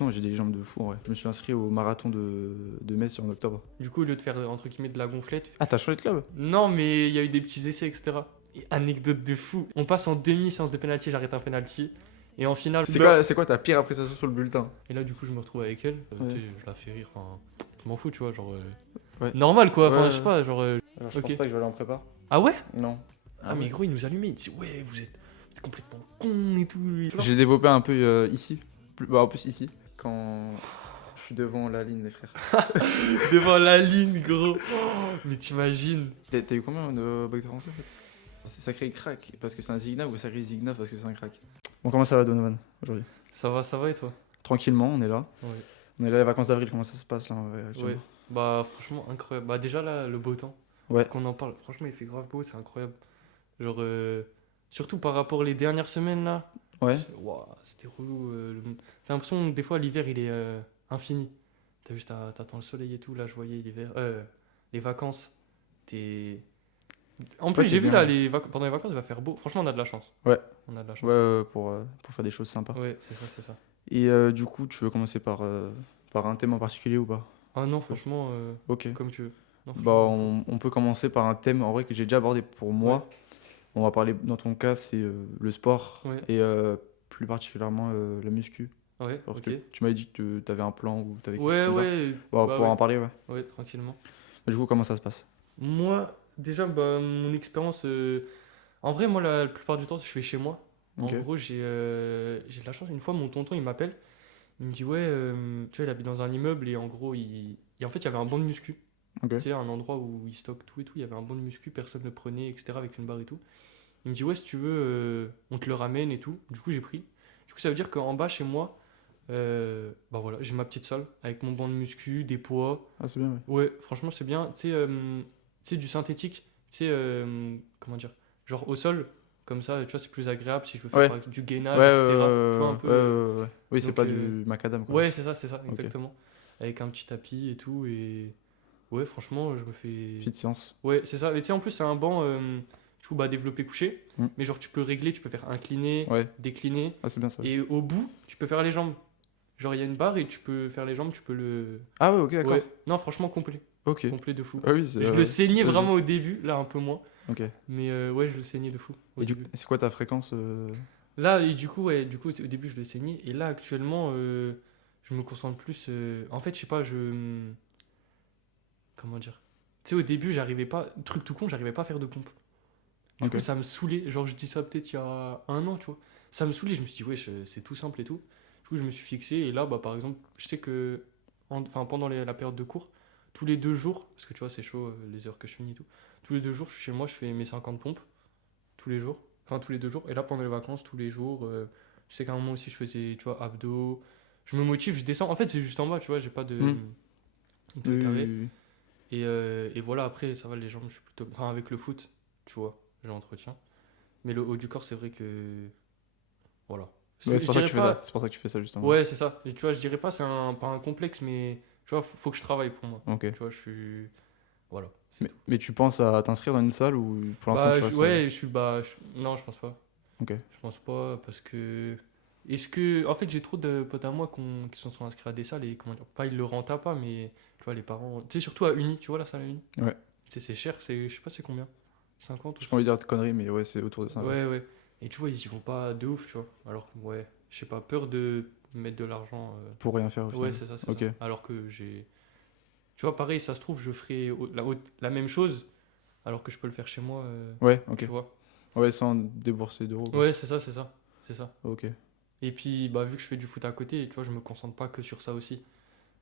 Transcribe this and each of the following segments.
Non, j'ai des jambes de fou, ouais. Je me suis inscrit au marathon de Metz en octobre. Du coup, au lieu de faire entre guillemets de la gonflette, Ah, t'as changé de club? non, mais il y a eu des petits essais, etc. Et anecdote de fou. On passe en demi-séance de penalty, j'arrête un penalty. Et en finale, C'est quoi ta pire appréciation sur le bulletin? Et là, du coup, je me retrouve avec elle. Ouais. Tu sais, je la fais rire. Enfin, je m'en fous, tu vois. Genre. Ouais. Normal, quoi. Enfin, Ouais. je sais pas. Genre. Alors, je Ok. pense pas que je vais aller en prépa. Ah ouais? Non. Ah, mais gros, il nous allumait. Il dit, ouais, vous êtes complètement con et tout. J'ai développé un peu ici. Bah, en plus ici. Quand je suis devant la ligne, les frères. Devant la ligne, gros. Oh, mais t'imagines? T'as eu combien de bac de français en fait? C'est sacré crack parce que c'est un Zignav ou sacré Zignav parce que c'est un crack? Bon, comment ça va, Donovan, aujourd'hui? Ça va et toi? Tranquillement, on est là. Ouais. On est là, les vacances d'avril, comment ça se passe là actuellement? Ouais. Bah, franchement, incroyable. Bah, déjà, là, le beau temps. Ouais. Faut qu'on en parle. Franchement, il fait grave beau, c'est incroyable. Genre. Surtout par rapport aux dernières semaines, là. Ouais. Ouah, c'était relou. J'ai l'impression que des fois, l'hiver, il est infini. T'as vu, t'attends le soleil et tout. Là, je voyais l'hiver. Les vacances. T'es. En plus, Ouais, j'ai c'est vu bien. là, pendant les vacances, il va faire beau. Franchement, on a de la chance. Ouais. On a de la chance. Ouais, pour faire des choses sympas. Ouais, c'est ça, c'est ça. Et du coup, tu veux commencer par un thème en particulier ou pas? Ah non, franchement, Ok. comme tu veux. Non, Bah, franchement, on peut commencer par un thème en vrai que j'ai déjà abordé pour moi. Ouais. On va parler, dans ton cas, c'est le sport Ouais. et plus particulièrement la muscu. Ouais, Parce ok. que tu m'avais dit que tu avais un plan ou tu avais quelque Ouais, chose comme ça. ouais. On va Bah, pouvoir ouais. en parler, ouais. Ouais, tranquillement. Du coup, comment ça se passe? Moi, déjà, bah, mon expérience. En vrai, moi, la plupart du temps, je fais chez moi. En Ok. gros, j'ai de la chance. Une fois, mon tonton, il m'appelle. Il me dit, ouais, tu vois, il habite dans un immeuble et en gros, en fait, il y avait un banc de muscu. Ok. Tu sais, un endroit où il stocke tout et tout. Il y avait un banc de muscu, personne ne le prenait, etc. avec une barre et tout. Il me dit, ouais, si tu veux, on te le ramène et tout. Du coup, j'ai pris. Du coup, ça veut dire qu'en bas, chez moi, bah voilà, j'ai ma petite salle avec mon banc de muscu, des poids. Ah, c'est bien, ouais. Ouais, franchement, c'est bien. Tu sais, du synthétique. Tu sais, comment dire? Genre au sol. Comme ça, tu vois, c'est plus agréable si je veux faire Ouais. par exemple, du Ouais, gainage, ouais, etc. Tu vois, un ouais, peu. ouais, ouais, ouais. Oui, c'est Donc, pas du macadam, quoi. ouais, c'est ça, Ok. exactement. Avec un petit tapis et tout. Et ouais, franchement, je me fais. Petite séance. Ouais, c'est ça. Et tu sais, en plus, c'est un banc, du coup, bah, développé couché. Hmm. Mais genre, tu peux régler, tu peux faire incliner, Ouais. décliner. Ah, c'est bien ça. Et au bout, tu peux faire les jambes. Genre, il y a une barre et tu peux faire les jambes, tu peux le. Ah, ouais, ok, d'accord. Ouais, non, franchement, complet. Ok. Complet de fou. Ah, oui, c'est. Je le saignais vas-y. vraiment au début, là, un peu moins. Ok. Mais ouais, je le saignais de fou au Et début. c'est quoi ta fréquence Là, et du coup, ouais, au début, je le saignais. Et là, actuellement, je me concentre plus. En fait, je sais pas, comment dire? Tu sais, au début, j'arrivais pas. Truc tout con, j'arrivais pas à faire de pompe. Du Ok. coup, ça me saoulait. Genre, je dis ça peut-être il y a un an, tu vois. Ça me saoulait. Je me suis dit, ouais, c'est tout simple et tout. Du coup, je me suis fixé. Et là, bah, par exemple, je sais que enfin, pendant la période de cours, tous les 2 jours, parce que tu vois, c'est chaud les heures que je finis et tout. Tous les 2 jours, je suis chez moi, je fais mes 50 pompes. Tous les jours. Enfin, tous les 2 jours. Et là, pendant les vacances, tous les jours, je sais qu'à un moment aussi, je faisais, tu vois, abdos. Je me motive, je descends. En fait, c'est juste en bas, tu vois, j'ai pas de. Hmm. Donc, Oui, c'est oui, carré. oui, oui. Et voilà, après, ça va, les jambes, je suis plutôt. Enfin, avec le foot, tu vois, j'entretiens. Mais le haut du corps, c'est vrai que. Voilà. Ouais, Je c'est pour ça que dirais tu fais ça. pas. C'est pour ça que tu fais ça, justement. Ouais, c'est ça. Et tu vois, je dirais pas, pas un complexe, mais tu vois, faut que je travaille pour moi. Ok. Tu vois, je suis. Voilà, c'est tout. Mais tu penses à t'inscrire dans une salle ou pour l'instant Bah, tu restes. ouais, je suis. Bah, non, je pense pas. Ok. Je pense pas, parce que. Est-ce que. En fait, j'ai trop de potes à moi qui sont inscrits à des salles et comment dire. Pas, ils le rentaient pas, mais tu vois, les parents. Tu sais, surtout à Uni, tu vois, la salle à Uni. Ouais. Tu sais, c'est cher, je sais pas c'est combien. 50 ou J'ai pas envie de dire de conneries, mais ouais, c'est autour de ça. Ouais, ouais. Et tu vois, ils y vont pas de ouf, tu vois. Alors, ouais, je sais pas, peur de mettre de l'argent. Pour rien faire au Ouais, final. c'est ça, c'est Ok. ça. Alors que j'ai. Tu vois, pareil, ça se trouve, je ferai la même chose, alors que je peux le faire chez moi, Ouais, tu ok. vois. Ouais, sans débourser d'euros, quoi. Ouais, c'est ça, c'est ça. C'est ça. Ok. Et puis, bah, vu que je fais du foot à côté, tu vois, je me concentre pas que sur ça aussi.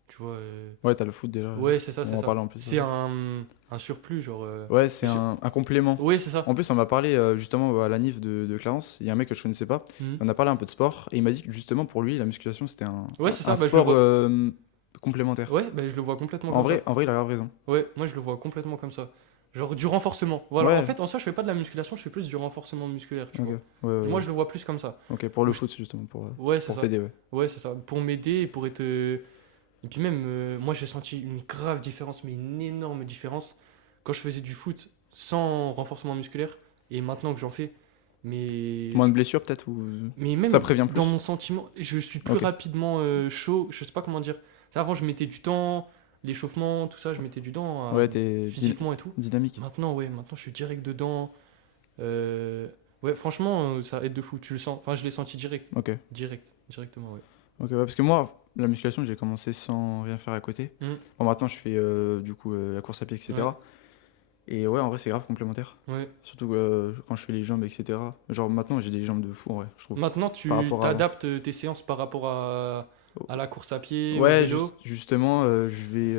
Tu vois. Ouais, t'as le foot déjà. Ouais, c'est ça, On c'est va en ça. parler en plus. C'est un surplus, genre. Ouais, c'est et sur- un complément. Ouais, c'est ça. En plus, on m'a parlé justement à la NIF de Clarence. Il y a un mec que je connaissais pas. Mhm. On a parlé un peu de sport et il m'a dit que justement pour lui, la musculation c'était Ouais, c'est ça, un bah, je le sport vois. complémentaire. Ouais, bah, je le vois complètement comme ça. En vrai, il a grave raison. Ouais, moi je le vois complètement comme ça. Genre du renforcement. Voilà, Ouais. en fait, en soi, je fais pas de la musculation, je fais plus du renforcement musculaire, tu Ok. vois. Ouais, ouais, Moi, ouais. je le vois plus comme ça. Ok, pour le Je- foot justement, Ouais, c'est pour ça. t'aider, ouais. Ouais, c'est ça. Pour m'aider et pour être. Et puis même, moi, j'ai senti une grave différence, mais une énorme différence quand je faisais du foot sans renforcement musculaire et maintenant que j'en fais. Mais, Moins de blessures peut-être ou... mais même ça prévient plus. dans mon sentiment, je suis plus Ok. rapidement chaud. Je sais pas comment dire. Ça, avant, je mettais du temps, l'échauffement, tout ça, je mettais du temps Ouais, t'es physiquement et tout. dynamique. Maintenant, je suis direct dedans. Ouais, franchement, ça aide de fou. Tu le sens. Enfin, je l'ai senti direct. Ok. Directement, ouais. Ok, ouais, parce que moi, la musculation, j'ai commencé sans rien faire à côté. Mm. Bon, maintenant, je fais du coup la course à pied, etc. Ouais. Et ouais, en vrai, c'est grave complémentaire. Ouais. Surtout quand je fais les jambes, etc. Genre maintenant, j'ai des jambes de fou, en vrai, je trouve. Maintenant, tu Par rapport à avant. t'adaptes tes séances par rapport à la course à pied, au Ouais, vélo. justement, je vais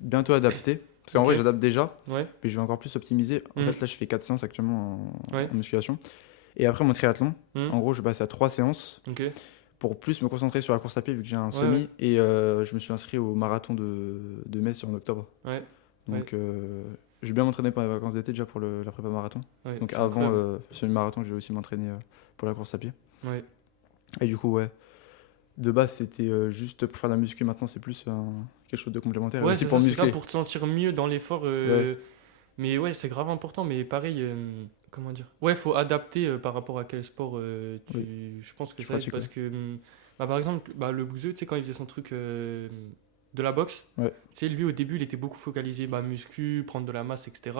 bientôt adapter. Parce qu'en vrai, Ok. j'adapte déjà, Ouais. mais je vais encore plus optimiser. En Mm. fait, là, je fais 4 séances actuellement Ouais. en musculation. Et après mon triathlon, Mm. en gros, je passe à 3 séances Ok. pour plus me concentrer sur la course à pied vu que j'ai un Ouais, semi. ouais. Et je me suis inscrit au marathon de Metz en octobre. Ouais. Donc, je vais bien m'entraîner pendant les vacances d'été déjà pour la prépa marathon. Ouais. Donc, C'est avant incroyable. ce marathon, je vais aussi m'entraîner pour la course à pied. Ouais. Et du coup, ouais. De base, c'était juste pour faire de la muscu. Maintenant, c'est plus quelque chose de complémentaire. Et Ouais, aussi c'est pour ça, c'est ça, muscler. pour te sentir mieux dans l'effort. Ouais. Mais ouais, c'est grave important. Mais pareil, comment dire? Ouais, faut adapter par rapport à quel sport je pense que Tu ça aide pratiques, parce que, bah, par exemple, bah, le bouseux, tu sais, quand il faisait son truc de la boxe, Ouais. tu sais, lui au début, il était beaucoup focalisé bah, muscu, prendre de la masse, etc.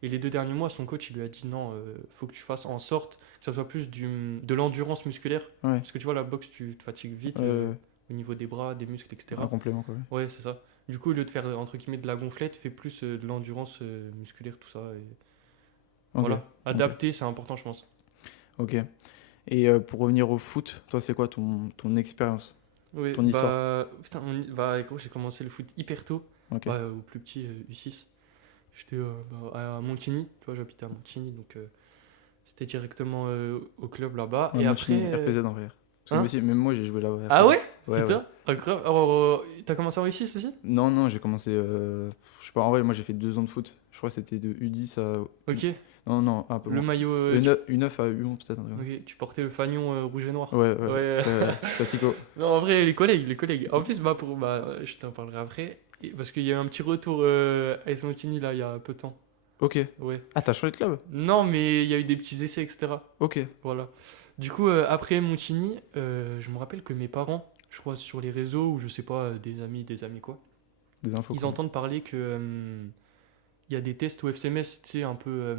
Et les 2 derniers mois, son coach, il lui a dit non, faut que tu fasses en sorte que ça soit plus de l'endurance musculaire. Ouais. Parce que tu vois, la boxe, tu te fatigues vite Ouais. au niveau des bras, des muscles, etc. Un complément, quoi. Ouais. Ouais, c'est ça. Du coup, au lieu de faire entre guillemets de la gonflette, fais plus de l'endurance musculaire, tout ça. Et Ok. voilà. Adapter, c'est important, je pense. Ok. Et pour revenir au foot, toi, c'est quoi ton expérience? Oui, Ton histoire. putain, gros, j'ai commencé le foot hyper tôt, Ok. au plus petit U6. J'étais à Montigny, tu vois, j'habitais à Montigny, donc c'était directement au club là-bas. Ouais, Et moi, après. je RPZ en vrai. Parce que Hein moi aussi, même moi, j'ai joué là-bas. Ah RPZ. ouais? Ouais, Putain, ouais. incroyable. Alors, t'as commencé en U6 aussi? Non, non, j'ai commencé. Je sais pas, en vrai, moi, j'ai fait 2 ans de foot. Je crois que c'était de U10 à. Ok. Non, non, un peu Le moins. maillot. U9 à U11, peut-être. Un truc comme Ok, tu portais le fanion rouge et noir. ça. Ouais, ouais. Ouais. Classico. Non, en vrai, les collègues. En plus, je t'en parlerai après. Parce qu'il y a eu un petit retour à AS Montigny, là, il y a peu de temps. Ok. Ouais. Ah, t'as changé de club? Non, mais il y a eu des petits essais, etc. Ok. Voilà. Du coup, après Montigny, je me rappelle que mes parents, je crois sur les réseaux, ou je sais pas, des amis quoi, Des infos. ils Quoi. entendent parler que il y a des tests au FCMS, tu sais, un peu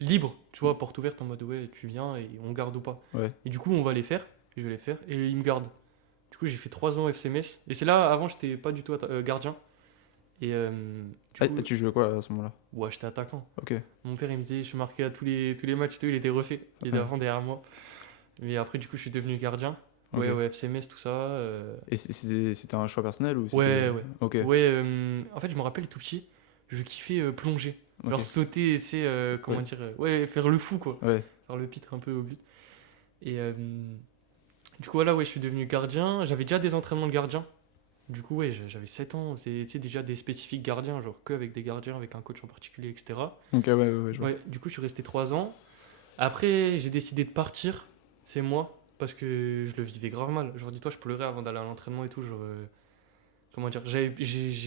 libres, tu vois, porte ouverte, en mode ouais, tu viens et on garde ou pas. Ouais. Et du coup, on va les faire, je vais les faire, et ils me gardent. Du coup, j'ai fait 3 ans au FCMS. Et c'est là, avant, j'étais pas du tout gardien. Et Ah, du coup, tu jouais quoi à ce moment-là? ouais, j'étais attaquant. Ok. Mon père, il me disait, je marquais à tous les matchs, et tout, il était refait. Il était Ouais. à fond derrière moi. Mais après, du coup, je suis devenu gardien. Ok. Ouais, ouais, FCMS, tout ça. Et c'était un choix personnel ou c'était. Ouais, ouais. Ok. Ouais, en fait, je me rappelle tout petit, je kiffais plonger. Ok. Genre sauter, tu sais, comment Ouais. dire, ouais, faire le fou, quoi. Ouais. Faire le pitre un peu au but. Et du coup, voilà, ouais, je suis devenu gardien. J'avais déjà des entraînements de gardien. Du coup, ouais, j'avais 7 ans. C'est tu sais, déjà des spécifiques gardiens, genre que avec des gardiens, avec un coach en particulier, etc. Ok, ouais, je vois. Ouais, du coup, je suis resté 3 ans. Après, j'ai décidé de partir, c'est moi, parce que je le vivais grave mal. Genre, dis-toi, je pleurais avant d'aller à l'entraînement et tout. Genre, comment dire, j'ai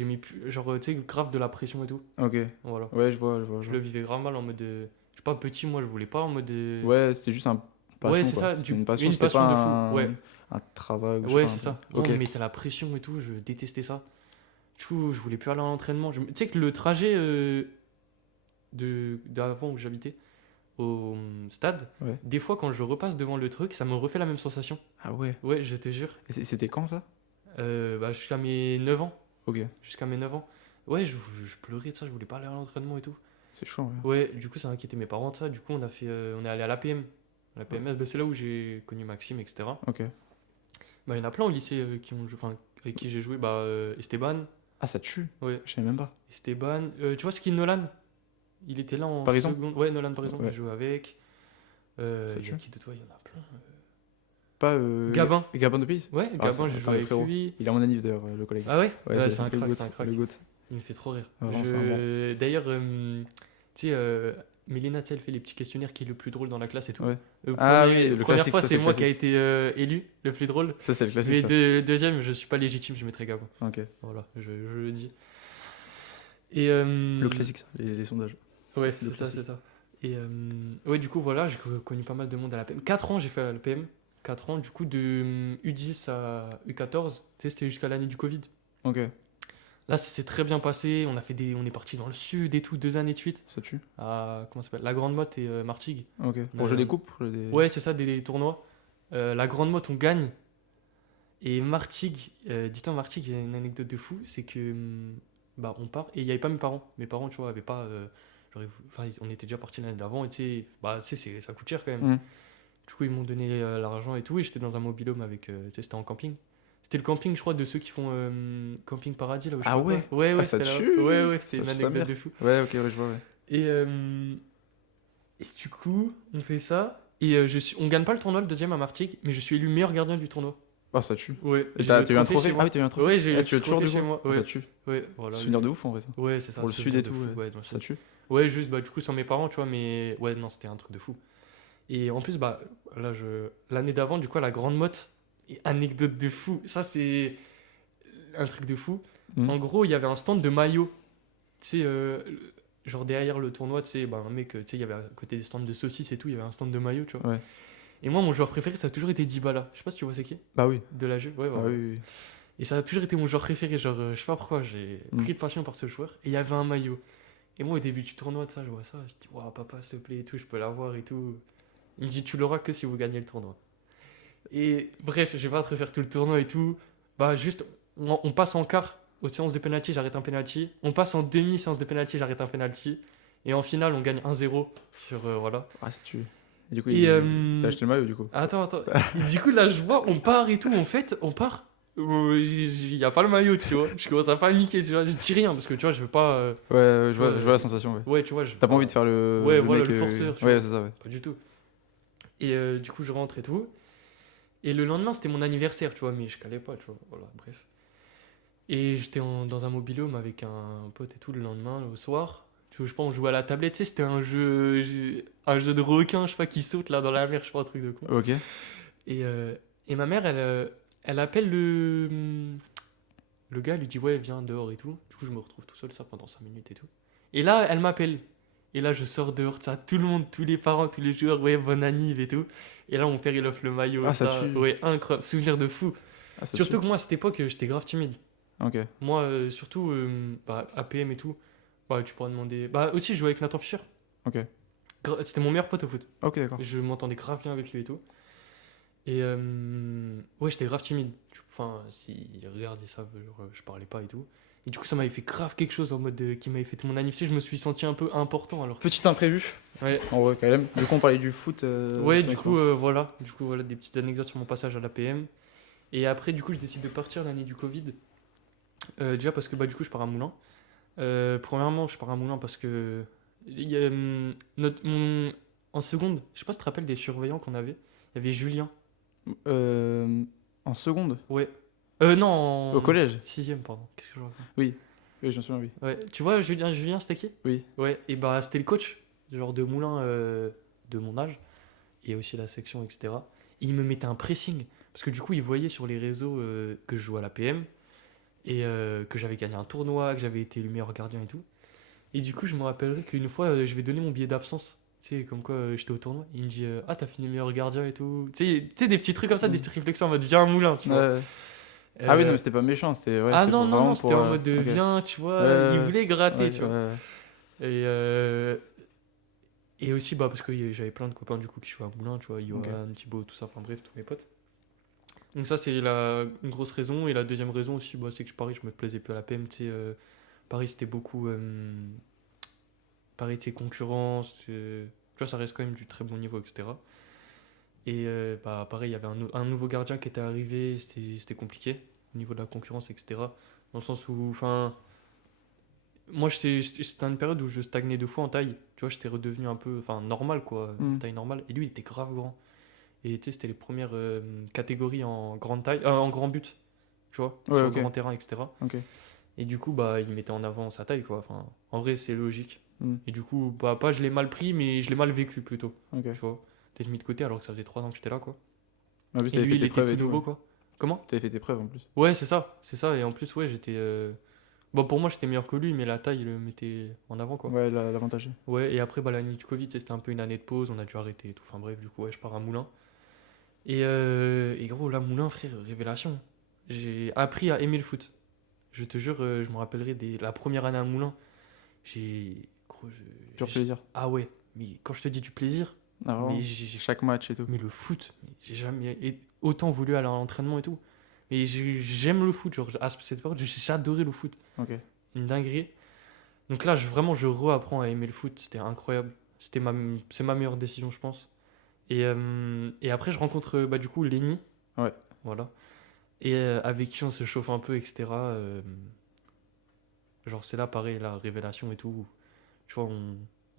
mis, genre, tu sais, grave de la pression et tout. Ok. Voilà. Ouais, je vois. Je le vivais grave mal en mode. Je sais pas, petit, moi, je voulais pas en mode. Ouais, c'était juste un passion, Ouais, c'est quoi. ça, C'était une passion, une c'était passion de pas fou. Ouais, un travail ou je sais ouais, pas, c'est un ça. truc. Moi, Ok. on me mettait la pression et tout, je détestais ça. Du coup, je voulais plus aller à l'entraînement. Tu sais que le trajet d'avant où j'habitais au stade, Ouais. des fois, quand je repasse devant le truc, ça me refait la même sensation. Ah ouais. Ouais, je te jure. Et c'était quand ça? Jusqu'à mes 9 ans. Ok. Jusqu'à mes 9 ans. Ouais, je pleurais de ça, je voulais pas aller à l'entraînement et tout. C'est chaud, ouais. Ouais, du coup, ça inquiétait mes parents de ça. Du coup, on est allé à l'APM. La PMS, c'est là où j'ai connu Maxime, etc. Ok. Bah, il y en a plein au lycée avec qui j'ai joué. Esteban. Ah, ça tue? Ouais, Je savais même pas. Esteban. Tu vois, Skin Nolan? Il était là en Parison? seconde. Ouais, Nolan, par exemple, Ouais. j'ai joué avec. Ça Il y a tue. qui de toi? Il y en a plein. Pas. Gabin. Gabin de Pays? Ouais, Ah, Gabin, j'ai attends, joué le avec frérot. lui. Il est à mon anniv d'ailleurs, le collègue. Ah ouais? Ouais, C'est un le crack, goat, c'est un crack. Le goat. Il me fait trop rire. Ah, vraiment, c'est un D'ailleurs, tu sais, Mélina, tu sais, elle fait les petits questionnaires qui est le plus drôle dans la classe et tout. Ouais. Ah oui, le Première classique, fois, ça, c'est c'est le moi qui a classique. été élu le plus drôle. Ça, c'est le classique, Mais ça. deuxième, je suis pas légitime, je mettrai Gabin. Ok. Voilà, je le dis. Et Le classique, ça. Les sondages. ouais, c'est le c'est ça, classique. c'est ça. Ouais, du coup, voilà, j'ai connu pas mal de monde à la PM. 4 ans, j'ai fait à la PM. 4 ans, du coup, de U10 à U14. Tu sais, c'était jusqu'à l'année du Covid. Ok, Là, ça s'est très bien passé. On est parti dans le sud et tout, 2 années de suite. ça tue. À, comment ça s'appelle? La Grande Motte et Martigues. Ok, On pour a- jouer des coupes pour jouer des... Ouais, c'est ça, des tournois. La Grande Motte, on gagne. Et Martigues, dis-toi, Martigues, il y a une anecdote de fou. C'est que, bah, on part et il n'y avait pas mes parents. Mes parents, tu vois, avaient pas. Enfin, on était déjà partis l'année d'avant et tu sais, bah, tu sais, ça coûte cher quand même. Hmm. Du coup, ils m'ont donné l'argent et tout. Et j'étais dans un mobil-home avec. Tu sais, c'était en camping. C'était le camping, je crois, de ceux qui font Camping Paradis, là où je sais Ah pas quoi. ouais? Ouais, ouais, Ah, ça c'était là. tue! Ouais, ouais, Ça c'était une tue sa anecdote mère. de fou. Ouais, ok, ouais, je vois, ouais. Et du coup, on fait ça. Et on gagne pas le tournoi, le deuxième à Martigues, mais je suis élu meilleur gardien du tournoi. Ah, ça tue. Ouais, Et j'ai t'as le eu un trophée trophée? chez moi. Ah oui, t'as eu un trophée? Ouais, j'ai eu Ah, le tu es toujours trophée du chez coup? moi. Ah, Ouais, ça tue. ouais, voilà. Souvenir de ouf en vrai, ça. Ouais, c'est ça. Pour le souvenir sud et de tout, fou, ouais. ouais, dans le Ça sud. tue. Ouais, juste, bah, du coup, sans mes parents, tu vois, mais ouais, non, c'était un truc de fou. Et en plus, bah, là, l'année d'avant, du coup, à la Grande Motte, et anecdote de fou. Ça, c'est un truc de fou. Hmm. En gros, il y avait un stand de maillots. Tu sais, genre derrière le tournoi, tu sais, bah, un mec, tu sais, il y avait à côté des stands de saucisses et tout, il y avait un stand de maillots, tu vois. Ouais. Et moi, mon joueur préféré, ça a toujours été Dybala. Je sais pas si tu vois c'est qui, Bah oui. de la jeu. Ouais, Bah voilà. oui, oui. Et ça a toujours été mon joueur préféré. Genre, je sais pas pourquoi, j'ai pris de passion par ce joueur. Et il y avait un maillot. Et moi, au début du tournoi, de ça, je vois ça. Je dis, waouh, papa, s'il te plaît, et tout, je peux l'avoir et tout. Il me dit, tu l'auras que si vous gagnez le tournoi. Et bref, je vais pas te refaire tout le tournoi et tout. Bah, juste, on passe en quart aux séances de penalty, j'arrête un penalty. On passe en demi séance de penalty, j'arrête un penalty. Et en finale, on gagne 1-0 sur. Voilà. Ah, ça tue. Et du coup, Et, t'as acheté le maillot du coup? Attends. Et du coup, là, je vois, on part et tout. En fait, on part. Il y a pas le maillot, tu vois. Je commence à paniquer, tu vois. Je dis rien parce que, tu vois, je veux pas. Ouais, je vois, Ouais, je vois la sensation, ouais. Ouais, tu vois. T'as pas envie de faire le. Ouais, le voilà, mec, le forceur, tu Ouais, vois. c'est ça, ouais. Pas du tout. Et du coup, je rentre et tout. Et le lendemain, c'était mon anniversaire, tu vois. Mais je calais pas, tu vois. Voilà, bref. Et j'étais dans un mobil-home avec un pote et tout le lendemain, au soir. Tu vois, je sais pas, on jouait à la tablette, tu sais, c'était un jeu de requin, je sais pas, qui saute là dans la mer, je sais pas, un truc de con. Ok. Et ma mère, elle appelle le gars, elle lui dit, ouais, viens dehors et tout. Du coup, je me retrouve tout seul, ça, pendant 5 minutes et tout. Et là, elle m'appelle. Et là, je sors dehors, ça, tout le monde, tous les parents, tous les joueurs, ouais, bonne anniv et tout. Et là, mon père, il offre le maillot, Ah, ça ça. tue. Ouais, incroyable, souvenir de fou. Ah, ça Surtout tue. que moi, à cette époque, j'étais grave timide. Ok. Moi, surtout, bah, APM et tout, bah, tu pourras demander. Bah, aussi, je jouais avec Nathan Fischer. Ok. C'était mon meilleur pote au foot. Ok, d'accord. Je m'entendais grave bien avec lui et tout. Et ouais, j'étais grave timide. Enfin, s'ils regardent, ils savent, genre, je parlais pas et tout. Et du coup, ça m'avait fait grave quelque chose en mode qui m'avait fait mon anniversaire. Je me suis senti un peu important alors. Petit imprévu. Ouais, En vrai, quand même. Du coup, on parlait du foot. ouais ton du coup, expérience. voilà. Du coup, voilà des petites anecdotes sur mon passage à l'APM. Et après, du coup, je décide de partir l'année du Covid. Déjà parce que bah, du coup, je pars à Moulins. Premièrement, je pars à Moulins parce que il y a, en seconde, je sais pas si tu te rappelles des surveillants qu'on avait. Il y avait Julien. En seconde. Ouais. Non, en Au collège. 6ème, pardon. Qu'est-ce que je raconte? Oui, je me souviens, oui. Ouais. Tu vois, Julien, c'était qui? Oui. Ouais. Et bah, c'était le coach, genre de Moulins de mon âge. Et aussi la section, etc. Et il me mettait un pressing. Parce que du coup, il voyait sur les réseaux que je jouais à la PM. Et que j'avais gagné un tournoi, que j'avais été le meilleur gardien et tout. Et du coup, je me rappellerai qu'une fois, je vais donner mon billet d'absence. Tu sais, comme quoi j'étais au tournoi. Il me dit, ah, t'as fini meilleur gardien et tout. Tu sais, des petits trucs comme ça, des petites réflexions en mode, viens à Moulin, tu vois. Ouais. Ah oui, non, mais c'était pas méchant. C'était, ouais, Ah c'était non, pour- non, vraiment non, c'était pour, en mode de ok. viens, tu vois. Ouais, Il voulait gratter, Ouais, tu vois. ouais. Et aussi, bah, parce que j'avais plein de copains du coup qui jouaient à Moulin, tu vois, Johan, Thibaut, tout ça, enfin bref, tous mes potes. Donc ça, c'est une grosse raison. Et la deuxième raison aussi, bah, c'est que Paris, je me plaisais plus à la PM, tu sais. Paris, c'était beaucoup. Paris, tu sais, concurrence. Tu vois, ça reste quand même du très bon niveau, etc. Et bah, pareil, il y avait un nouveau gardien qui était arrivé, c'était compliqué au niveau de la concurrence, etc. Dans le sens où, enfin, moi, c'était une période où je stagnais 2 fois en taille. Tu vois, j'étais redevenu un peu, enfin, normal, quoi, taille normale. Et lui, il était grave grand. Et tu sais, c'était les premières catégories en grande taille, en grand but, tu vois, Ouais, sur ok. le grand terrain, etc. Ok. Et du coup, bah, il mettait en avant sa taille, quoi. Enfin, en vrai, c'est logique. Mm. Et du coup, bah, pas je l'ai mal pris, mais je l'ai mal vécu plutôt. Ok. Tu vois, peut-être mis de côté alors que ça faisait 3 ans que j'étais là, quoi. En plus, Et t'avais lui, fait il tes était preuves tout et tout. nouveau, Ouais. quoi. Comment? T'avais fait tes preuves en plus. Ouais, c'est ça. Et en plus, ouais, j'étais. Bon, pour moi, j'étais meilleur que lui, mais la taille, il le mettait en avant, quoi. Ouais, l'avantage. Ouais, et après, bah, l'année du Covid, c'était un peu une année de pause, on a dû arrêter et tout. Enfin bref, du coup, ouais, je pars à Moulins. Et gros, là, Moulins, frère, révélation. J'ai appris à aimer le foot. Je te jure, je me rappellerai la première année à Moulins. J'ai. Gros, Pur plaisir. Ah ouais, mais quand je te dis du plaisir, Ah, vraiment. mais, Chaque match et tout. mais le foot, mais j'ai jamais autant voulu aller à l'entraînement et tout. Mais j'aime le foot, genre, à cette période, j'ai adoré le foot. Ok. Une dinguerie. Donc là, vraiment, je reapprends à aimer le foot. C'était incroyable. C'est ma meilleure décision, je pense. Et après, je rencontre bah, du coup Lenny. Ouais. Voilà. Et avec qui on se chauffe un peu, etc. Genre, c'est là, pareil, la révélation et tout. Tu vois,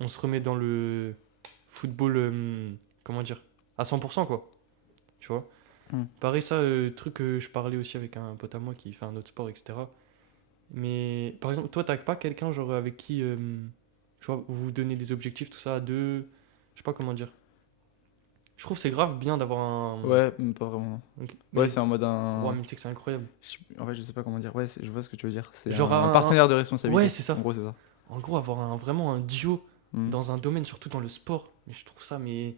on se remet dans le football, comment dire, à 100%, quoi. Tu vois. Pareil, ça, truc que je parlais aussi avec un pote à moi qui fait un autre sport, etc. Mais par exemple, toi, t'as pas quelqu'un genre avec qui tu vois, vous vous donnez des objectifs, tout ça à deux. Je sais pas comment dire. Je trouve que c'est grave bien d'avoir un. Ouais, mais pas vraiment. Ok. Ouais, Mais, c'est en mode un. ouais, mais tu sais que c'est incroyable. En fait, je sais pas comment dire. Ouais, je vois ce que tu veux dire. C'est Genre un partenaire de responsabilité. Ouais, c'est ça. En gros, c'est ça. En gros, avoir vraiment un duo Mm. dans un domaine, surtout dans le sport. Mais je trouve ça mais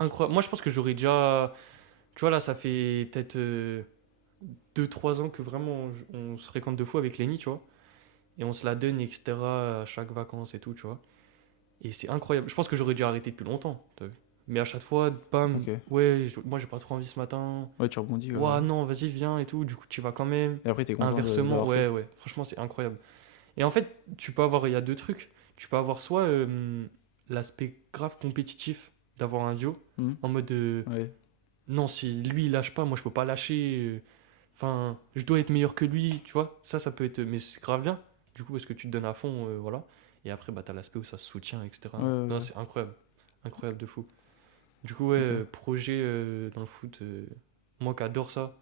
incroyable. Moi, je pense que j'aurais déjà. Tu vois, là, ça fait peut-être 2-3 ans que vraiment on se fréquente 2 fois avec Lenny, tu vois. Et on se la donne, etc. à chaque vacances et tout, tu vois. Et c'est incroyable. Je pense que j'aurais dû arrêter depuis longtemps. T'as vu. Mais à chaque fois, bam, Ok. ouais, moi j'ai pas trop envie ce matin. Ouais, tu rebondis. Ouah, non, vas-y, viens et tout. Du coup, tu vas quand même. Et après, t'es content Inversement, d'avoir ouais, fait. ouais. Franchement, c'est incroyable. Et en fait, tu peux avoir, il y a deux trucs. Tu peux avoir soit l'aspect grave compétitif d'avoir un duo, Mm. en mode Ouais. non, si lui il lâche pas, moi je peux pas lâcher. Enfin, je dois être meilleur que lui, tu vois. Ça peut être. Mais c'est grave bien. Du coup, parce que tu te donnes à fond, voilà. Et après, bah, t'as l'aspect où ça se soutient, etc. Ouais, ouais, Non, ouais. c'est incroyable. Incroyable de fou. Du coup, ouais, Ok. projet dans le foot, moi qui adore ça.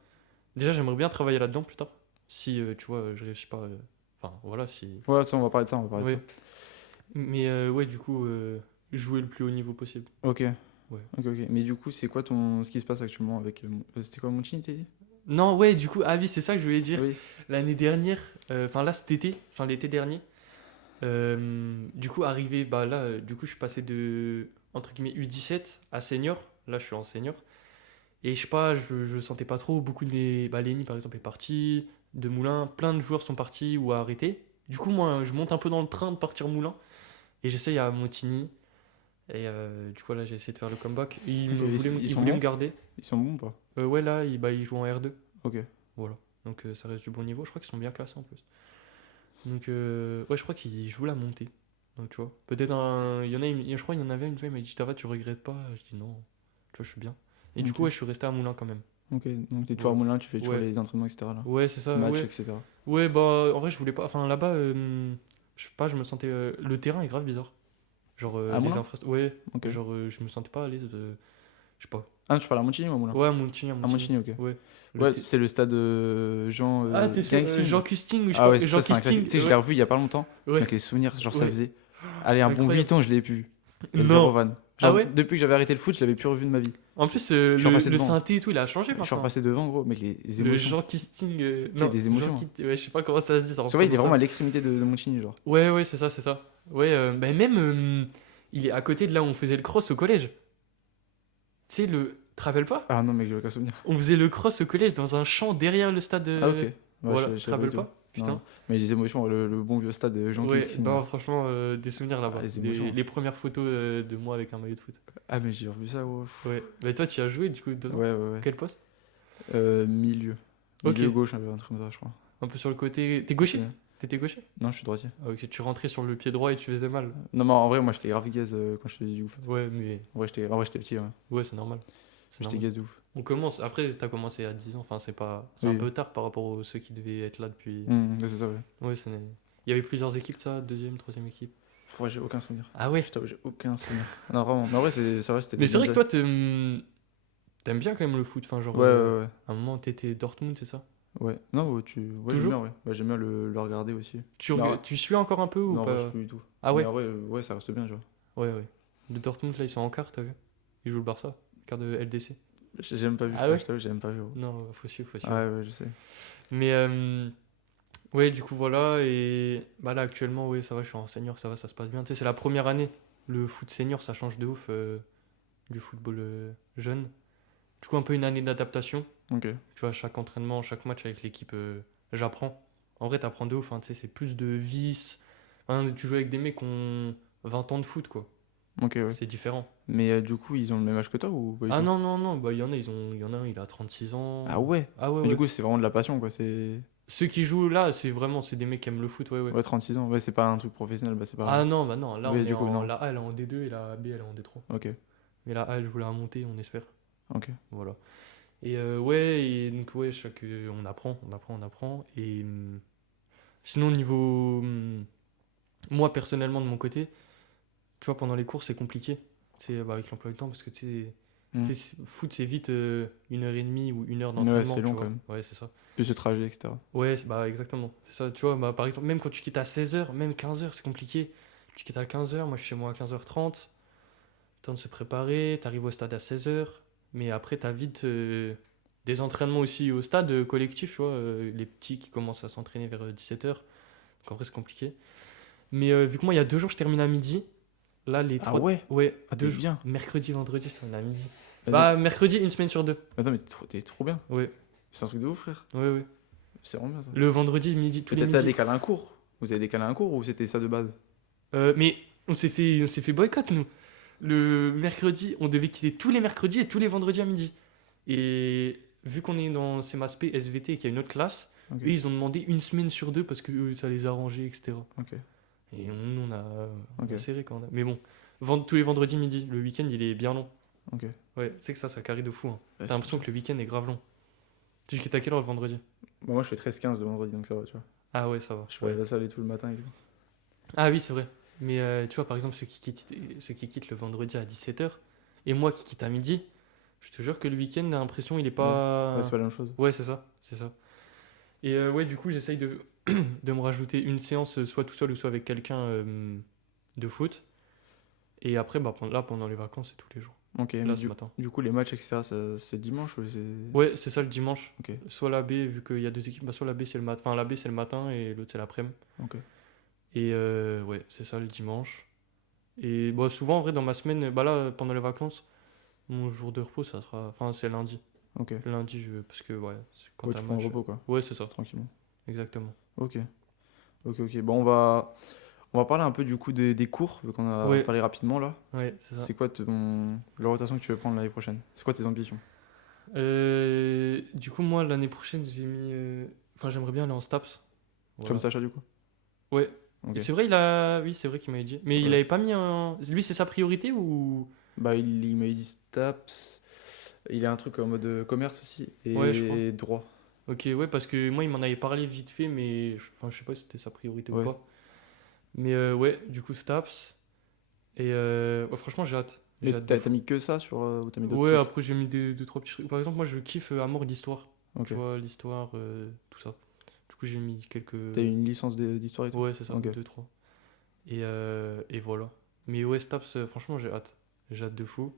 Déjà, j'aimerais bien travailler là-dedans plus tard. Si, tu vois, je réussis pas. Enfin, voilà, si. Ouais, ça, on va parler de ça. On va parler Ouais. de ça. Mais ouais, du coup, jouer le plus haut niveau possible. Ok. Ouais. Ok, ok. Mais du coup, c'est quoi ce qui se passe actuellement avec. C'était quoi, Monchini, t'as dit? Non, ouais, du coup, ah oui, c'est ça que je voulais dire. Oui. L'année dernière, enfin là, cet été, enfin l'été dernier, du coup, arrivé, bah là, du coup, je suis passé de, entre guillemets, U17 à senior. Là, je suis en senior. Et je sais pas, je sentais pas trop. Beaucoup de mes. Bah, Lenny, par exemple, est parti. De Moulin, plein de joueurs sont partis ou arrêtés. Du coup, moi, je monte un peu dans le train de partir Moulin. Et j'essaye à Montigny. Et du coup, là, j'ai essayé de faire le comeback. Ok, ils Il sont voulait bons. me garder. Ils sont bons ou pas? Ouais, là, il joue en R2. Ok. Voilà. Donc, ça reste du bon niveau. Je crois qu'ils sont bien classés en plus. Donc, ouais, je crois qu'ils jouent la montée. Donc, tu vois. Peut-être un. Il y en a, je crois qu'il y en avait une fois, il m'a dit, ça va, tu regrettes pas? Je dis non. Tu vois, je suis bien. Et du Ok. coup, ouais, je suis resté à Moulin quand même. Ok. Donc, t'es toujours à Ouais. Moulin, tu fais toujours Ouais. les entraînements, etc. Là. Ouais, c'est ça. Match, Ouais. etc. Ouais, bah, en vrai, je voulais pas. Enfin, là-bas, je sais pas, je me sentais. Le terrain est grave bizarre. Genre, À les Moulin? infrastructures. Ouais, Ok. genre, je me sentais pas à l'aise. Je sais pas. Ah, tu parles à Montigny ou à Moulin? Ouais, à Montigny, à À Montigny. Montigny, ok. Ouais. Ouais, c'est le stade Jean Ah, t'es sûr, Gangxing. Jean Custing, ou je sais Ah ouais, pas. c'est Jean ça, c'est un classique. Kisting. Tu sais, je l'ai revu il y a pas longtemps. Ouais. Donc les souvenirs, genre ça Ouais. faisait. Allez, un bon Incroyable. 8 ans, je l'ai plus vu. Et Non. zéro van. Ah Genre, ouais. depuis que j'avais arrêté le foot, je l'avais plus revu de ma vie. En plus, Je suis repassé le devant. synthé et tout, il a changé Je suis maintenant. repassé devant, gros, mec, les Le émotions. Jean Kisting. sais, les émotions, Ouais, je sais pas comment ça se dit. Ça Tu vois, il est ressemble vraiment ça. à l'extrémité de Montigny, genre. Ouais, ouais, c'est ça, c'est ça. Ouais, bah même, il est à côté de là où on faisait le cross au collège. Tu sais, le. Tu te rappelles pas? Ah non, mec, j'ai aucun souvenir. On faisait le cross au collège dans un champ derrière le stade. Ah ok. Ouais, Voilà, je tu te savais rappelles du pas? tout. Putain. Non. Mais les émotions, le bon vieux stade de Jean Ouais, Gangxing. bah franchement, des souvenirs là-bas. Ah, les émotions. Les premières photos de moi avec un maillot de foot. Ah, mais j'ai revu ça, gros. Ouais. Bah toi, tu y as joué du coup 2 ans. Ouais, ouais, ouais. Quel poste? Milieu. Ok. Milieu gauche, un truc comme ça, je crois. Un peu sur le côté. T'es gaucher? Ouais. T'étais gaucher? Non, je suis droitier. Ah, ok, tu rentrais sur le pied droit et tu faisais mal. Non, mais en vrai, moi, j'étais grave gaze quand je faisais du foot. Ouais, mais. En vrai, j'étais petit, ouais. Ouais, c'est normal. C'est J'étais normal. gaze de ouf. On commence. Après, t'as commencé à 10 ans. Enfin, c'est pas. C'est un Oui. peu tard par rapport aux ceux qui devaient être là depuis. Ouais, c'est ça, ouais. Ouais, c'est. Il y avait plusieurs équipes, ça? Deuxième, troisième équipe? Ouais, j'ai aucun souvenir. Ah ouais? Je t'avoue, j'ai aucun souvenir. Non, vraiment. Mais en vrai, ça va, c'était Mais des c'est vrai bonnes que toi, t'aimes bien quand même le foot. Enfin, genre. années. Ouais, ouais, À un moment, t'étais Dortmund, c'est ça? ouais. Ouais, non, ouais, j'aime Toujours? bien, ouais. Ouais, j'aime bien le regarder aussi. Tu, Non, tu suis encore un peu ou non, pas? ouais, je suis plus du tout. Ah ouais? Mais en vrai, ouais, ça reste bien, tu vois. Ouais, ouais. Le Dortmund, là, ils sont en quart, t'as vu? Ils jouent le Barça, quart de LDC. J'ai même pas vu, Ah frère, ouais? je t'avoue, j'ai même pas vu, gros. Non, faut suivre, faut Ah suivre. ouais, ouais, je sais. Mais Ouais, du coup, voilà. Et bah là, actuellement, ouais, ça va, je suis en senior, ça va, ça se passe bien. Tu sais, c'est la première année. Le foot senior, ça change de ouf du football jeune. Du coup, un peu une année d'adaptation. Ok. Tu vois, chaque entraînement, chaque match avec l'équipe, j'apprends. En vrai, t'apprends de ouf, hein, tu sais, c'est plus de vis. Hein, tu joues avec des mecs qui ont 20 ans de foot, quoi. Ok, ouais. C'est différent. Mais du coup, ils ont le même âge que toi ou pas du Ah tout? non, non, non, bah il y en a un, il a 36 Ah ans. ouais. Ah ouais, Mais du ouais. coup, c'est vraiment de la passion, quoi. C'est. Ceux qui jouent là, c'est des mecs qui aiment le foot, ouais, ouais. Ouais, 36 ans. Ouais, c'est pas un truc professionnel, bah c'est pas. Ah non, bah non, là Oui, on est du coup, en. non. La A elle est en D2 et la B elle est en D3. Ok. Mais la A elle voulait la monter, on espère. Ok. Voilà. Et ouais, et donc ouais, on apprend, on apprend, on apprend. Et sinon, niveau. Moi personnellement, de mon côté, tu vois, pendant les cours c'est compliqué. C'est bah, avec l'emploi du temps parce que Hmm. foot c'est vite 1 heure et demie ou 1 heure Ouais, c'est d'entraînement, tu long quand vois. même. Ouais, c'est ça. Plus le trajet, etc. Ouais, bah exactement. C'est ça, tu vois, bah, par exemple, même quand tu quittes à 16 heures même 15 heures c'est compliqué. Tu quittes à 15 heures moi je suis chez moi à 15h30. Temps de se préparer, t'arrives au stade à 16 heures. Mais après, t'as vite des entraînements aussi au stade collectif, tu vois. Les petits qui commencent à s'entraîner vers 17 heures. Donc en vrai, c'est compliqué. Mais vu que moi, il y a 2 jours, je termine à midi. Là, les Ah trois. ouais? Ouais, Ah, t'es 2 jours. bien. Mercredi, vendredi, je termine à midi. Vas-y. Bah, mercredi, une semaine sur 2. Attends, mais t'es trop bien. Ouais, C'est un truc de ouf, frère. ouais, ouais. C'est vraiment bien ça. Le vendredi, midi, tous Mais les t'as midis. décalé un cours? Vous avez décalé un cours ou c'était ça de base? Mais on s'est fait boycott, nous. Le mercredi, on devait quitter tous les mercredis et tous les vendredis à midi. Et vu qu'on est dans CMASP, SVT et qu'il y a une autre classe, Ok. eux, ils ont demandé une semaine sur 2 parce que ça les a arrangés, etc. Ok. Et on a Ok. serré quand même. Mais bon, tous les vendredis midi, le week-end, il est bien long. Ok. Ouais, c'est que ça carie de fou, hein. Ouais, T'as l'impression que le week-end est grave long. Tu quittes à quelle heure le vendredi? Bah, moi, je fais 13-15 le vendredi, donc ça va, tu vois. Ah ouais, ça va. Je fais Ouais. la salle et tout le matin et tout. Ah oui, c'est vrai. Mais tu vois, par exemple, ceux qui quittent le vendredi à 17 heures et moi qui quitte à midi, je te jure que le week-end, j'ai l'impression il est Ouais. Ouais, pas. c'est pas la même chose. Ouais, c'est ça, c'est ça. Et ouais, du coup, j'essaye de, de me rajouter une séance, soit tout seul ou soit avec quelqu'un de foot. Et après, bah, là, pendant les vacances, c'est tous les jours. Ok, mais Là, ce matin. du coup, les matchs, etc., c'est dimanche ou c'est. Ouais, c'est ça le dimanche. Ok. Soit la B, vu qu'il y a 2 équipes, bah, soit la B, c'est le matin. Enfin, la B, c'est le matin et l'autre, c'est l'après-midi. Ok. Et ouais, c'est ça le dimanche. Et bah, souvent, en vrai, dans ma semaine, bah là, pendant les vacances, mon jour de repos, ça sera. Enfin, c'est lundi. Ok. Le lundi, parce que, ouais, c'est quand Ouais, t'as tu un prends le match. repos, quoi. Ouais, c'est ça, Tranquillement. exactement. Ok. Ok, ok. Bon, on va parler un peu du coup des cours, vu qu'on a Ouais, parlé rapidement là. ouais, c'est ça. C'est quoi l'orientation que tu veux prendre l'année prochaine? C'est quoi tes ambitions? Du coup, moi, l'année prochaine, j'ai mis. Enfin, j'aimerais bien aller en STAPS. Comme Voilà. Sacha, du coup? Ouais. Ok. Et c'est vrai, oui, c'est vrai qu'il m'avait dit. Mais il Ouais. avait pas mis un. Lui, c'est sa priorité ou. Bah, il m'a dit STAPS. Il a un truc en mode commerce aussi. Ouais, je crois. Et droit. Ok, ouais, parce que moi, il m'en avait parlé vite fait, mais enfin, je sais pas si c'était sa priorité ou Ouais. pas. Mais ouais, du coup, STAPS. Et ouais, franchement, j'ai hâte. Mais J'ai hâte de t'as fou. mis que ça sur. Ou t'as mis d'autres Ouais, trucs? après, j'ai mis deux, trois petits trucs. Par exemple, moi, je kiffe à mort l'histoire. Ok. Tu vois, l'histoire, tout ça. Du coup, j'ai mis quelques. T'as eu une licence d'histoire et tout? Ouais, c'est ça, Ok. deux, trois. Et voilà. Mais ouais, STAPS, franchement, j'ai hâte. J'ai hâte de fou.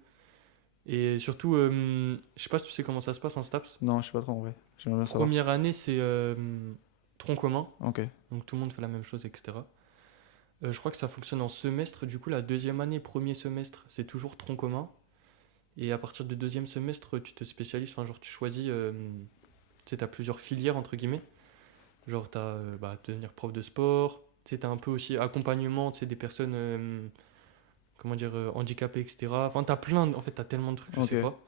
Et surtout, je sais pas si tu sais comment ça se passe en STAPS. Non, je sais pas trop en vrai. J'aimerais bien savoir. Première année, c'est tronc commun. Ok. Donc tout le monde fait la même chose, etc. Je crois que ça fonctionne en semestre. Du coup, la deuxième année, premier semestre, c'est toujours tronc commun. Et à partir du deuxième semestre, tu te spécialises. Enfin, genre, tu choisis. Tu sais, t'as plusieurs filières, entre guillemets. Genre, t'as bah, devenir prof de sport. Tu sais, t'as un peu aussi accompagnement, tu sais, des personnes, comment dire, handicapées, etc. Enfin, t'as plein. En fait, t'as tellement de trucs, je sais Ok. pas.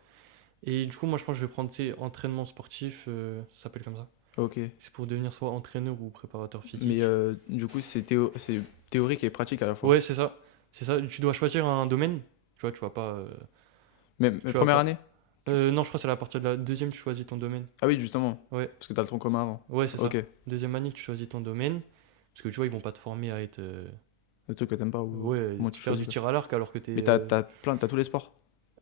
Et du coup, moi, je pense que je vais prendre, tu sais, entraînement sportif. Ça s'appelle comme ça. Ok. C'est pour devenir soit entraîneur ou préparateur Mais physique. du coup, c'est théorique et pratique à la fois. Ouais, c'est ça. C'est ça. Tu dois choisir un domaine. Tu vois, tu vas pas. Mais Tu vas première pas. année? Non, je crois que c'est à partir de la deuxième, tu choisis ton domaine. Ah oui, justement. Ouais, Parce que t'as le tronc commun avant. ouais, c'est ça. Ok. Deuxième année, tu choisis ton domaine. Parce que tu vois, ils vont pas te former à être. Le truc que t'aimes pas ou. Ouais, Comment tu faire du choisis quoi. tir à l'arc alors que t'es. Mais t'as tous les sports.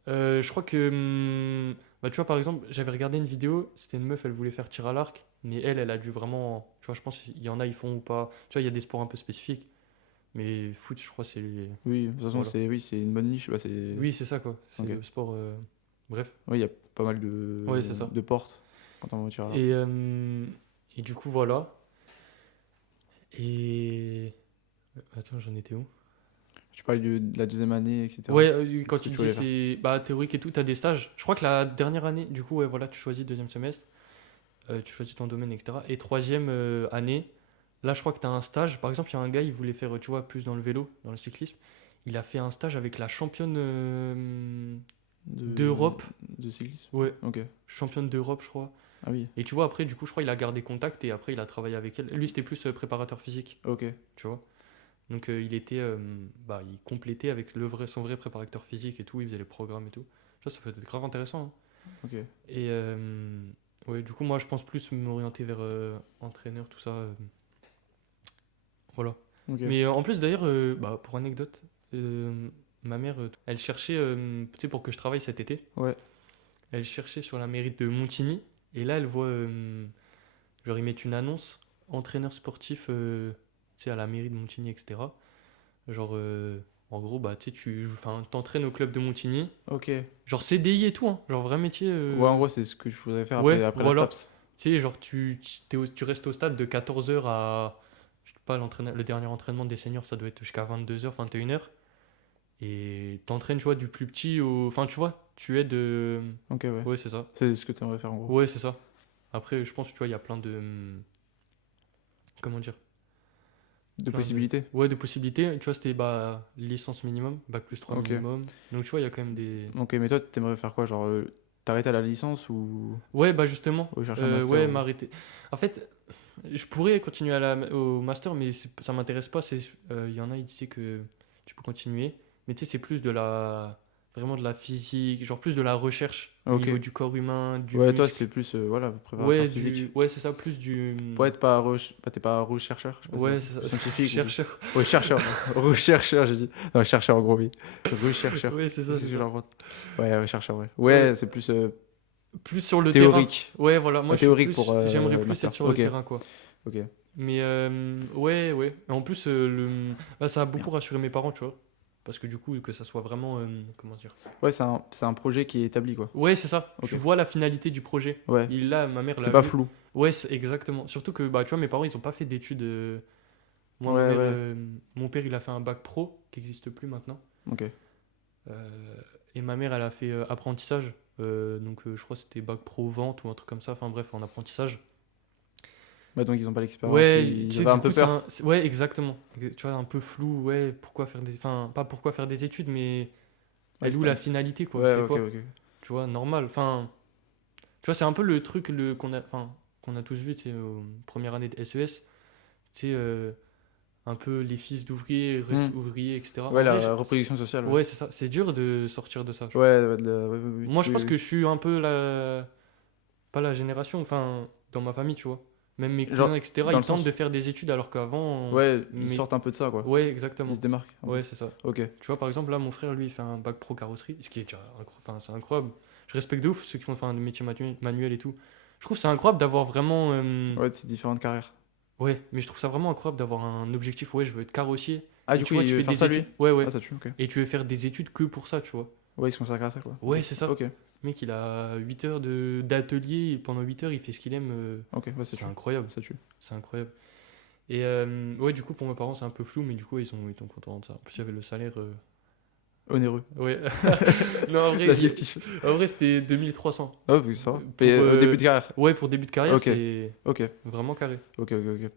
Je crois que. Bah, tu vois, par exemple, j'avais regardé une vidéo, c'était une meuf, elle voulait faire tir à l'arc, mais elle a dû vraiment. Tu vois, je pense qu'il y en a, ils font ou pas. Tu vois, il y a des sports un peu spécifiques. Mais foot, je crois, c'est. Oui, de toute façon, Voilà. c'est une bonne niche. Bah, c'est. Oui, c'est ça, quoi. C'est Ok. le sport. Bref. Oui, il y a pas mal de, Ouais, c'est ça. de portes quand on va au tir à l'arc. Et du coup, voilà. Et. Attends, j'en étais où? Tu parlais de la deuxième année, etc. Ouais, quand Qu'est-ce que tu tu voulais dis c'est bah, théorique et tout, t'as des stages. Je crois que la dernière année, du coup, ouais, voilà, tu choisis deuxième semestre, tu choisis ton domaine, etc. Et troisième année, là, je crois que t'as un stage. Par exemple, il y a un gars, il voulait faire, tu vois, plus dans le vélo, dans le cyclisme. Il a fait un stage avec la championne de... d'Europe. de cyclisme. Ouais, Ok. championne d'Europe, je crois. Ah oui. Et tu vois, après, du coup, je crois qu'il a gardé contact et après, il a travaillé avec elle. Lui, c'était plus préparateur physique, Ok. tu vois. Donc, il était, bah, il complétait avec son vrai préparateur physique et tout. Il faisait les programmes et tout. Ça peut être grave intéressant, hein. Ok. Et ouais, du coup, moi, je pense plus m'orienter vers entraîneur, tout ça. Voilà. Ok. Mais en plus, d'ailleurs, bah, pour anecdote, ma mère, elle cherchait, tu sais, pour que je travaille cet été, Ouais. elle cherchait sur la mairie de Montigny. Et là, elle voit, genre, ils mettent une annonce, entraîneur sportif, tu sais, à la mairie de Montigny, etc. Genre, en gros, bah, tu sais, t'entraînes au club de Montigny. Ok. Genre CDI et tout, hein. Genre vrai métier. Ouais, en gros, c'est ce que je voudrais faire Ouais, après la voilà. STAPS. Tu sais, genre, tu restes au stade de 14h à. Je sais pas, le dernier entraînement des seniors, ça doit être jusqu'à 22h, 21h. Et t'entraînes, tu vois, du plus petit au. Enfin, tu vois, tu aides. Ok, ouais. Ouais, c'est ça. C'est ce que tu aimerais faire en gros. Ouais, c'est ça. Après, je pense, tu vois, il y a plein de. Comment dire? De Plein possibilités. Ouais, de possibilités. Tu vois, c'était bah, licence minimum, bac plus 3 Ok. minimum. Donc, tu vois, il y a quand même des. Ok, mais toi, t'aimerais faire quoi? Genre, t'arrêtes à la licence ou Ouais, bah justement. chercher un master Ouais, ou... m'arrêter. En fait, je pourrais continuer au master, mais ça m'intéresse pas. Il y en a, ils disaient que tu peux continuer. Mais tu sais, c'est plus de la. Vraiment de la physique, genre plus de la recherche au Ok. niveau du corps humain, du Ouais, toi, muscle. c'est plus, voilà, préparateur physique. Ouais, c'est ça, plus du. Ouais, t'es pas rechercheur, je sais pas si Ouais, ça c'est dit. ça. Scientifique ou... Chercheur. Ouais, chercheur. Rechercheur, j'ai dit. Non, chercheur, en gros, oui. Rechercheur. Ouais, c'est C'est ça, ce c'est que je ça. raconte. Ouais, rechercheur, ouais. Ouais, Ouais, c'est plus plus sur le terrain. théorique. Ouais, voilà, moi Ouais, je suis théorique pour plus. J'aimerais plus être master. sur le Ok, terrain, quoi. ok. Mais ouais, ouais. Et en plus, bah, ça a beaucoup Merde. rassuré mes parents, tu vois. Parce que du coup, que ça soit vraiment. Comment dire? Ouais, c'est un projet qui est établi, quoi. Ouais, c'est ça. Tu Ok. vois la finalité du projet. Ouais. Là, ma mère C'est l'a pas vu. flou. Ouais, exactement. Surtout que, bah, tu vois, mes parents, ils ont pas fait d'études. Moi, ma Ouais, mère, ouais. mon père, il a fait un bac pro, qui n'existe plus maintenant. Ok. Et ma mère, elle a fait apprentissage. Donc, je crois que c'était bac pro vente ou un truc comme ça. Enfin, bref, en apprentissage. Ouais, donc ils ont pas l'expérience. Ouais, tu Ils sais, avaient du un peu coup, peur. ouais, exactement. Tu vois, un peu flou, ouais, pourquoi faire des. Enfin, pas pourquoi faire des études, mais Ouais, elle est où la finalité, quoi? Ouais, C'est ok, quoi? ok. Tu vois, normal. Enfin, tu vois, c'est un peu le truc qu'on a tous vu, tu sais, première année de SES. Tu sais, un peu les fils d'ouvriers restent Hmm. ouvriers, etc. Ouais, En vrai, la reproduction sociale, ouais. ouais, c'est ça. C'est dur de sortir de ça, je Ouais, pense. ouais, oui, Moi, je oui, pense oui. que je suis un peu la. Pas la génération, enfin, dans ma famille, tu vois. Même mes cousins, Genre, etc., dans ils le tentent sens. de faire des études alors qu'avant. Ouais, ils Mais. sortent un peu de ça, quoi. Ouais, Ils exactement. se démarquent un peu. Ouais, c'est ça. Ok. Tu vois, par exemple, là, mon frère, lui, il fait un bac pro carrosserie, ce qui est déjà enfin, c'est incroyable. Je respecte de ouf ceux qui font enfin, des métiers manuels et tout. Je trouve que c'est incroyable d'avoir vraiment. Ouais, c'est différentes carrières. Ouais, mais je trouve ça vraiment incroyable d'avoir un objectif. Ouais, je veux être carrossier. Ah, Et du tu coup, vois, il tu veut fais faire des ça, lui? études. Ouais, Ah, ouais. ça tue, ok. Et tu veux faire des études que pour ça, tu vois. Ouais, ils se consacrent à ça, quoi. Ouais, c'est ça. Ok, Le mec, il a 8 heures d'atelier et pendant 8 heures, il fait ce qu'il aime. ok, ouais, ça C'est tue. incroyable. Ça tue. C'est incroyable. Et ouais, du coup, pour mes parents, c'est un peu flou, mais du coup, ils sont contents de ça. En plus, il y avait le salaire. Onéreux. Ouais. Non, en vrai, L'adjectif. en vrai c'était 2300. Ah, oui, ça va. Pour, Et, au début de carrière. Ouais, pour début de carrière, Ok, c'est ok, vraiment carré. ok, ok, ok.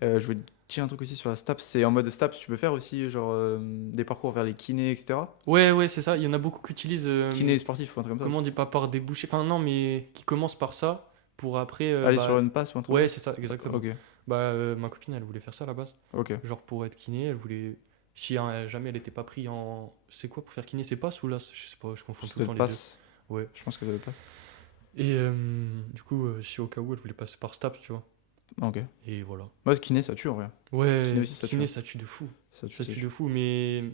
Je voulais te dire un truc aussi sur la STAPS. C'est en mode STAPS, tu peux faire aussi, genre, des parcours vers les kinés, etc. Ouais, ouais, c'est ça. Il y en a beaucoup qui utilisent. Kiné sportif ou un truc comme ça. Comment on dit pas par débouché. Enfin, non, mais qui commencent par ça pour après. Aller Bah, sur une passe ou un truc ouais, comme c'est ça, ça. exactement. Ok, Bah, ma copine, elle voulait faire ça à la base. ok. Genre pour être kiné, elle voulait. Si jamais elle était pas pris en. C'est quoi pour faire kiné? C'est pas ou là? Je sais pas, je confonds Ça tout le doit temps être les deux. passe. Ouais. Je pense que ça doit être passe. Et du coup, si au cas où elle voulait passer par STAPS, tu vois. Ok. Et voilà. Moi, kiné, ça tue en vrai. Ouais, Kiné aussi, ça tue, kiné, hein. ça tue de fou. Ça tue, Ça ça tue tue. de fou, mais.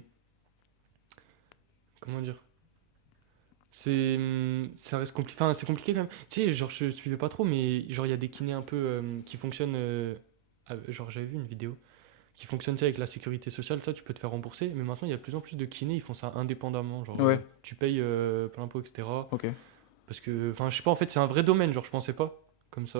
Comment dire? Ça reste compliqué. Enfin, c'est compliqué quand même. Tu sais, genre, je suivais pas trop, mais genre, il y a des kinés un peu qui fonctionnent. Genre, j'avais vu une vidéo qui fonctionne tu sais, avec la sécurité sociale, ça, tu peux te faire rembourser. Mais maintenant, il y a de plus en plus de kinés, ils font ça indépendamment. Genre, Ouais. tu payes plein pot, etc. Ok. Parce que, enfin, je sais pas, en fait, c'est un vrai domaine, genre, je pensais pas. Comme ça,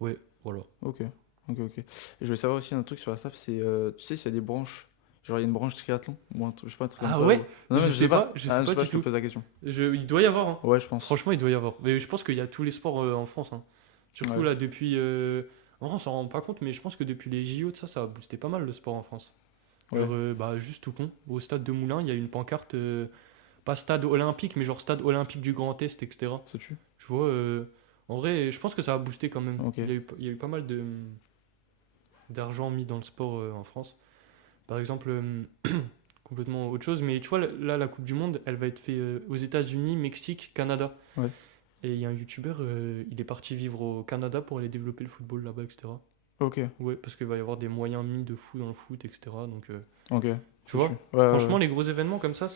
ouais, voilà. Ok. Ok, ok. Et je voulais savoir aussi un truc sur la SAP, c'est, tu sais, s'il y a des branches, genre il y a une branche triathlon, ou un truc, je sais pas, un truc comme Ah ça. ouais? Non, mais Je sais pas, je sais Ah, je pas sais pas, du je te tout. pose la question. Il doit y avoir, hein. Ouais, je pense. Franchement, il doit y avoir. Mais je pense qu'il y a tous les sports en France, hein. Surtout Ouais. là, depuis. En vrai, on s'en rend pas compte, mais je pense que depuis les JO, de ça a boosté pas mal le sport en France. Ouais. Genre, bah, juste tout con. Au stade de Moulins, il y a une pancarte, pas stade olympique, mais genre stade olympique du Grand Est, etc. Ça tue. Je vois, en vrai, je pense que ça a boosté quand même. Ok. Il y a eu pas mal d'argent mis dans le sport en France. Par exemple, complètement autre chose, mais tu vois, là, la Coupe du Monde, elle va être faite aux États-Unis, Mexique, Canada. Ouais. Et il y a un youtubeur, il est parti vivre au Canada pour aller développer le football là-bas, etc. Ok. Ouais, parce qu'il va y avoir des moyens mis de fou dans le foot, etc. Donc, Ok. tu Ça vois, tue. Ouais, franchement, ouais, les gros événements comme ça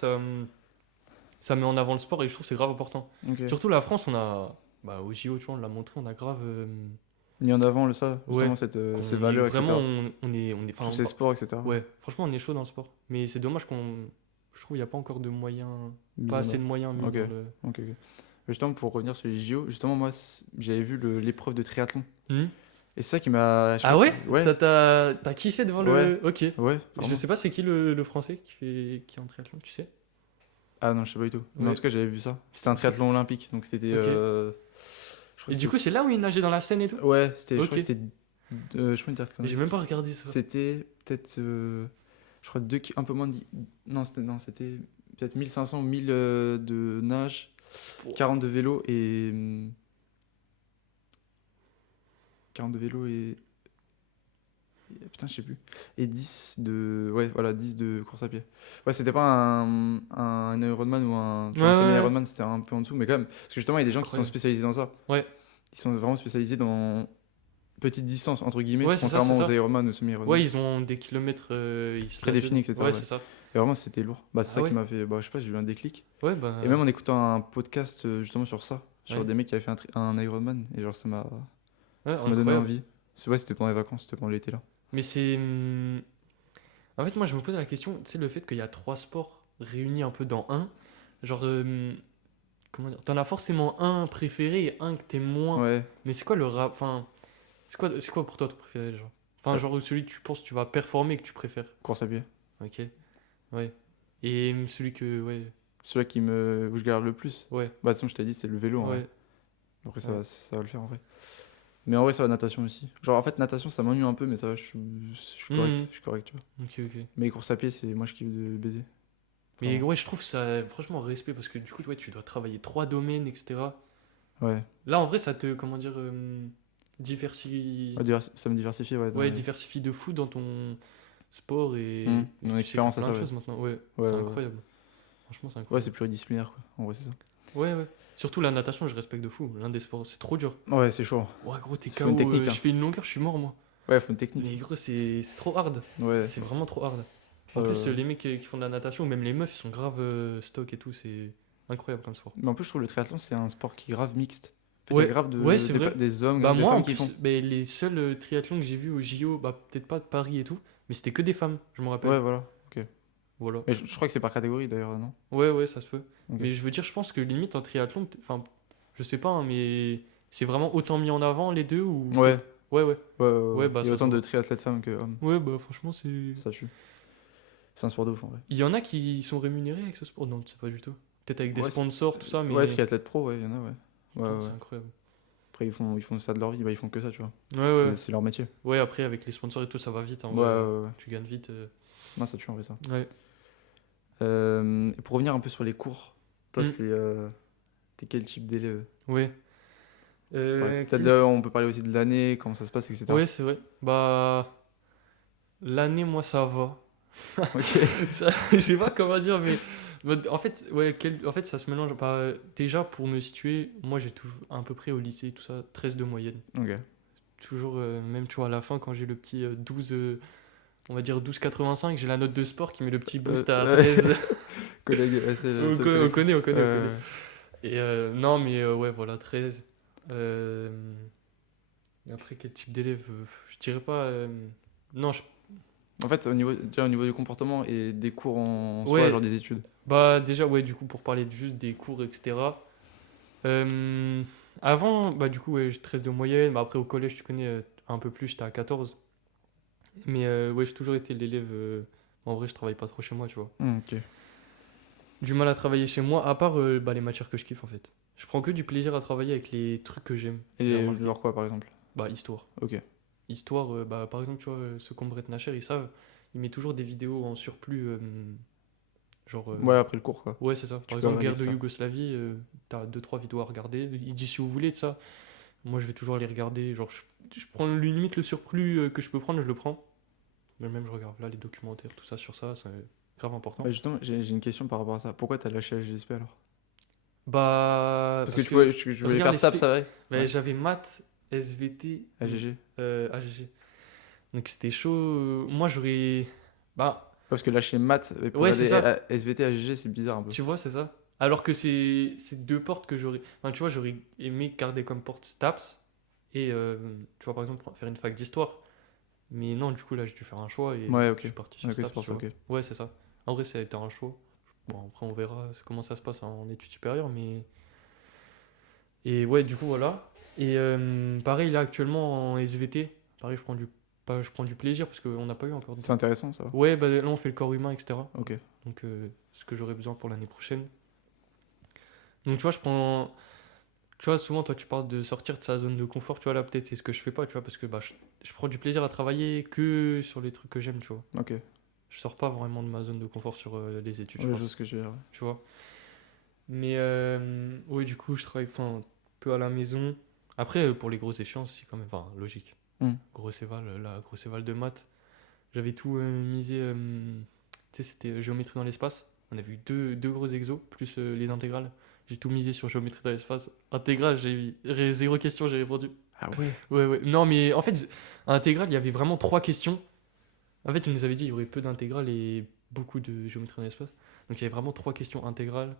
met en avant le sport et je trouve que c'est grave important. ouais. Ok. Surtout la France, on a, bah, au JO, tu vois, on l'a montré, on a grave. Mis en avant ça, Ouais, justement, qu'on ces est valeurs, vraiment, etc. enfin, Tous ces sports, etc. ouais, franchement, on est chaud dans le sport. Mais c'est dommage je trouve qu'il n'y a pas encore de moyens, Mis pas en assez avant. de moyens mis Ok. dans le. Ok, ok. Justement, pour revenir sur les JO, justement, moi, j'avais vu l'épreuve de triathlon. Hmm. Et c'est ça qui m'a. Je sais Ah pas ouais? Ouais. T'as kiffé devant Ouais. le. Ok. Ouais, Je vraiment. sais pas c'est qui le français qui est en triathlon, tu sais? Ah non, je sais pas du tout. Mais en Ouais. tout cas, j'avais vu ça. C'était un triathlon olympique. Donc c'était. Ok. Je crois Et que du coup, c'est là où il nageait dans la Seine et tout? Ouais, je Ok. crois que c'était. Je peux me dire Mais j'ai même pas regardé ça. C'était peut-être. Je crois un peu moins de. Non, c'était peut-être 1500 ou 1000 de nage, 40 de vélo et. 40 de vélo putain, je sais plus. Et 10 de. Ouais, voilà, 10 de course à pied. Ouais, c'était pas un Ironman ou un, tu Ouais, vois, un ouais, ouais. semi-Ironman, c'était un peu en dessous, mais quand même. Parce que justement, il y a des gens qui sont Incroyable. spécialisés dans ça. Ouais. Ils sont vraiment spécialisés dans petite distance, entre guillemets, Ouais, c'est ça, c'est contrairement aux ça. Ironman ou semi-Ironman. Ouais, ils ont des kilomètres, ils se la Prédéfinis, donnent. etc. Ouais, Ouais. c'est ça. Et vraiment, c'était lourd. Bah, c'est Ah ça qui ouais? m'a fait. Bah, je sais pas, j'ai eu un déclic. Ouais, bah. Et même en écoutant un podcast justement sur ça, sur Ouais, des mecs qui avaient fait un Ironman, et genre, ouais, ça m'a donné incroyable. envie. Ouais, c'était pendant les vacances, c'était pendant l'été là. Mais c'est. En fait, moi, je me pose la question, tu sais, le fait qu'il y a trois sports réunis un peu dans un, genre, comment dire, t'en as forcément un préféré et un que t'aimes moins. Ouais. Mais c'est quoi le rap, enfin, c'est quoi pour toi ton préféré, genre? Enfin, Euh, genre celui que tu penses que tu vas performer et que tu préfères. Course à pied. Ok, ouais. Et celui que, ouais, Celui-là où je galère le plus. ouais, Bah, de toute façon, je t'ai dit, c'est le vélo en vrai. ouais, Après, ouais. ça va le faire en vrai. Mais en vrai, ça va, natation aussi. Genre, en fait, natation, ça m'ennuie un peu, mais ça va, je suis correct. Mhm. Je suis correct, tu vois. Ok, ok. Mais course à pied, moi, je kiffe de baiser. Mais Vraiment. ouais, je trouve ça, franchement, respect parce que du coup, ouais, tu dois travailler trois domaines, etc. Ouais. Là, en vrai, ça te, comment dire, diversifie. Ouais, ça me diversifie, ouais. Ouais, diversifie de fou dans ton sport et Mon tu sais faire expérience à plein ça, de ouais. choses maintenant. Ouais, Ouais, c'est ouais. incroyable. Franchement, c'est Ouais, incroyable. c'est pluridisciplinaire, quoi. En vrai, c'est ça. Ouais, ouais. Surtout la natation, je respecte de fou. L'un des sports, c'est trop dur. Ouais, c'est chaud. Ouais, gros, t'es Faut une KO. technique, Je hein. fais une longueur, je suis mort, moi. Ouais, faut une technique. Mais gros, c'est trop hard. Ouais. C'est vraiment trop hard. En plus, les mecs qui font de la natation, ou même les meufs, ils sont grave stock et tout. C'est incroyable comme sport. Mais en plus, je trouve le triathlon, c'est un sport qui est grave mixte. En fait, Ouais, il y a grave ouais, c'est vrai. des hommes, Bah, grave des moi, en femmes qui plus, font. bah, les seuls triathlons que j'ai vus au JO, bah, peut-être pas de Paris et tout, mais c'était que des femmes, je me rappelle. Ouais, voilà. Ok. Voilà. Mais je crois que c'est par catégorie d'ailleurs, non? Ouais, ouais, ça se peut. Ok. Mais je veux dire, je pense que limite en triathlon, enfin, je sais pas, hein, mais c'est vraiment autant mis en avant les deux ou Ouais. Ouais, ouais. Ouais. Ouais, bah, Il y a ça autant se de voit. triathlètes femmes que hommes. Ouais, bah franchement, c'est. Ça tue. C'est un sport de ouf en vrai. Il y en a qui sont rémunérés avec ce sport? Non, tu sais pas du tout. Peut-être avec des Ouais, sponsors, tout ça, mais. Ouais, triathlète pro, ouais, il y en a, ouais. Ouais, Putain, ouais. c'est incroyable. Après, ils font ça de leur vie, bah, ils font que ça, tu vois. Ouais, ouais. C'est leur métier. Ouais, après, avec les sponsors et tout, ça va vite. En Ouais, vrai, ouais. tu gagnes vite. Non, ça tue en vrai, ça. Ouais. Et pour revenir un peu sur les cours, toi, Mm. t'es quel type d'élève? Ouais. Ouais, peut-être Quel- on peut parler aussi de l'année, comment ça se passe, etc. Ouais, c'est vrai. Bah. L'année, moi, ça va. Ok. Je sais pas comment dire, mais en fait, ouais, en fait, ça se mélange. Bah, déjà, pour me situer, moi, j'ai toujours à peu près au lycée, tout ça, 13 de moyenne. Ok. Toujours, même, tu vois, à la fin, quand j'ai le petit 12, on va dire 12,85, j'ai la note de sport qui met le petit boost à Ouais. 13. Collègue, ouais, c'est On c'est le connaît, on collègue. connaît, on connaît. Euh, Et non, mais ouais, voilà, 13. Euh, et après, quel type d'élève? Je dirais pas. Non, En fait, déjà, au niveau du comportement et des cours en soi, ouais, genre des études. bah déjà, ouais, du coup, pour parler juste des cours, etc. Avant, bah du coup, ouais, j'ai 13 de moyenne. Bah, après, au collège, tu connais, un peu plus, j'étais à 14. Mais ouais, j'ai toujours été l'élève. En vrai, je travaille pas trop chez moi, tu vois. Ok. Du mal à travailler chez moi, à part bah, les matières que je kiffe en fait. Je prends que du plaisir à travailler avec les trucs que j'aime. J'ai Et remarqué. genre quoi, par exemple? Bah, histoire. Ok. Histoire, bah, par exemple, tu vois, ceux comme Brett Nacher, ils savent, il met toujours des vidéos en surplus, genre. Ouais, après le cours, quoi. Ouais, c'est ça. Tu Par peux exemple, regarder guerre de ça. Yougoslavie, t'as deux trois vidéos à regarder. Il dit si vous voulez de ça. Moi, je vais toujours les regarder. Genre, je prends limite le surplus que je peux prendre, je le prends. Mais même, je regarde là les documentaires, tout ça sur ça, c'est grave important. Bah, justement, j'ai une question par rapport à ça. Pourquoi t'as lâché HGSP alors? Bah, Parce que tu voulais regarde faire STAPS, les ça vrai? bah, Ouais. j'avais maths, SVT, AGG. AGG. Donc c'était chaud. Moi, j'aurais. Bah, Parce que lâcher maths et pour ouais, c'est aller ça. à SVT, AGG, c'est bizarre un peu. Tu vois, c'est ça. Alors que c'est deux portes que j'aurais. Enfin, tu vois, j'aurais aimé garder comme porte STAPS et, tu vois, par exemple, faire une fac d'histoire. Mais non, du coup, là, j'ai dû faire un choix et Ouais, ok. je suis parti sur Ok, c'est STAPS, pour tu ça, vois. ok. Ouais, c'est ça. En vrai, ça a été un choix. Bon, après, on verra comment ça se passe en études supérieures, mais. Et ouais, du coup, voilà. Et pareil, là, actuellement, en SVT, pareil, je prends du plaisir parce qu'on n'a pas eu encore de. C'est intéressant, ça va. Ouais, bah là, on fait le corps humain, etc. Ok. Donc, ce que j'aurai besoin pour l'année prochaine. Donc, tu vois, je prends. Tu vois, souvent, toi, tu parles de sortir de sa zone de confort. Tu vois, là, peut-être, c'est ce que je fais pas, tu vois, parce que bah, je prends du plaisir à travailler que sur les trucs que j'aime, tu vois. Ok. Je sors pas vraiment de ma zone de confort sur les études, je Ouais, je vois pense. ce que je veux dire. Tu vois. Mais, ouais, du coup, je travaille un peu à la maison. Après, pour les grosses échéances, c'est quand même. Enfin, logique. Hmm. Grosse éval, la grosse éval de maths. J'avais tout misé. Tu sais, c'était géométrie dans l'espace. On avait eu deux gros exos, plus les intégrales. J'ai tout misé sur géométrie dans l'espace. Intégrale, j'ai eu zéro question, j'ai répondu. Ah ouais. Ouais, ouais. Non, mais en fait, intégrale, il y avait vraiment trois questions. En fait, tu nous avais dit qu'il y aurait peu d'intégrales et beaucoup de géométrie dans l'espace. Donc, il y avait vraiment trois questions intégrales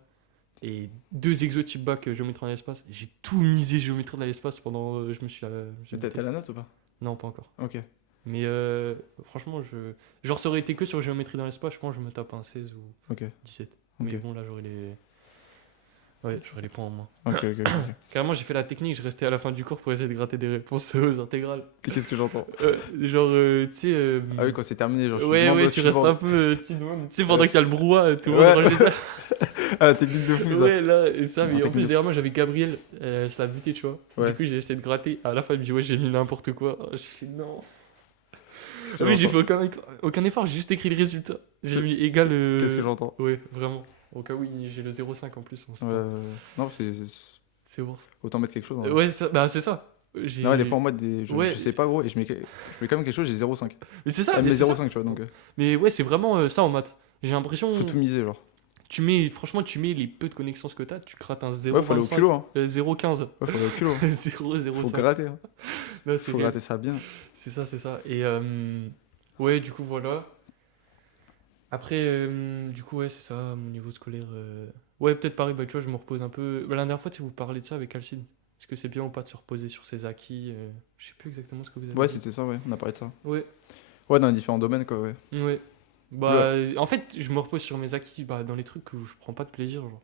et deux exos type bac géométrie dans l'espace. J'ai tout misé géométrie dans l'espace pendant. Je me suis. Mais t'as la note ou pas? Non, pas encore. Ok. Mais franchement, genre, ça aurait été que sur géométrie dans l'espace, je pense que je me tape un 16 ou Ok. 17. Ok. Mais bon, là, j'aurais les. Ouais, j'aurais les points en moins. Ok, ok, ok. Carrément, j'ai fait la technique, je restais à la fin du cours pour essayer de gratter des réponses aux intégrales. Qu'est-ce que j'entends? Genre, tu sais. Ah oui, quand c'est terminé, genre, tu Ouais, demandes, ouais, tu restes demandes. un peu. Tu demandes, tu sais, pendant qu'il y a le brouhaha, tout le monde Ouais. range les Ah, la technique de fou, ça. Ouais, là, et ça, En mais en technique plus, de derrière moi, j'avais Gabriel, ça l'a buté, tu vois. Ouais. Du coup, j'ai essayé de gratter. À la fin, il me dit, ouais, j'ai mis n'importe quoi. Oh, j'ai fait non. Qu'est-ce que Oui, j'ai j'entends? fait aucun effort, j'ai juste écrit le résultat. J'ai mis égal. Qu'est-ce que j'entends? Ouais, vraiment. Au cas où, j'ai le 0,5 en plus. On sait pas. Non, C'est ours. autant mettre quelque chose. En vrai. Ouais, bah c'est ça. Non, ouais, des fois, en mode, Ouais. je sais pas, gros, et je mets quand même quelque chose, j'ai 0,5. Mais c'est ça, Elle mais met c'est ça. 0,5, tu vois, donc. Mais ouais, c'est vraiment ça en maths. J'ai l'impression. Faut tout miser, genre. Franchement, tu mets les peu de connaissances que t'as, tu grattes un Ouais, faut aller au 0,25. culot, hein. 0,15. Ouais, faut aller au culot. 0,05. Faut gratter, hein. Non, c'est Faut réel. gratter ça bien. C'est ça, c'est ça. Et ouais, du coup, voilà. Après, du coup, ouais, c'est ça, mon niveau scolaire. Ouais, peut-être pareil, bah, tu vois, je me repose un peu. Bah, la dernière fois, tu sais, vous parlez de ça avec Alcide. Est-ce que c'est bien ou pas de se reposer sur ses acquis Je sais plus exactement ce que vous avez Ouais, dit. c'était ça, ouais, on a parlé de ça. Ouais, Ouais, dans différents domaines, quoi, ouais. ouais. Bah, en fait, je me repose sur mes acquis bah, dans les trucs où je prends pas de plaisir. Genre.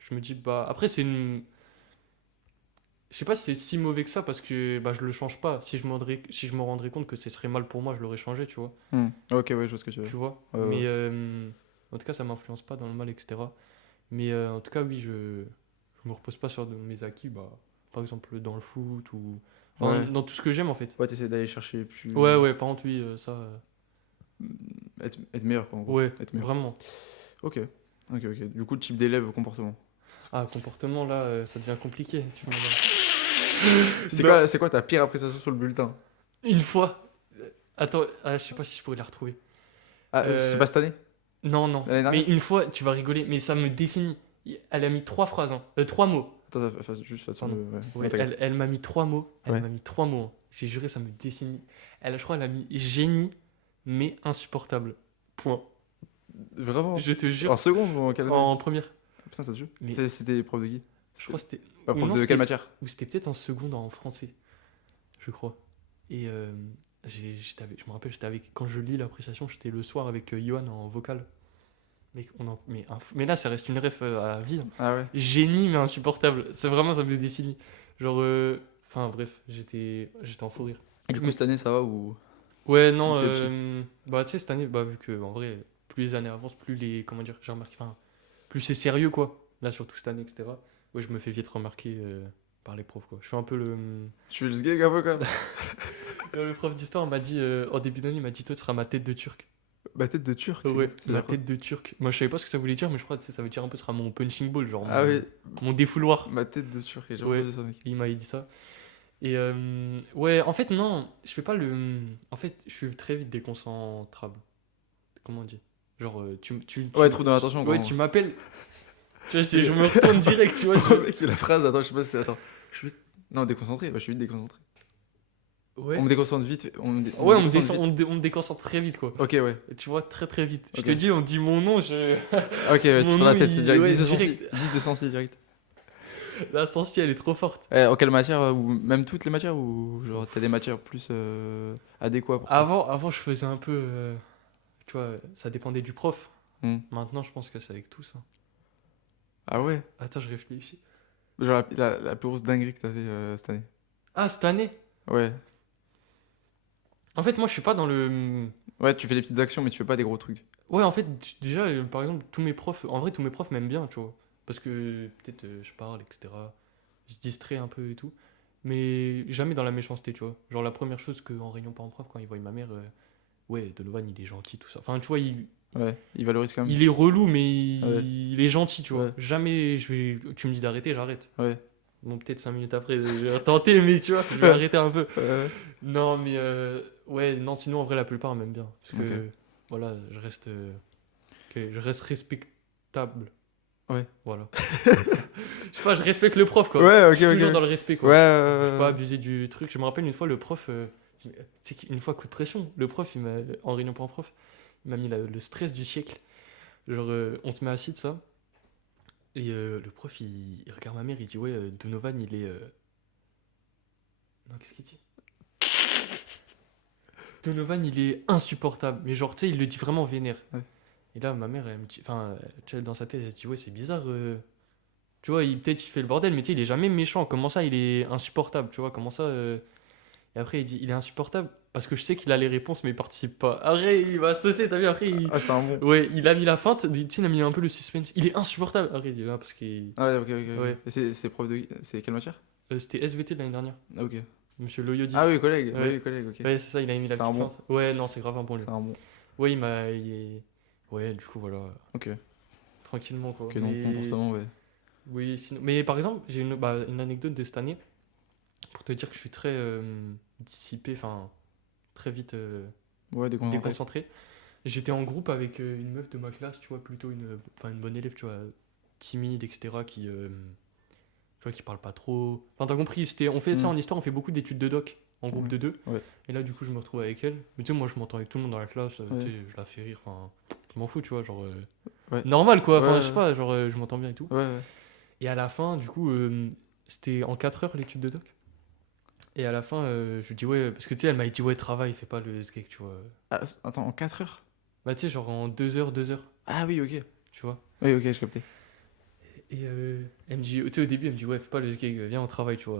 Je me dis, bah. Après, c'est une. Je sais pas si c'est si mauvais que ça parce que bah, je le change pas. Si je me rendrais compte que ce serait mal pour moi, je l'aurais changé, tu vois. Ok, ouais, je vois ce que tu veux Tu dire. vois. Ouais, ouais. Mais en tout cas, ça m'influence pas dans le mal, etc. Mais en tout cas, oui, je me repose pas sur mes acquis, bah, par exemple dans le foot ou enfin, Ouais. dans tout ce que j'aime en fait. Ouais, t'essaies d'aller chercher plus. Ouais, ouais, par contre, oui, ça. Être meilleur, quoi, en gros. Ouais, Être meilleur. vraiment. Ok. Ok, ok. Du coup, le type d'élève au comportement. Ah, comportement là, ça devient compliqué. C'est quoi ta pire appréciation sur le bulletin? Une fois. Attends, je sais pas si je pourrais la retrouver. Ah, c'est pas cette année? Non, non. L'année Mais dernière? une fois, tu vas rigoler, mais ça me définit. Elle a mis 3 phrases, hein. 3 mots. Attends, juste façon de. Ouais. Ouais, Ouais, t'inquiète. elle m'a mis 3 mots. Elle Ouais. m'a mis 3 mots, hein. J'ai juré, ça me définit. Je crois, elle a mis génie, mais insupportable. Point. Vraiment? Je te jure. En seconde ou en quelle année? En première. Putain, ça te joue. Mais- C'était prof de qui? Je crois que c'était. Pas ou prof non, de c'était- quelle matière? Ou c'était peut-être en seconde en français. Je crois. Et je me rappelle, j'étais avec. Quand je lis l'appréciation, j'étais le soir avec Johan en vocal. Mais là, ça reste une ref à vie, hein. Ah ouais. Génie, mais insupportable. C'est vraiment, ça me le définit. Genre. Enfin, bref, j'étais en fou rire. Et du coup, Mais- cette année, ça va ou. Ouais, non, Ok, petit. bah tu sais, cette année, bah vu que en vrai, plus les années avancent, plus les. Comment dire, j'ai remarqué, enfin, plus c'est sérieux quoi. Là, surtout cette année, etc. Ouais, je me fais vite remarquer par les profs quoi. Je suis un peu le. Tu fais le gag un peu quand même. Le prof d'histoire m'a dit, en début d'année, il m'a dit, toi, tu seras ma tête de turc. Ma tête de turc, c'est Ouais, c'est ma dire quoi? tête de turc. Moi, je savais pas ce que ça voulait dire, mais je crois que ça veut dire un peu, ce sera mon punching ball, genre Ah oui, mon défouloir. ma tête de turc, j'ai Ouais, entendu ça, mec. il m'a dit ça. Et ouais, en fait, non, je fais pas le. En fait, je suis très vite déconcentrable. Comment on dit? Genre, Ouais, trou dans l'attention, ouais, quoi. tu m'appelles. Tu vois, je me retourne direct, tu vois. Oh, mec, la phrase, attends, je sais pas si c'est. Attends. Je suis vite. Non, déconcentré, bah, je suis vite déconcentré. On Ouais. me déconcentre vite. Ouais, on me, déconcentre vite. on me déconcentre très vite, quoi. Ok, ouais. Tu vois, très très vite. Je Ok. te dis, on dit mon nom, Ok, ouais, Mon sur la nom, tête, c'est direct. ouais, 10 de sensi. direct. 10 de sensi, direct. La sensi, elle est trop forte. En quelle matière ou même toutes les matières ou genre t'as des matières plus adéquates pour toi? Avant, je faisais un peu. Tu vois, ça dépendait du prof. Hmm. Maintenant, je pense que c'est avec tous. Hein. Ah ouais? Attends, je réfléchis. Genre la plus grosse dinguerie que t'as fait cette année. Ah, cette année? Ouais. En fait, moi, je suis pas dans le. Ouais, tu fais des petites actions, mais tu fais pas des gros trucs. Ouais, en fait, déjà, par exemple, tous mes profs. En vrai, tous mes profs m'aiment bien, tu vois. Parce que peut-être je parle, etc. Je distrais un peu et tout. Mais jamais dans la méchanceté, tu vois. Genre, la première chose qu'en réunion parents-prof, quand ils voient ma mère, ouais, Donovan, il est gentil, tout ça. Enfin, tu vois, Ouais, ils valorisent quand même. il est relou, mais Ouais. il est gentil, tu vois. Ouais. Jamais tu me dis d'arrêter, j'arrête. Ouais. Bon, peut-être 5 minutes après, je vais tenter, mais tu vois, je vais arrêter un peu. Ouais. Non, mais ouais, non, sinon, en vrai, la plupart m'aiment bien. Parce que, Ok. voilà, je reste respectable. Ouais. Voilà. Je sais pas, je respecte le prof, quoi. Ouais, Je suis ok, toujours ok. dans le respect, Ouais, quoi. Je peux pas abuser du truc. Je me rappelle une fois, le prof, c'est qu'une fois, coup de pression, le prof, en réunion pour un prof, il m'a mis le stress du siècle. Genre, on se met assis de ça. Et le prof, il regarde ma mère, il dit, ouais, Donovan, il est. Non, qu'est-ce qu'il dit? Donovan, il est insupportable. Mais genre, tu sais, il le dit vraiment vénère. Ouais. Et là, ma mère, elle me dit, enfin, tu sais, dans sa tête, elle se dit, ouais, c'est bizarre. Tu vois, peut-être il fait le bordel, mais tu sais, il est jamais méchant. Comment ça, il est insupportable, tu vois? Comment ça. Et après, il dit, il est insupportable parce que je sais qu'il a les réponses, mais il participe pas. Après, il va associer, t'as vu? Après, Ah, c'est un bon. ouais, il a mis la feinte, tu sais, il a mis un peu le suspense. Il est insupportable. Après, il dit, ah, parce qu'il. Ah, ouais, ok, ok. Ouais. Ok. Et c'est prof de. C'est quelle matière? C'était SVT de l'année dernière. Ah, ok. Monsieur Loyodis. Ah, oui, collègue. Ouais. Oui, collègue, ok. Ouais, c'est ça, il a mis la C'est un petite bon. feinte. Ouais, non, c'est grave un bon lui. C'est un bon. Ouais, il m'a. Ouais, du coup, voilà. Ok. Tranquillement, quoi. Ok, donc Mais- comportement, ouais. Oui, sinon. Mais par exemple, j'ai une anecdote de cette année pour te dire que je suis très dissipé, enfin, très vite Ouais, déconcentré. déconcentré. J'étais en groupe avec une meuf de ma classe, tu vois, plutôt enfin, une bonne élève, tu vois, timide, etc., tu vois, qui parle pas trop. Enfin, t'as compris, on fait ça en histoire, on fait beaucoup d'études de doc en groupe de deux. Ouais. Et là, du coup, je me retrouve avec elle. Mais tu sais, moi, je m'entends avec tout le monde dans la classe, Ouais. tu sais, je la fais rire, enfin, je m'en fous, tu vois, genre. Ouais. Normal, quoi, enfin, Ouais, je sais pas, genre, je m'entends bien et tout. Ouais, ouais. Et à la fin, du coup, c'était en 4 heures l'étude de doc. Et à la fin, je lui dis, ouais, parce que tu sais, elle m'a dit, ouais, travail, fais pas le skate, tu vois. Ah, attends, en 4 heures? Bah, tu sais, genre en 2 heures, 2 heures, Ah, oui, ok. tu vois. Oui, ok, je captais. Et elle me dit, tu sais, au début, elle me dit, ouais, fais pas le skate, viens au travail, tu vois.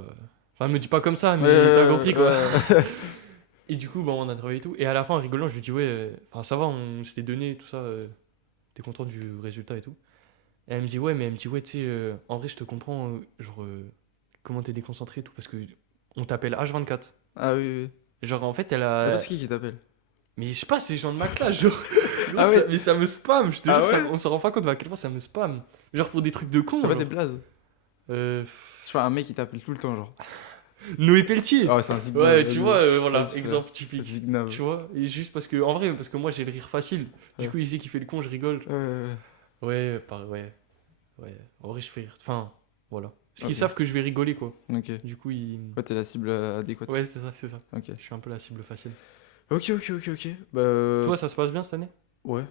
Enfin, elle me dit pas comme ça, mais Ouais, t'as compris, quoi. ouais. Et du coup, bah, on a travaillé et tout. Et à la fin, en rigolant, je lui dis, ouais, enfin, ça va, on s'était donné, tout ça, t'es content du résultat et tout. Et elle me dit, ouais, mais elle me dit, ouais, tu sais, en vrai, je te comprends, genre, comment t'es déconcentré et tout, parce que on t'appelle H24. Ah, oui, oui. Genre, en fait, elle Attends, a. c'est qui t'appelle? Mais je sais pas, c'est les gens de ma classe, genre. Ah ouais. Mais ça me spam, je te Ah jure, ouais on se rend pas compte à quel point ça me spam. Genre pour des trucs de con. T'as pas Genre. des blazes? Euh, Je sais pas, un mec qui t'appelle tout le temps, genre. Noé Pelletier. Ah, ouais, c'est un zigzag. Ouais, tu vois, voilà, Vas-y, exemple typique. Zignav. Tu vois, et juste parce que, en vrai, parce que moi j'ai le rire facile. Du Ouais. coup, il sait qu'il fait le con, je rigole. Ouais, ouais. Ouais, en vrai, je fais rire. Enfin, voilà. Parce qu'ils Ok. savent que je vais rigoler, quoi. Ok. Du coup, ils. Ouais, t'es la cible adéquate. Ouais, c'est ça, c'est ça. Ok. Je suis un peu la cible facile. Ok, ok, ok, ok. Toi, ça se passe bien cette année? Ouais.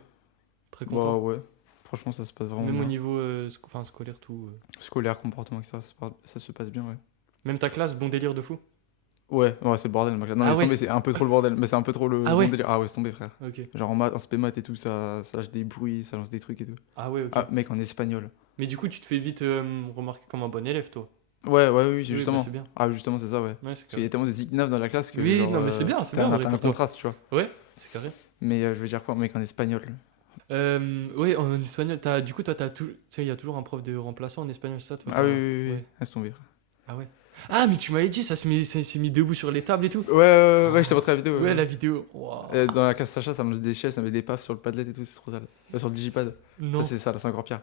Très Bah, content. ouais. Franchement, ça se passe vraiment Même au bien. niveau enfin, scolaire, tout. Scolaire, comportement, etc. Ça se passe bien, ouais. Même ta classe, bon délire de fou? Ouais, c'est le bordel, ma classe. Non, Ah laisse ouais. tomber, c'est un peu trop le bordel. Mais c'est un peu trop le Ah bon ouais. délire. Ah ouais, c'est tombé, frère. Ok. Genre en maths, en spé maths et tout, ça lâche des bruits, ça lance des trucs et tout. Ah ouais, ok. Ah, mec, en espagnol. Mais du coup, tu te fais vite remarquer comme un bon élève, toi. Ouais, oui, Oui, bah, justement. c'est bien. Ah, justement, c'est ça, ouais. Ouais, c'est Parce qu'il y carré. a tellement de Ziknav dans la classe que, Oui, genre, non, mais c'est bien, c'est t'as bien en un, vrai t'as un pour toi. contraste, tu vois. Ouais, c'est carré. Mais je veux dire quoi, mec, en espagnol. Ouais, en espagnol, du coup, toi, tu sais, il y a toujours un prof de remplaçant en espagnol, c'est ça, toi, Ah oui, oui, oui, oui, Ouais. laisse tomber. Ah ouais. Ah, mais tu m'avais dit, ça s'est mis debout sur les tables et tout. Ouais, je t'ai montré la vidéo. Ouais, Ouais. la vidéo. Waouh. Dans la classe Sacha, ça me déchire, ça met des pafs sur le Padlet et tout, c'est trop sale. Sur le digipad. Ça, Non. c'est sale, c'est encore pire.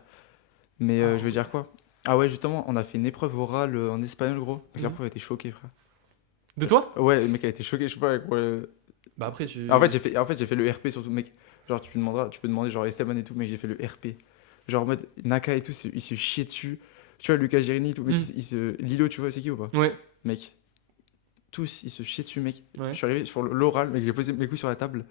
Mais Ah je veux dire ouais. quoi? Ah ouais, justement, on a fait une épreuve orale en espagnol, gros. Mec, la Mhm. prof a été choquée, frère. De toi? Ouais, le mec a été choqué, je sais pas quoi. Bah après, En fait, j'ai fait le RP surtout, mec. Genre, tu peux demander, genre Esteban et tout, mec, j'ai fait le RP. Genre, en mode, Naka et tout, il se chiait dessus. Tu vois, Lucas Girini et tout, mec, Mhm. Lilo, tu vois, c'est qui ou pas? Ouais. Mec, tous, ils se chiaient dessus, mec. Je Ouais. suis arrivé sur l'oral, mec, j'ai posé mes couilles sur la table.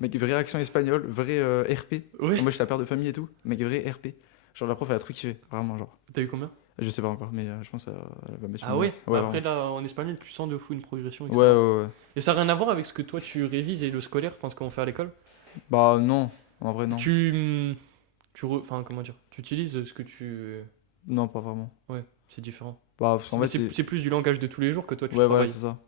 Mec, vraie réaction espagnole, vrai RP. Ouais. Moi, j'étais la père de famille et tout, mec, vrai RP. Genre, la prof, elle a trop kiffé, vraiment, genre. T'as eu combien? Je sais pas encore, mais je pense qu'elle va mettre Ah une ouais? note. Bah Ouais, après, vraiment. là, en espagnol, tu sens de fou une progression, Ouais, etc. ouais, ouais. Et ça n'a rien à voir avec ce que toi, tu révises et le scolaire, enfin, ce qu'on fait à l'école? Bah, non, en vrai, non. Enfin, comment dire? Tu utilises ce que tu. Non, pas vraiment. Ouais, c'est différent. Bah, parce qu'en Mais fait, c'est. c'est plus du langage de tous les jours que toi, tu Ouais, voilà, travailles. c'est ça.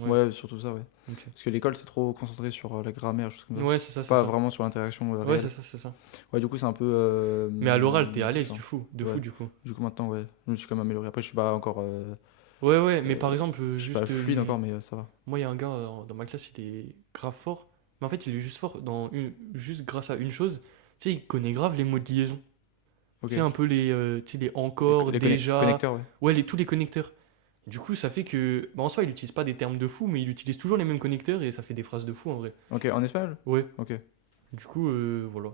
Ouais. Ouais, surtout ça, ouais. Ok. Parce que l'école, c'est trop concentré sur la grammaire, choses comme ça. Ouais, c'est ça, c'est Pas ça. vraiment sur l'interaction Ouais, réelle. c'est ça, c'est ça. Ouais, du coup, c'est un peu. Mais à l'oral, t'es à l'aise, différent. de Ouais. fou, du coup. Du coup, maintenant, ouais. Je me suis quand même amélioré. Après, je suis pas encore. Ouais, ouais, mais Euh, par exemple, je suis pas fluide encore, mais ça va. moi, il y a un gars dans ma classe, il est grave fort. Mais en fait, il est juste fort juste grâce à une chose. Tu sais, il connaît grave les mots de liaison. Ok. Tu sais, un peu tu sais, les encore, déjà. Connecteurs, ouais. Ouais, tous les connecteurs. Du coup, ça fait que. Bah, en soi, il utilise pas des termes de fou, mais il utilise toujours les mêmes connecteurs et ça fait des phrases de fou en vrai. Ok, en espagnol? Ouais. Ok. Du coup, voilà.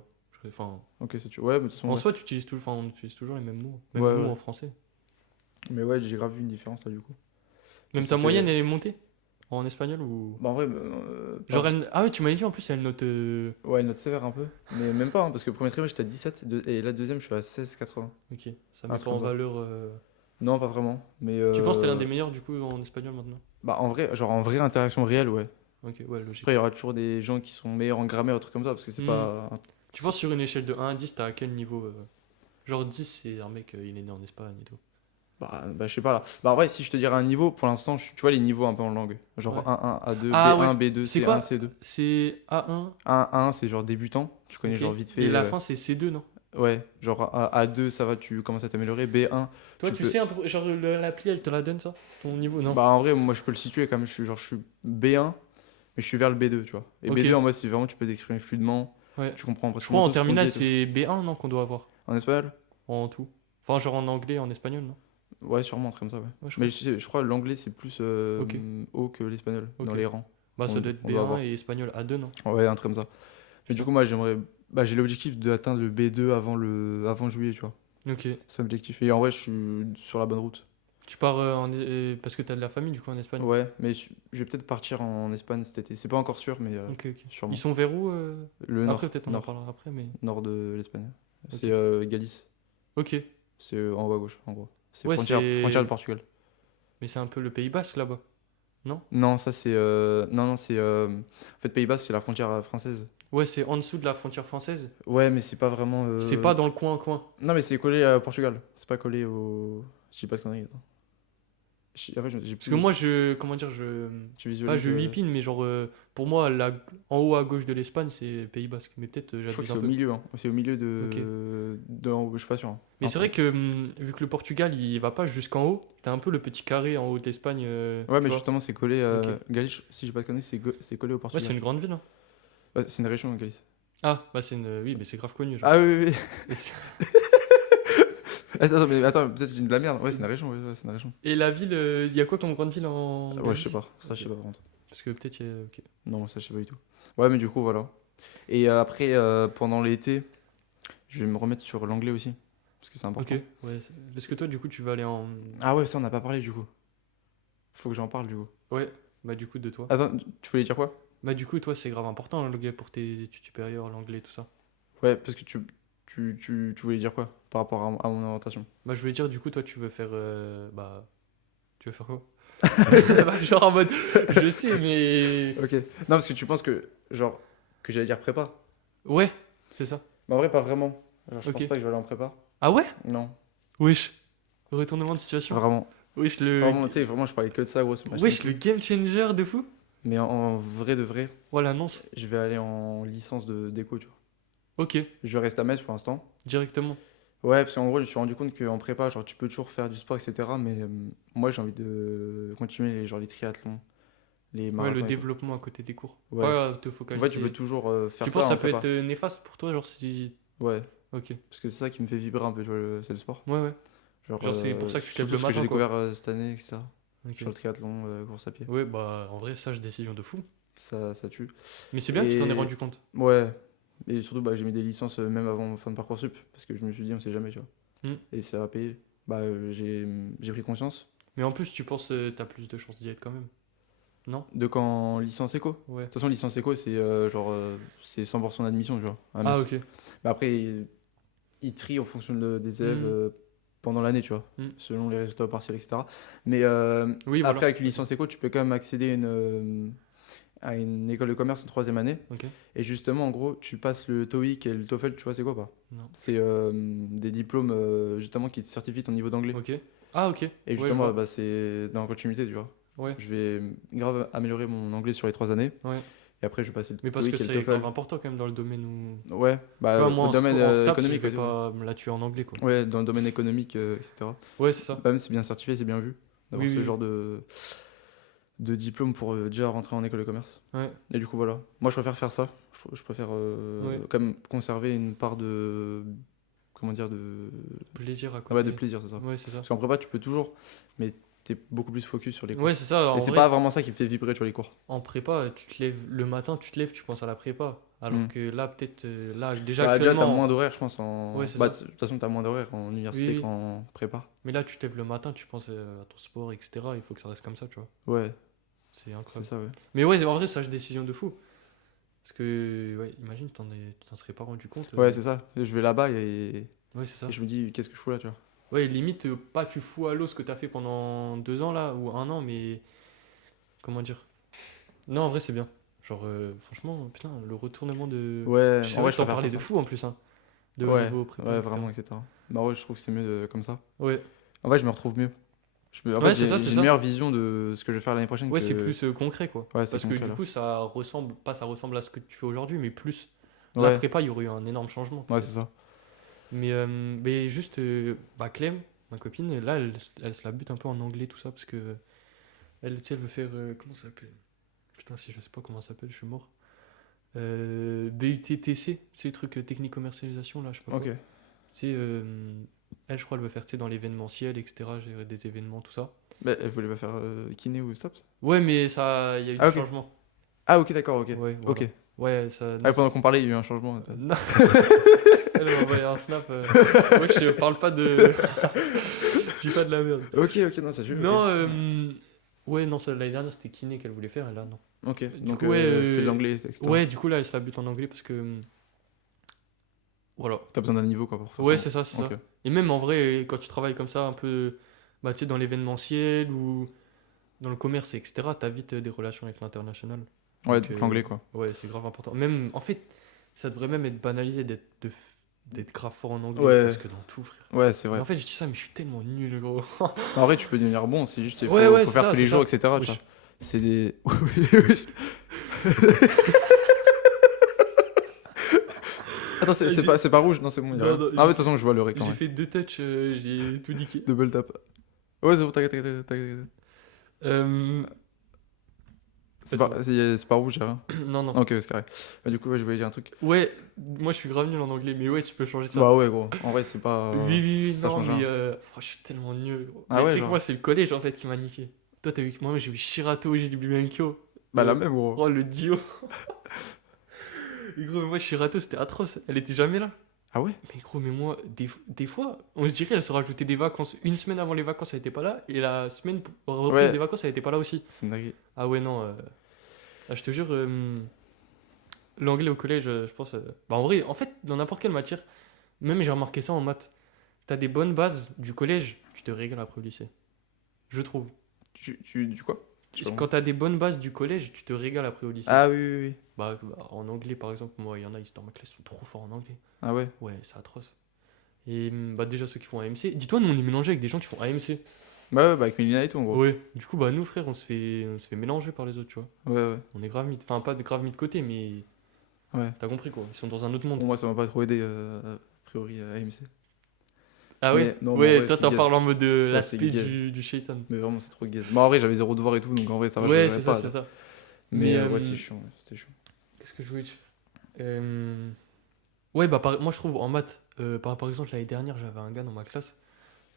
Enfin, Ok, c'est tu. Ouais, mais de toute façon. en Ouais, soi, enfin, on utilise toujours les mêmes mots. Même ouais. nous Ouais. en français. Mais ouais, j'ai grave vu une différence là, du coup. Même Ça ta fait. moyenne, elle est montée en espagnol ou. Bah, en vrai, Genre, ah ouais, tu m'avais dit en plus, elle note. ouais, note sévère un peu. Mais même pas, hein, parce que premier trimestre, j'étais à 17 et la deuxième, je suis à 16,80. Ok, ça Un met pas truc en comme ça. valeur. Non, pas vraiment. Mais. Tu penses que t'es l'un des meilleurs du coup en espagnol maintenant? Bah, en vrai, genre en vraie interaction réelle, ouais. Ok, ouais, logique. Après, il y aura toujours des gens qui sont meilleurs en grammaire, ou trucs comme ça, parce que c'est Hmm. pas. Tu penses sur une échelle de 1 à 10, t'as à quel niveau Genre 10, c'est un mec, il est né en Espagne et tout. Bah, je sais pas là. Bah, en vrai, si je te dirais un niveau, pour l'instant, tu vois les niveaux un peu en langue. Genre Ouais. 1-1, A2, Ah ouais, B1, B2, c'est C1, quoi? C2. C'est A1, 1-1, c'est genre débutant. Tu connais ok. genre vite Et fait. la fin, c'est C2, non? Ouais, genre A2, ça va, tu commences à t'améliorer. B1, Toi, tu tu peux. sais un peu, genre l'appli, elle te la donne ça? Ton niveau, non? Bah, en vrai, moi, je peux le situer quand même. Je suis B1, mais je suis vers le B2, tu vois. Et Ok, B2, en mode, c'est vraiment, tu peux t'exprimer fluidement. ouais. Tu comprends Je crois pratiquement en tout ce qu'on dit terminale, et tout. c'est B1, non, qu'on doit avoir? En espagnol? En tout. Enfin, genre en anglais, en espagnol, non? Ouais, sûrement, un truc comme ça, ouais. Ouais, je Mais crois. je crois que l'anglais, c'est plus Ok, haut que l'espagnol, dans ok. les rangs. Bah, ça On, doit être on doit B1 avoir. et espagnol A2, non? Ouais, un truc comme ça. Mais du coup, moi, j'aimerais. Bah, j'ai l'objectif d'atteindre le B2 avant juillet, tu vois. Ok. C'est l'objectif. Et en vrai, je suis sur la bonne route. Tu pars parce que t'as de la famille, du coup, en Espagne? Ouais, mais je vais peut-être partir en Espagne cet été. C'est pas encore sûr, mais Ok, ok. sûrement. Ils sont vers où Le nord, Après, peut-être on en nord, parlera après, mais. nord de l'Espagne. Ok. C'est Galice. Ok. C'est en haut à gauche, en gros. C'est Ouais, frontière de Portugal. Mais c'est un peu le Pays Basque là-bas, non? Non, ça c'est. Non, c'est. En fait, Pays-Bas, c'est la frontière française. Ouais, c'est en dessous de la frontière française. Ouais, mais c'est pas vraiment. C'est pas dans le coin-coin. Non, mais c'est collé à Portugal. C'est pas collé au. Je dis pas de conneries. Attends. En fait, j'ai Parce que plus. moi, comment dire, Tu pas visualises. je whipine, mais genre, pour moi, en haut à gauche de l'Espagne, c'est Pays Basque. Mais peut-être Je crois que j'abuse c'est un au peu. milieu. Hein. C'est au milieu Ok. je suis pas sûr. Hein. Mais En c'est vrai France. que, vu que le Portugal, il va pas jusqu'en haut, t'as un peu le petit carré en haut de l'Espagne. Ouais, Tu mais vois. justement, c'est collé à. Ok. Galice, si j'ai pas de conneries, c'est collé au Ouais, Portugal. c'est une grande ville, hein. Ouais, c'est une région, Galice. Ah, bah c'est une. Oui, mais c'est grave connu, genre. Ah oui, oui, oui. Et c'est- Attends, peut-être j'ai dit de la merde. Ouais, c'est une région, ouais, c'est une région. Et la ville, il y a quoi comme grande ville en Ouais, je Galice? sais pas. Ça, je sais Ok. pas, par contre. Parce que peut-être il y a. Ok. Non, ça, je sais pas du tout. Ouais, mais du coup, voilà. Et après, pendant l'été, je vais me remettre sur l'anglais aussi. Parce que c'est Ok, important. ouais. Parce que toi, du coup, tu vas aller en. Ah ouais, ça, on n'a pas parlé du coup. Faut que j'en parle du coup. Ouais, bah du coup, de toi. Attends, tu voulais dire quoi? Bah du coup, toi, c'est grave important l'anglais pour tes études supérieures, l'anglais, tout ça. Ouais, parce que tu voulais dire quoi par rapport à mon orientation? Bah je voulais dire, du coup, toi, tu veux faire. Bah. Tu veux faire quoi? Bah, genre en mode. Je sais, mais. Ok. Non, parce que tu penses que, genre, que j'allais dire prépa. Ouais, c'est ça. Mais en vrai, pas vraiment. Alors, je Ok. pense pas que je vais aller en prépa. Ah ouais? Non, Wesh. Retournement de situation. vraiment. Wesh, Vraiment, tu sais, vraiment, je parlais que de ça, gros. Wesh, le game changer de fou. Mais en vrai de vrai, Ouais, l'annonce. je vais aller en licence de déco, tu vois. Ok, Je vais rester à Metz pour l'instant. directement. Ouais, parce qu'en gros, je me suis rendu compte qu'en prépa, genre, tu peux toujours faire du sport, etc. Mais moi, j'ai envie de continuer genre, les triathlons, les Ouais, le marathons et tout. développement à côté des cours. Ouais. Pas te En fait, focaliser. tu peux toujours faire Tu ça penses que en ça peut prépa. être néfaste pour toi, genre si. Ouais, Ok. parce que c'est ça qui me fait vibrer un peu, tu vois, c'est le sport. Ouais, ouais. Genre, Genre, c'est pour ça que tu te lèves surtout le ce que j'ai matin, quoi. découvert cette année, etc. Ok. Sur le triathlon, course à pied. Ouais, bah, en vrai, sage décision de fou. Ça tue. Mais c'est bien que tu t'en aies Et rendu compte. ouais, et surtout, bah, j'ai mis des licences même avant fin de Parcoursup, parce que je me suis dit, on sait jamais, tu vois. Hmm. Et ça va payer. Bah, j'ai pris conscience. Mais en plus, tu penses que t'as plus de chances d'y être quand même. Non? De quand licence éco. Ouais. De toute façon, licence éco, c'est c'est 100% d'admission, tu vois. à Ah, Metz. ok. Bah, après, ils trient en fonction des élèves Hmm. pendant l'année, tu vois, Hmm. selon les résultats partiels, etc. Mais Oui, après, voilà. avec une licence éco, tu peux quand même accéder à une école de commerce en troisième année. Ok. Et justement, en gros, tu passes le TOEIC et le TOEFL, tu vois, c'est quoi pas? Non. C'est des diplômes justement qui te certifient ton niveau d'anglais. Ok. Ah, ok. Et Ouais, je justement, vois. bah, c'est dans la continuité, tu vois. Ouais. Je vais grave améliorer mon anglais sur les 3 années. Ouais. Et après, je vais passer le Mais parce que TOEIC et le c'est grave TOEFL. important quand même dans le domaine où. Ouais, Tu bah, vois, moi au domaine en STAPS, je économique, vais ouais, pas me la tuer en anglais, quoi. ouais, dans le domaine économique, etc. Ouais, c'est ça. Bah, même c'est bien certifié, c'est bien vu d'avoir Oui, ce oui, genre de diplôme pour déjà rentrer en école de commerce. oui. Ouais. Et du coup, voilà. Moi, je préfère faire ça. Je préfère Ouais. quand même conserver une part de. Comment dire de. Plaisir à Ah ouais, côté. de plaisir, c'est ça. Ouais, c'est ça. Parce qu'en prépa, tu peux toujours, mais t'es beaucoup plus focus sur les cours. Ouais, c'est ça. Et En c'est vrai, pas vraiment ça qui me fait vibrer sur les cours. en prépa, tu te lèves le matin, tu te lèves, tu penses à la prépa. Alors Hmm. que là, peut-être, là, déjà Bah, déjà, t'as actuellement. moins d'horaires, je pense. En... Ouais, c'est Bah, ça. de toute façon, t'as moins d'horaires en université Oui, oui. qu'en prépa. Mais là, tu te lèves le matin, tu penses à ton sport, etc. Il faut que ça reste comme ça, tu vois. Ouais, C'est c'est incroyable. ça, ouais. Mais ouais, en vrai, sage décision de fou. Parce que, ouais, imagine, tu t'en serais pas rendu compte. Ouais, c'est ça. Je vais là-bas Ouais, c'est ça. et je me dis, qu'est-ce que je fous là, tu vois. Ouais, limite, pas tu fous à l'eau ce que t'as fait pendant 2 ans là, ou 1 an, mais. Comment dire? Non, en vrai, c'est bien. Genre, franchement, putain, le retournement de. Ouais, C'est en vrai vrai, que je t'en préfère parlais faire de ça. fou en plus, hein. De haut Ouais, niveau prépa, ouais, etc. vraiment, etc. Bah ouais, je trouve que c'est mieux comme ça. Ouais, En vrai, je me retrouve mieux. En ouais, fait, c'est ça, j'ai c'est une ça. meilleure vision de ce que je vais faire l'année prochaine Ouais, c'est que. plus concret quoi. Ouais, c'est Parce que concret du là. coup, ça ressemble, pas ça ressemble à ce que tu fais aujourd'hui, mais plus. La Ouais, prépa, il y aurait eu un énorme changement. ouais, c'est ça. Mais juste, bah, Clem, ma copine, là, elle se la bute un peu en anglais, tout ça, parce que elle, tu sais, elle veut faire. Comment ça s'appelle? Putain, si je sais pas comment ça s'appelle, je suis mort. BUTTC, c'est le truc technique commercialisation, là, je sais pas Ok. quoi. C'est. Elle, je crois, elle veut faire, tu sais, dans l'événementiel, etc., gérer des événements, tout ça. Bah, elle voulait pas faire kiné ou stops? Ouais, mais ça, il y a eu Ah, du ok. changement. Ah, ok, d'accord, ok. Ouais, voilà. Ok. Ouais, ça. Ah, Non, pendant qu'on parlait, il y a eu un changement. non. Elle m'a envoyé un snap. Ouais, je parle pas de. Je dis pas de la merde. Ok, ok, non, ça suit. Non, ouais, non, l'année dernière c'était kiné qu'elle voulait faire, et là non. Ok, Du donc coup, ouais, fais de l'anglais, etc. ouais, du coup là elle se la bute en anglais parce que. Voilà. T'as besoin d'un niveau, quoi, pour faire Ouais, ça. c'est ça, c'est Ok. ça. Et même en vrai, quand tu travailles comme ça, un peu, bah, tu sais, dans l'événementiel ou dans le commerce, etc., t'as vite des relations avec l'international. Ouais, Donc, donc l'anglais, quoi. Ouais, c'est grave important. Même, en fait, ça devrait même être banalisé d'être grave fort en anglais, Ouais. parce que dans tout, frère. Ouais, c'est Mais vrai. en fait, je dis ça, mais je suis tellement nul, gros. En vrai, tu peux devenir bon, c'est juste, il faut, Ouais, ouais, faut c'est faire ça, tous les c'est jours, ça. etc. tu Oui, vois. C'est des. Attends, c'est pas rouge, non, c'est bon. il y a Non, rien. non, Ah, ouais, de toute façon, je vois le récran. J'ai Ouais. fait 2 touches, j'ai tout niqué. Double tap. Ouais, c'est bon, t'inquiète. C'est Vas-y. c'est pas rouge, y'a rien. Non, non. Ok, c'est carré. Bah, du coup, ouais, je voulais dire un truc. Ouais, moi je suis grave nul en anglais, mais ouais, tu peux changer ça. Bah, ouais, gros. En vrai, c'est pas. Oui, oui, oui, ça non, change mais rien. je suis tellement nul, gros. Ah Mais ouais, tu sais que genre. moi, c'est le collège en fait qui m'a niqué. Toi, t'as vu que moi, j'ai eu Shirato, j'ai eu Bimenkyo. Bah, la même, gros. Oh, le duo. Mais gros, moi, Shirato, c'était atroce. Elle était jamais là. Ah ouais? Mais gros, mais moi, des fois, on se dirait, elle se rajoutait des vacances. Une semaine avant les vacances, elle était pas là. Et la semaine reprise Ouais. des vacances, elle était pas là aussi. C'est une dinguerie. Ah ouais, non. Ah, je te jure, l'anglais au collège, je pense. Bah, en vrai, en fait, dans n'importe quelle matière, même j'ai remarqué ça en maths. T'as des bonnes bases du collège, tu te régales après au lycée. Je trouve. Du quoi? Je sais pas. Quand t'as des bonnes bases du collège, tu te régales après au lycée. Ah oui, oui, oui. Bah, en anglais, par exemple, moi, il y en a, ils dans ma classe, ils sont trop forts en anglais. Ah ouais? Ouais, c'est atroce. Et bah, déjà, ceux qui font AMC. Dis-toi, nous, on est mélangés avec des gens qui font AMC. Bah ouais, bah avec Melina et tout, en gros. Ouais, du coup, bah nous, frère, on se fait mélanger par les autres, tu vois. Ouais, ouais. On est grave mis, enfin, pas de grave mis de côté, mais Ouais. t'as compris quoi. Ils sont dans un autre monde. Bon, moi, ça m'a pas trop aidé, a priori, à AMC. Ah ouais? Mais non, mais en Ouais, vrai, toi, c'est t'en gaze. parles en mode de Ouais, c'est l'aspect gaze. du shaitan. Mais vraiment, c'est trop gaze. Bah, en vrai, j'avais 0 devoir et tout, donc en vrai, ça va, je Ouais, regrette c'est ça, pas. c'est ça. Mais Mais ouais, c'est chiant, ouais, c'était chiant. qu'est-ce que je voulais dire? Euh, Ouais, bah moi je trouve en maths, par exemple l'année dernière, j'avais un gars dans ma classe,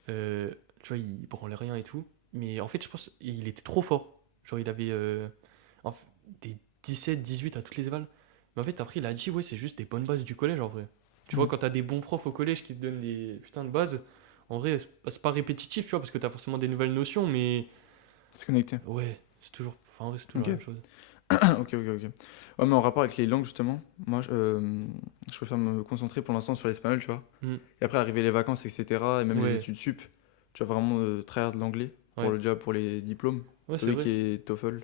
euh, tu vois, il branlait rien et tout, mais en fait, je pense il était trop fort. Genre, il avait en f- des 17, 18 à toutes les évals. Mais en fait, après, il a dit, ouais, c'est juste des bonnes bases du collège en vrai. Tu vois, Mhm. quand t'as des bons profs au collège qui te donnent des putains de bases, en vrai, c'est pas répétitif, tu vois, parce que t'as forcément des nouvelles notions, mais C'est connecté. ouais, c'est toujours, enfin, en vrai, c'est toujours Ok. la même chose. Ok. Ouais, mais en rapport avec les langues, justement, moi, je préfère me concentrer pour l'instant sur l'espagnol, tu vois. Hmm. Et après, arriver les vacances, etc., et même les Ouais, études sup, tu vas vraiment tryhard de l'anglais, ouais, déjà pour les diplômes, ouais, c'est TOEIC vrai. et TOEFL.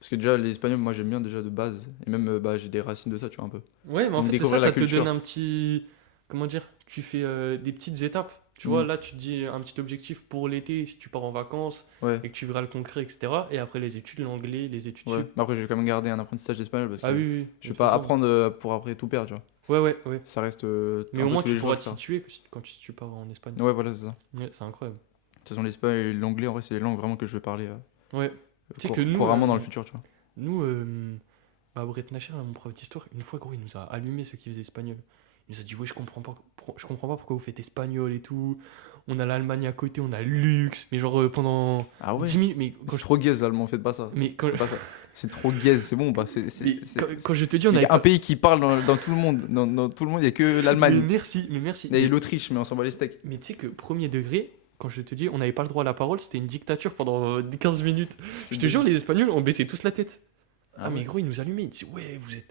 Parce que déjà, l'espagnol, moi, j'aime bien déjà de base, et même, bah, j'ai des racines de ça, tu vois, un peu. Ouais, mais en Donc, fait, c'est ça, découvrir la ça te donne culture. un petit. Comment dire? Tu fais des petites étapes. Tu vois, Mhm. là, tu te dis un petit objectif pour l'été si tu pars en vacances Ouais, et que tu verras le concret, etc. Et après, les études, l'anglais, les études ouais. sup. Mais après, j'ai quand même gardé un apprentissage d'espagnol, parce Ah que oui, oui, je oui, vais de toute pas façon. apprendre pour après tout perdre, tu vois. Ouais, ouais, ouais. Ça reste Mais un au peu moins, tous tu les jours, pourras te etc. situer quand tu pars en Espagne. Ouais, voilà, c'est ça. Ouais, c'est incroyable. De toute façon, l'espagnol et l'anglais, en vrai, c'est les langues vraiment que je vais parler Ouais. Tu sais que nous, couramment dans le futur, tu vois. nous bah, Brett Nasher, là, mon prof d'histoire, une fois, gros, il nous a allumé ceux qui faisaient espagnol. Il nous a dit, ouais, je comprends pas pourquoi vous faites espagnol et tout. On a l'Allemagne à côté, on a Lux. Mais genre, pendant Ah ouais? 10 minutes. C'est trop gaze, l'allemand, faites pas ça. Mais quand, Faites pas ça. C'est trop gaze, c'est bon, bah. mais quand je te dis, on Il y avait a un pas. pays qui parle dans tout le monde. Dans tout le monde, il y a que Mais l'Allemagne. merci, mais merci. Et l'Autriche, mais on s'en bat les steaks. Mais tu sais que premier degré, quand je te dis, on n'avait pas le droit à la parole, c'était une dictature pendant 15 minutes. Je te jure, les Espagnols ont baissé tous la tête. Ah, mais ouais. gros, il nous allumait. Il disait, ouais, vous êtes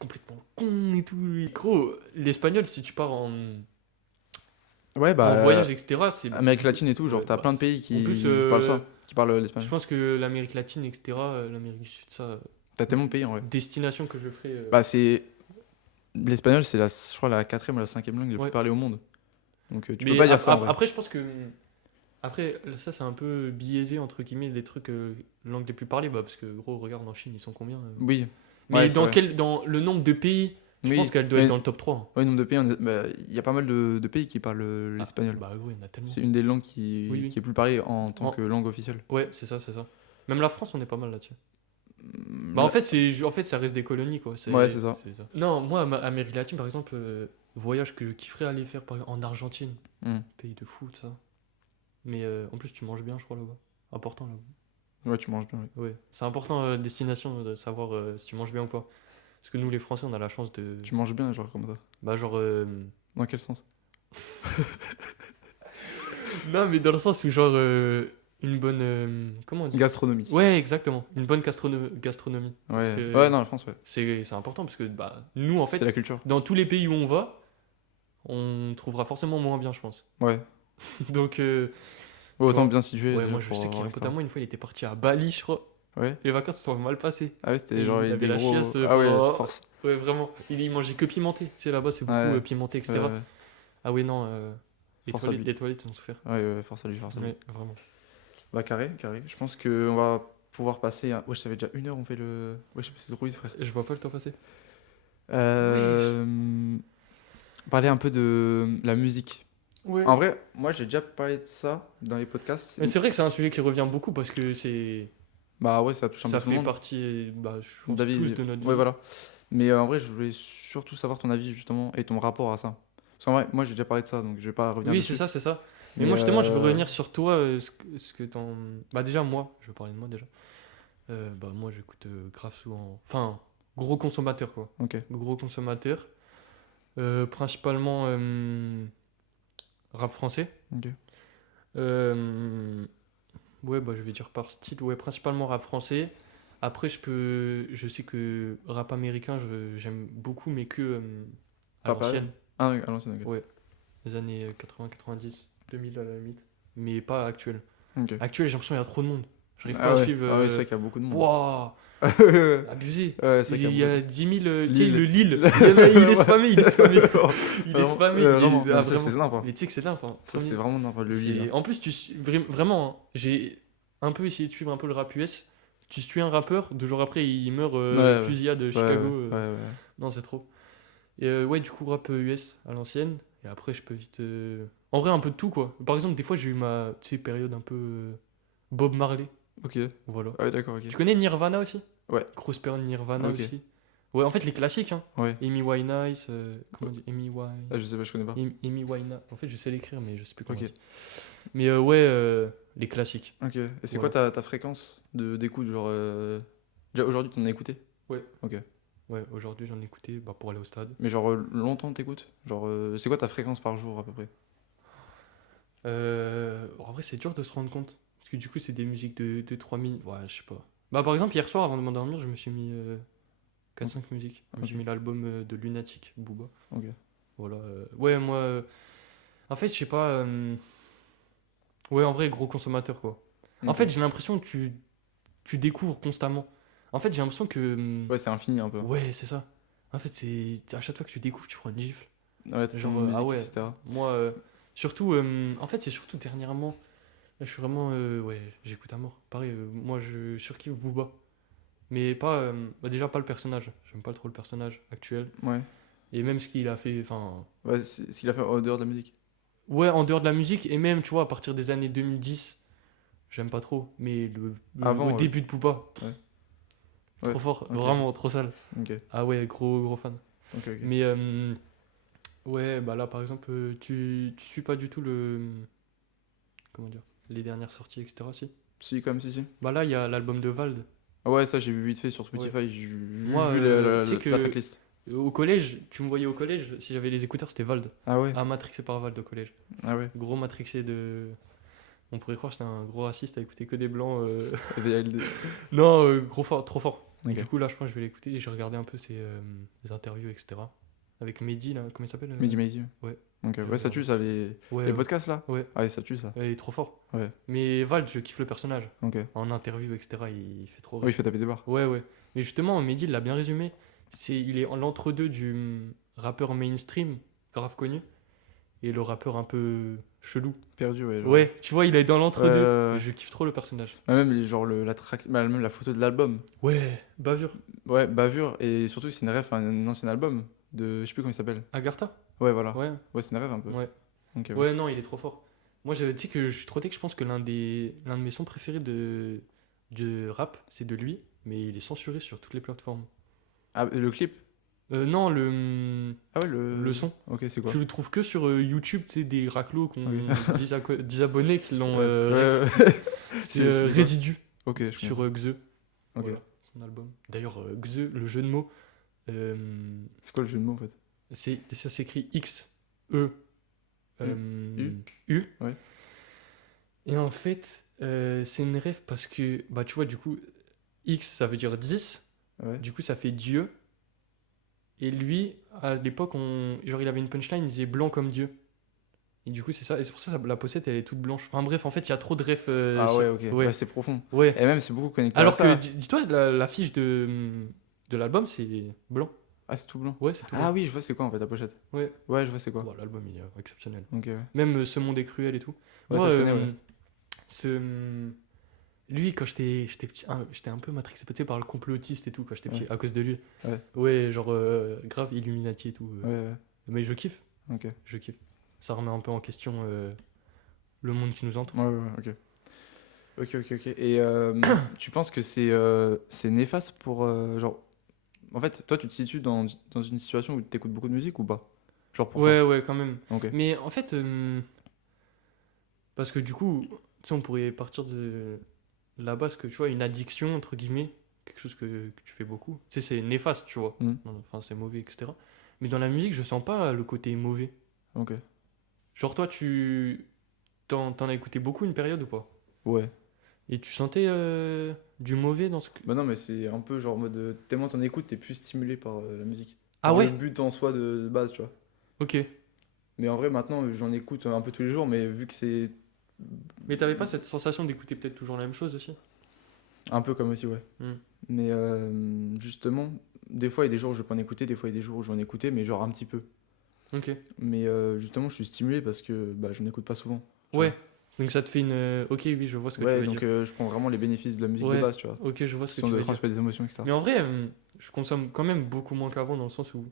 complètement con et tout. Gros, l'espagnol, si tu pars Ouais, en bah. voyage, etc., c'est. Amérique latine et tout, genre, Ouais, t'as bah, plein de pays en plus, qui parlent ça, qui parlent je l'espagnol. pense que l'Amérique latine, etc., l'Amérique du Sud, ça, T'as tellement de pays en vrai. destination que je ferai. Bah, c'est. L'espagnol, c'est je crois, la quatrième ou la cinquième langue la Ouais. plus parlée au monde. Donc, tu peux Mais pas dire ça en vrai. après, je pense que. Après, ça, c'est un peu biaisé, entre guillemets, les trucs, langues les plus parlées. Bah, parce que, gros, regarde, en Chine, ils sont combien Oui. Mais Ouais, c'est vrai. dans le nombre de pays, je pense Oui. qu'elle doit être Mais dans le top 3. ouais, nombre de pays, bah, il y a pas mal de pays qui parlent Ah, l'espagnol. bah oui, il y en a tellement. C'est une des langues Oui, oui. qui est plus parlée en tant En- que langue officielle. Ouais, c'est ça, c'est ça. Même la France, on est pas mal là-dessus. Bah, Là- en fait, ça reste des colonies, quoi. Ouais, c'est ça. Non, moi, Amérique latine, par exemple, voyage que je kifferais aller faire par exemple, en Argentine. Hmm. Pays de foot, ça. Mais en plus, tu manges bien, je crois, là-bas. Important, là-bas. Ouais, tu manges bien. Oui. Ouais. C'est important, destination, de savoir si tu manges bien ou pas. Parce que nous, les Français, on a la chance de. Tu manges bien, genre comme ça. Bah, genre. Dans quel sens? Non, mais dans le sens où, genre, une bonne. Comment on dit? Gastronomie. Ouais, exactement. Une bonne gastronomie. Parce Ouais. que Ouais, non, la France, ouais. c'est important parce que bah, nous, en C'est fait, la culture. dans tous les pays où on va, on trouvera forcément moins bien, je pense. Ouais. Donc, Ouais, autant vois, bien situé. ouais, déjà, moi, je pour sais qu'il y a un rester. pote à moi, une fois, il était parti à Bali, je crois. Ouais. Les vacances se sont mal passées. Ah ouais, c'était Il genre avait des la gros. chiasse Ah ouais, pendant- force. Ouais, vraiment. Il mangeait que pimenté. Tu sais, là-bas, c'est beaucoup Ouais. pimenté, etc. Ouais, Ah ouais, non. Force à lui. Les toilettes ont souffert. ouais, force à lui, force à lui. Ouais, vraiment. Bah, carré. Je pense qu'on va pouvoir passer. Ouais, je savais déjà 1 heure, on fait le. Ouais, je sais pas, c'est trop vite, frère. Je vois pas le temps passer. Euh, Parler un peu de la musique. Ouais. En vrai, moi j'ai déjà parlé de ça dans les podcasts. Mais c'est vrai que c'est un sujet qui revient beaucoup parce que Bah ouais, ça touche un ça peu tout le fait monde. partie, bah, je pense, David, tous de notre vie. ouais, voilà. Mais en vrai, je voulais surtout savoir ton avis justement et ton rapport à ça. Parce qu'en vrai, moi j'ai déjà parlé de ça, donc je vais pas revenir Oui, dessus. c'est ça, c'est ça. Mais Mais, moi, justement, je veux revenir sur toi, ce que t'en. Bah, déjà, moi, je vais parler de moi déjà. Bah, moi, j'écoute grave souvent. Enfin, gros consommateur, quoi. Ok. Gros consommateur. Principalement rap français. Ok. Euh, Ouais, bah, je vais dire par style. Ouais, principalement rap français. Après, je sais que rap américain, j'aime beaucoup, mais que à Pas pareil. l'ancienne. Ah, à l'ancienne, ok. Ouais, les années 80, 90, 2000 à la limite. Mais pas actuel. Ok. Actuel, j'ai l'impression qu'il y a trop de monde. J'arrive pas Ah à ouais. suivre. Ah ouais, c'est vrai qu'il y a beaucoup de monde. Wouah Abusé. Ouais, c'est Il y a 10 000. Tu sais, Lille. le Lille. Il est spammé, il est spammé. Il est Vraiment, spammé. vraiment. Ah, Non, ça, c'est vraiment. n'importe. Mais tu sais que c'est dingue. Enfin, Ça, c'est vraiment n'importe le Lille. Hein. En plus, vraiment, hein, j'ai un peu essayé de suivre un peu le rap US. Tu suis un rappeur, 2 jours après, il meurt, Ouais, fusillade ouais, Chicago. ouais. Non, c'est trop. Et ouais, du coup, rap US à l'ancienne. Et après, je peux vite. En vrai, un peu de tout, quoi. Par exemple, des fois, j'ai eu ma période un peu Bob Marley. Ok. Voilà. Ouais, d'accord, ok. Tu connais Nirvana aussi? Ouais. Grosse période Nirvana Ok. aussi. Ouais, en fait, les classiques, hein. Ouais. Amy Winehouse. Comment on dit? Amy Wine. Ah, je sais pas, je connais pas. Amy Winehouse. En fait, je sais l'écrire, mais je sais plus comment. Ok. on dit. Mais ouais, les classiques. Ok. Et c'est Voilà. quoi ta fréquence d'écoute? Genre. Déjà, aujourd'hui, t'en as écouté? Ouais. Ok. Ouais, aujourd'hui, j'en ai écouté pour aller au stade. Mais genre, longtemps t'écoutes? Genre, c'est quoi ta fréquence par jour à peu près? En vrai, c'est dur de se rendre compte. Parce que du coup, c'est des musiques de 3 minutes. Ouais, je sais pas. Bah, par exemple, hier soir, avant de m'endormir, je me suis mis 4-5 musiques. Je me suis Ok. mis l'album de Lunatic, Booba. Ok. Voilà. Ouais, moi. En fait, je sais pas. Ouais, en vrai, gros consommateur, quoi. En Ok. fait, j'ai l'impression que tu découvres constamment. En fait, j'ai l'impression que. Ouais, c'est infini un peu. Ouais, c'est ça. En fait, c'est. À chaque fois que tu découvres, tu prends une gifle. Ouais, t'as Genre, une musique, ah ouais. etc. Moi, surtout. En fait, c'est surtout dernièrement. Là, je suis vraiment. Ouais, j'écoute à mort. Pareil, moi, je surkiffe Booba. Mais pas. Bah, déjà, pas le personnage. J'aime pas trop le personnage actuel. Ouais. Et même ce qu'il a fait. Enfin. Ouais, ce qu'il a fait en dehors de la musique. Ouais, en dehors de la musique. Et même, tu vois, à partir des années 2010, j'aime pas trop. Mais Avant, au ouais. début de Booba. Ouais. Trop Ouais. fort. Ok. Vraiment, trop sale. Ok. Ah ouais, gros fan. Ok. Mais ouais, bah là par exemple, tu suis pas du tout comment dire, les dernières sorties, etc. Si. Si, comme si. Bah là, il y a l'album de Vald. Ah ouais, ça j'ai vu vite fait sur Spotify. Ouais. J'ai Moi, vu tu sais que la tracklist. au collège, tu me voyais au collège, si j'avais les écouteurs, c'était Vald. Ah ouais. Ah, matrixé par Vald au collège. Ah ouais. Gros matrixé de. On pourrait croire que j'étais un gros raciste à écouter que des blancs. VLD. Non, trop fort. Et Ok. du coup, là, je crois que je vais l'écouter et j'ai regardé un peu ses interviews, etc. Avec Mehdi, là, comment il s'appelle Mehdi. Ouais. Ok. Ouais, ça tue ça, les Ouais, podcasts là? ouais. Ah ouais, ça tue ça. Ouais, il est trop fort. Ouais. Mais Vald, je kiffe le personnage. Ok. En interview, etc., il fait trop Oui, rire. il fait taper des barres. Ouais. Mais justement, Mehdi, il l'a bien résumé. Il est en l'entre-deux du rappeur mainstream, grave connu, et le rappeur un peu chelou. Perdu, ouais. Genre. Ouais, tu vois, il est dans l'entre-deux. Ouais. Et je kiffe trop le personnage. Même genre même la photo de l'album. Ouais, bavure. Ouais, bavure. Et surtout, c'est une ref à un ancien album de. Je sais plus comment il s'appelle. Agartha? Ouais, voilà. Ouais. Ouais, c'est une ref un peu. Ouais. Ok, Ouais, non, il est trop fort. Moi, tu sais que je suis trop tech, je pense que l'un de mes sons préférés de rap, c'est de lui, mais il est censuré sur toutes les plateformes. Ah, le clip? Non, Ah ouais, le son. Ok, c'est quoi? Tu le trouves que sur YouTube, tu sais, des raclos qui ont Oui. 10 abonnés qui l'ont. Ouais. C'est C'est quoi? Résidu Ok, je sur comprends. Xe. Ok. Voilà, son album. D'ailleurs, Xe, le jeu de mots, C'est quoi le jeu de mots en fait? ça s'écrit X, E, U. Ouais. Et en fait, c'est une rêve parce que, bah, tu vois, du coup, X ça veut dire 10, Ouais. du coup, ça fait Dieu. Et lui, à l'époque, genre, il avait une punchline, il disait blanc comme Dieu. Et du coup, c'est ça. Et c'est pour ça que la pochette, elle est toute blanche. Enfin bref, en fait, il y a trop de refs. Ah ouais, ok. Ouais. Ouais, c'est profond. Ouais. Et même, c'est beaucoup connecté à Alors ça. que, dis-toi, la fiche de l'album, c'est blanc. Ah, c'est tout blanc. Ouais, c'est tout Ah blanc. oui, je vois c'est quoi en fait la pochette. Ouais. Ouais, je vois c'est quoi. Bon, l'album, il est exceptionnel. Ok, ouais. Même Ce Monde est cruel et tout. Ouais, Moi, ça, je connais, ouais. lui, quand j'étais petit, j'étais un peu matrixé tu sais, par le complotiste et tout, quand j'étais petit, Ouais. à cause de lui. Ouais. Ouais, genre, grave Illuminati et tout. Ouais. Mais je kiffe. Ok. Je kiffe. Ça remet un peu en question le monde qui nous entoure. Ouais, ok. Ok. Et tu penses que c'est néfaste pour. Genre. En fait, toi, tu te situes dans une situation où tu écoutes beaucoup de musique ou pas? Genre pour toi. Ouais, quand même. Ok. Mais en fait, parce que du coup, tu sais, on pourrait partir de la base que tu vois, une addiction, entre guillemets, quelque chose que tu fais beaucoup. Tu sais, c'est néfaste, tu vois. Hmm. Enfin, c'est mauvais, etc. Mais dans la musique, je sens pas le côté mauvais. Ok. Genre, toi, t'en as écouté beaucoup une période ou pas? Ouais. Et tu sentais du mauvais dans ce que. Bah non, mais c'est un peu genre en mode. Tellement t'en écoutes, t'es plus stimulé par la musique. Ah Genre, ouais? le but en soi de base, tu vois. Ok. Mais en vrai, maintenant, j'en écoute un peu tous les jours, mais vu que c'est. Mais t'avais pas cette sensation d'écouter peut-être toujours la même chose aussi? Un peu comme aussi, ouais. Hmm. Mais justement, des fois, il y a des jours où je vais pas en écouter, des fois, il y a des jours où je vais en écouter, mais genre un petit peu. Ok. Mais justement, je suis stimulé parce que bah, je n'écoute pas souvent. Tu vois. Ouais. Donc ça te fait une. Ok, oui, je vois ce que tu Ouais, veux donc dire. je prends vraiment les bénéfices de la musique de Ouais. base, tu vois. Ok, je vois Qui ce que sont tu de veux dire. transmettre des émotions, etc. Mais en vrai, je consomme quand même beaucoup moins qu'avant dans le sens où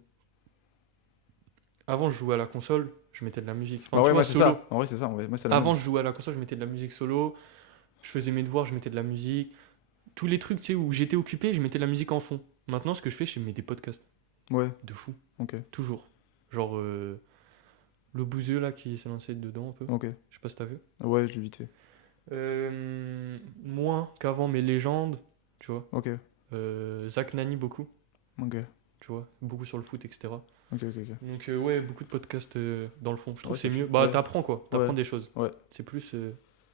avant je jouais à la console, je mettais de la musique. Enfin, Bah tu ouais, vois, moi, c'est solo. ça. En vrai, c'est ça. Ouais. Moi, c'est la même. Avant je jouais à la console, je mettais de la musique solo. Je faisais mes devoirs, je mettais de la musique. Tous les trucs, tu sais, où j'étais occupé, je mettais de la musique en fond. Maintenant, ce que je fais, je mets des podcasts. Ouais, De fou. ok. Toujours. Genre, le bouseux là qui s'est lancé dedans un peu. Ok. Je sais pas si t'as vu. Ouais, je l'ai vite fait. Moins qu'avant mes légendes, tu vois. Ok. Zach Nani beaucoup, Ok. tu vois. Beaucoup sur le foot, etc. Ok, ok, ok. Donc ouais, beaucoup de podcasts dans le fond. Je trouve Ouais, que c'est c'est mieux. chaud. Bah Ouais. t'apprends quoi. T'apprends Ouais. des choses. Ouais. C'est plus,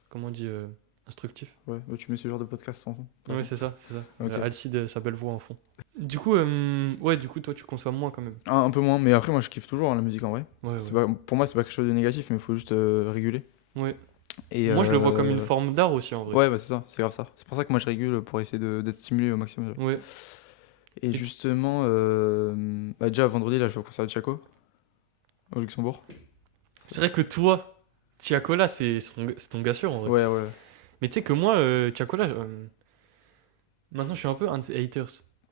comment on dit, instructif. Ouais. Bah, tu mets ce genre de podcast en fond. Ouais, c'est ça, c'est ça. Ok. Alcide, sa belle voix en fond. Du coup, ouais, du coup, toi, tu consommes moins quand même. Un peu moins, mais après, moi, je kiffe toujours hein, la musique en vrai. Ouais, C'est ouais. pas, pour moi, c'est pas quelque chose de négatif, mais il faut juste réguler. Ouais. Et Moi, je le vois comme une forme d'art aussi, en vrai. ouais, bah c'est ça, c'est grave ça. C'est pour ça que moi je régule pour essayer d'être stimulé au maximum. Ouais. Et Et- justement, bah, déjà vendredi, là, je vais au concert de Chaco, au Luxembourg. C'est vrai que toi, Tiakola, c'est ton gars sûr, en vrai. Ouais, ouais. Mais tu sais que moi, Tiakola, maintenant, je suis un peu un des haters.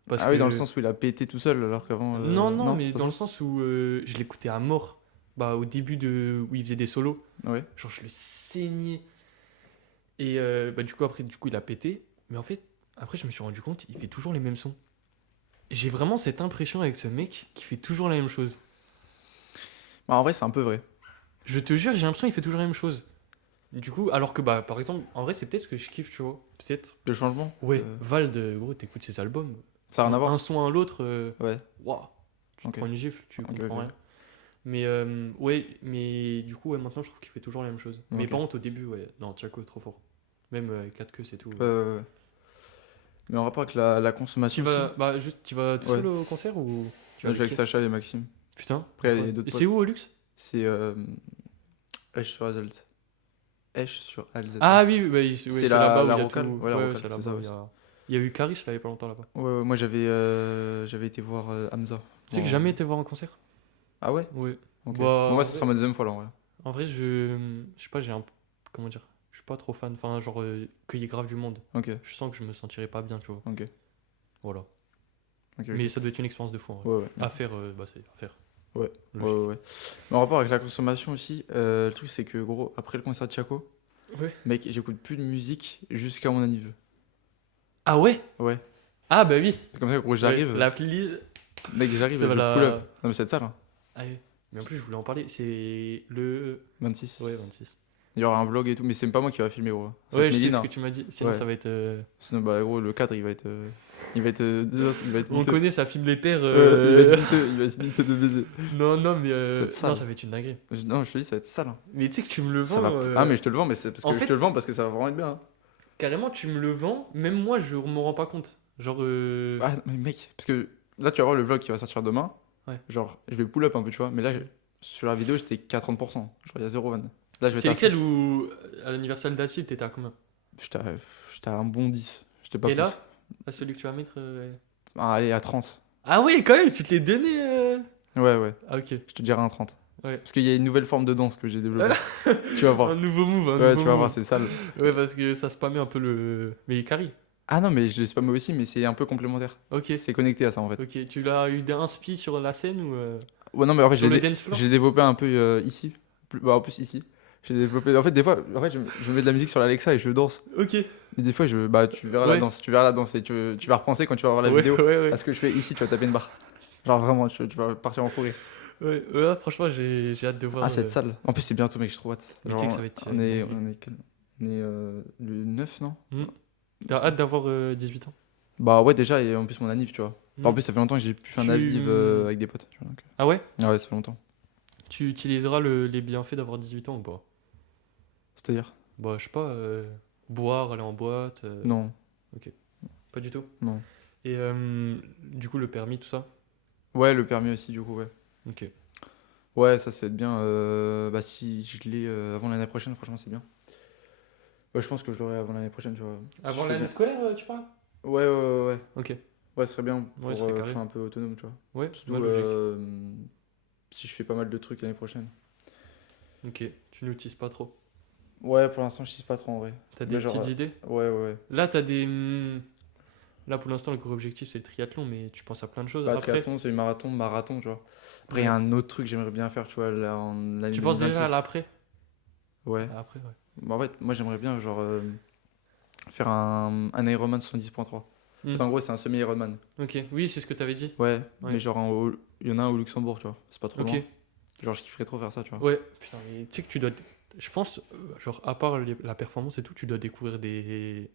Parce Ah oui, que... dans le sens où il a pété tout seul, alors qu'avant. Non, non, mais c'est pas dans le ça. sens où je l'écoutais à mort. Bah, au début où il faisait des solos. Ouais. Genre, je le saignais. Et bah, du coup, après, il a pété. Mais en fait, après, je me suis rendu compte, il fait toujours les mêmes sons. J'ai vraiment cette impression avec ce mec qui fait toujours la même chose. Bah, en vrai, c'est un peu vrai. Je te jure, j'ai l'impression qu'il fait toujours la même chose. Du coup, alors que, bah, par exemple, en vrai, c'est peut-être ce que je kiffe, tu vois. Peut-être. Le changement. Ouais, Vald, gros, t'écoutes ses albums. Ça a rien à voir. Un son à l'autre, Ouais. waouh, tu te Ok. prends une gifle, tu Ok, comprends ok. rien. Mais ouais, mais du coup, ouais, maintenant je trouve qu'il fait toujours la même chose. Mais Ok. par contre, au début, ouais, non, Tiago est trop fort. Même 4 queues, c'est tout. Ouais, ouais, ouais. Mais en rapport avec la Tu consommation vas, aussi. bah, juste, tu vas tout Ouais. seul au concert ou tu Là, vas je vais avec qui Sacha et Maxime. Putain. Après, il y a pourquoi d'autres Et potes. c'est où au luxe C'est Esch sur Alzette. Esch sur Alzette. Ah oui, oui, bah, oui, C'est c'est la- là-bas où la il y a rocale. tout. Ouais, la Ouais, rocale, c'est c'est là-bas ça, où ouais. il y a eu Caris là il y a pas longtemps là-bas. Ouais, ouais, moi j'avais été voir Hamza. Tu sais que j'ai jamais été voir un concert. Ah ouais? Ouais. Ok. Bah, Bon, moi, en ce vrai, sera ma deuxième fois là en vrai. en vrai, je sais pas, j'ai un. Comment dire? Je suis pas trop fan. Enfin, genre, qu'il y ait grave du monde. Ok, Je sens que je me sentirais pas bien, tu vois. ok. Voilà. Ok, ok. Mais ça doit être une expérience de fou. En vrai. Ouais, ouais. À faire, bah c'est à faire. Ouais, ouais, Logique. ouais, ouais. Mais en rapport avec la consommation aussi, le truc c'est que gros, après le concert de Chaco, Ouais. mec, j'écoute plus de musique jusqu'à mon anniv. Ah ouais? Ouais. Ah bah oui. C'est comme ça que gros, j'arrive. Ouais, la playlist. Mec, j'arrive Ça et va je la- pull up. Non, mais c'est ça là. Ah ouais. Mais en plus, je voulais en parler. C'est le. 26. Ouais, 26. Il y aura un vlog et tout, mais c'est même pas moi qui va filmer, gros. Ça va Ouais, être je sais ce Mélina. que tu m'as dit. Sinon, Ouais. ça va être. Sinon, bah, gros, le cadre il va être. Il va être. Il va être On miteux. connaît, ça filme les pères. Il va être miteux, il va être miteux de baiser. Non, non, mais. Ça va être sale. Non, ça va être une dinguerie. Non, je te dis, ça va être sale. Hein. Mais tu sais que tu me le Ça vends. va... Ah, mais je te le vends, mais c'est parce en que fait- je te le vends parce que ça va vraiment être bien. Hein. Carrément, tu me le vends. Même moi, je me rends pas compte. Genre. Ah, mais mec, parce que là, tu vas voir le vlog qui va sortir demain. Ouais. Genre, je vais pull up un peu, tu vois. Mais là, sur la vidéo, j'étais qu'à 30%. Genre, il y a 0 van. Là, je vais C'est être à lequel où. À l'anniversaire d'Alcide, t'étais à combien? J'étais à un bon 10. J'étais pas Et plus. là, à celui que tu vas mettre. Ah, allez, à 30. Ah oui, quand même, tu te l'es donné. Ouais, ouais. Ah ok. Je te dirai un 30. Ouais. Parce qu'il y a une nouvelle forme de danse que j'ai développée. Tu vas voir. Un nouveau move, un Ouais, nouveau tu vas voir, move. c'est sale. Ouais, parce que ça spammait un peu le. Mais Carrie. Ah non, mais je l'ai spammé aussi, mais c'est un peu complémentaire. Ok. C'est connecté à ça en fait. Ok. Tu l'as eu d'inspi sur la scène ou Ouais, non, mais en fait, sur le dance floor? je l'ai développé un peu ici. Bah, en plus, ici. J'ai développé. En fait, des fois, je mets de la musique sur l'Alexa et je danse. Ok. Et des fois, bah, tu verras Ouais. la danse. Tu verras la danse et tu vas repenser quand tu vas voir la Ouais, vidéo ouais. à ce que je fais ici. Tu vas taper une barre. Genre vraiment, tu vas partir en fou rire. Ouais, ouais, franchement, j'ai hâte de voir. Ah, cette salle. En plus, c'est bientôt, mec, je trouve hâte. Mais tu sais que ça va être On est, une on est, le 9, non? T'as hâte d'avoir 18 ans? Bah, ouais, déjà, et en plus, mon anniv, tu vois. Hmm. En plus, ça fait longtemps que j'ai pu faire un Tu- anniv avec des potes. Tu vois, donc. Ah ouais? Ouais, ça fait longtemps. Tu utiliseras les bienfaits d'avoir 18 ans ou pas? C'est-à-dire? Bah, je sais pas. Boire, aller en boîte. Non, Pas du tout. non. Et du coup, le permis, tout ça? Ouais, le permis aussi, du coup, ouais. Ok. Ouais, ça, c'est bien. Bah, si je l'ai avant l'année prochaine, franchement, c'est bien. Ouais, je pense que je l'aurai avant l'année prochaine, tu vois. Avant Je fais l'année bien. scolaire, tu parles? Ouais. Ok. Ouais, ce serait bien Ouais, ce pour serait que je carré. sois un peu autonome, tu vois. Ouais, Surtout ouais, logique. si je fais pas mal de trucs l'année prochaine. Ok, tu n'utilises pas trop. Ouais, pour l'instant, je sais pas trop en vrai. T'as des Mais genre, petites idées? ouais. Là, t'as des. Là, pour l'instant, le gros objectif, c'est le triathlon, mais tu penses à plein de choses Bah, après. triathlon, marathon, tu vois. Après, il y a Ouais. un autre truc que j'aimerais bien faire, tu vois, là, en l'année Tu penses déjà à 2026. l'après? Ouais. Après, ouais. Bah, en fait, moi, j'aimerais bien, genre, faire un Ironman 70.3. En Hmm. fait, en gros, c'est un semi-Ironman. Ok, oui, c'est ce que t'avais dit. Ouais, mais Ouais. genre, il y en a un au Luxembourg, tu vois. C'est pas trop Ok. loin. Genre, je kifferais trop faire ça, tu vois. Ouais. Putain, mais tu sais que tu dois. Je pense, genre, à part la performance et tout, tu dois découvrir des.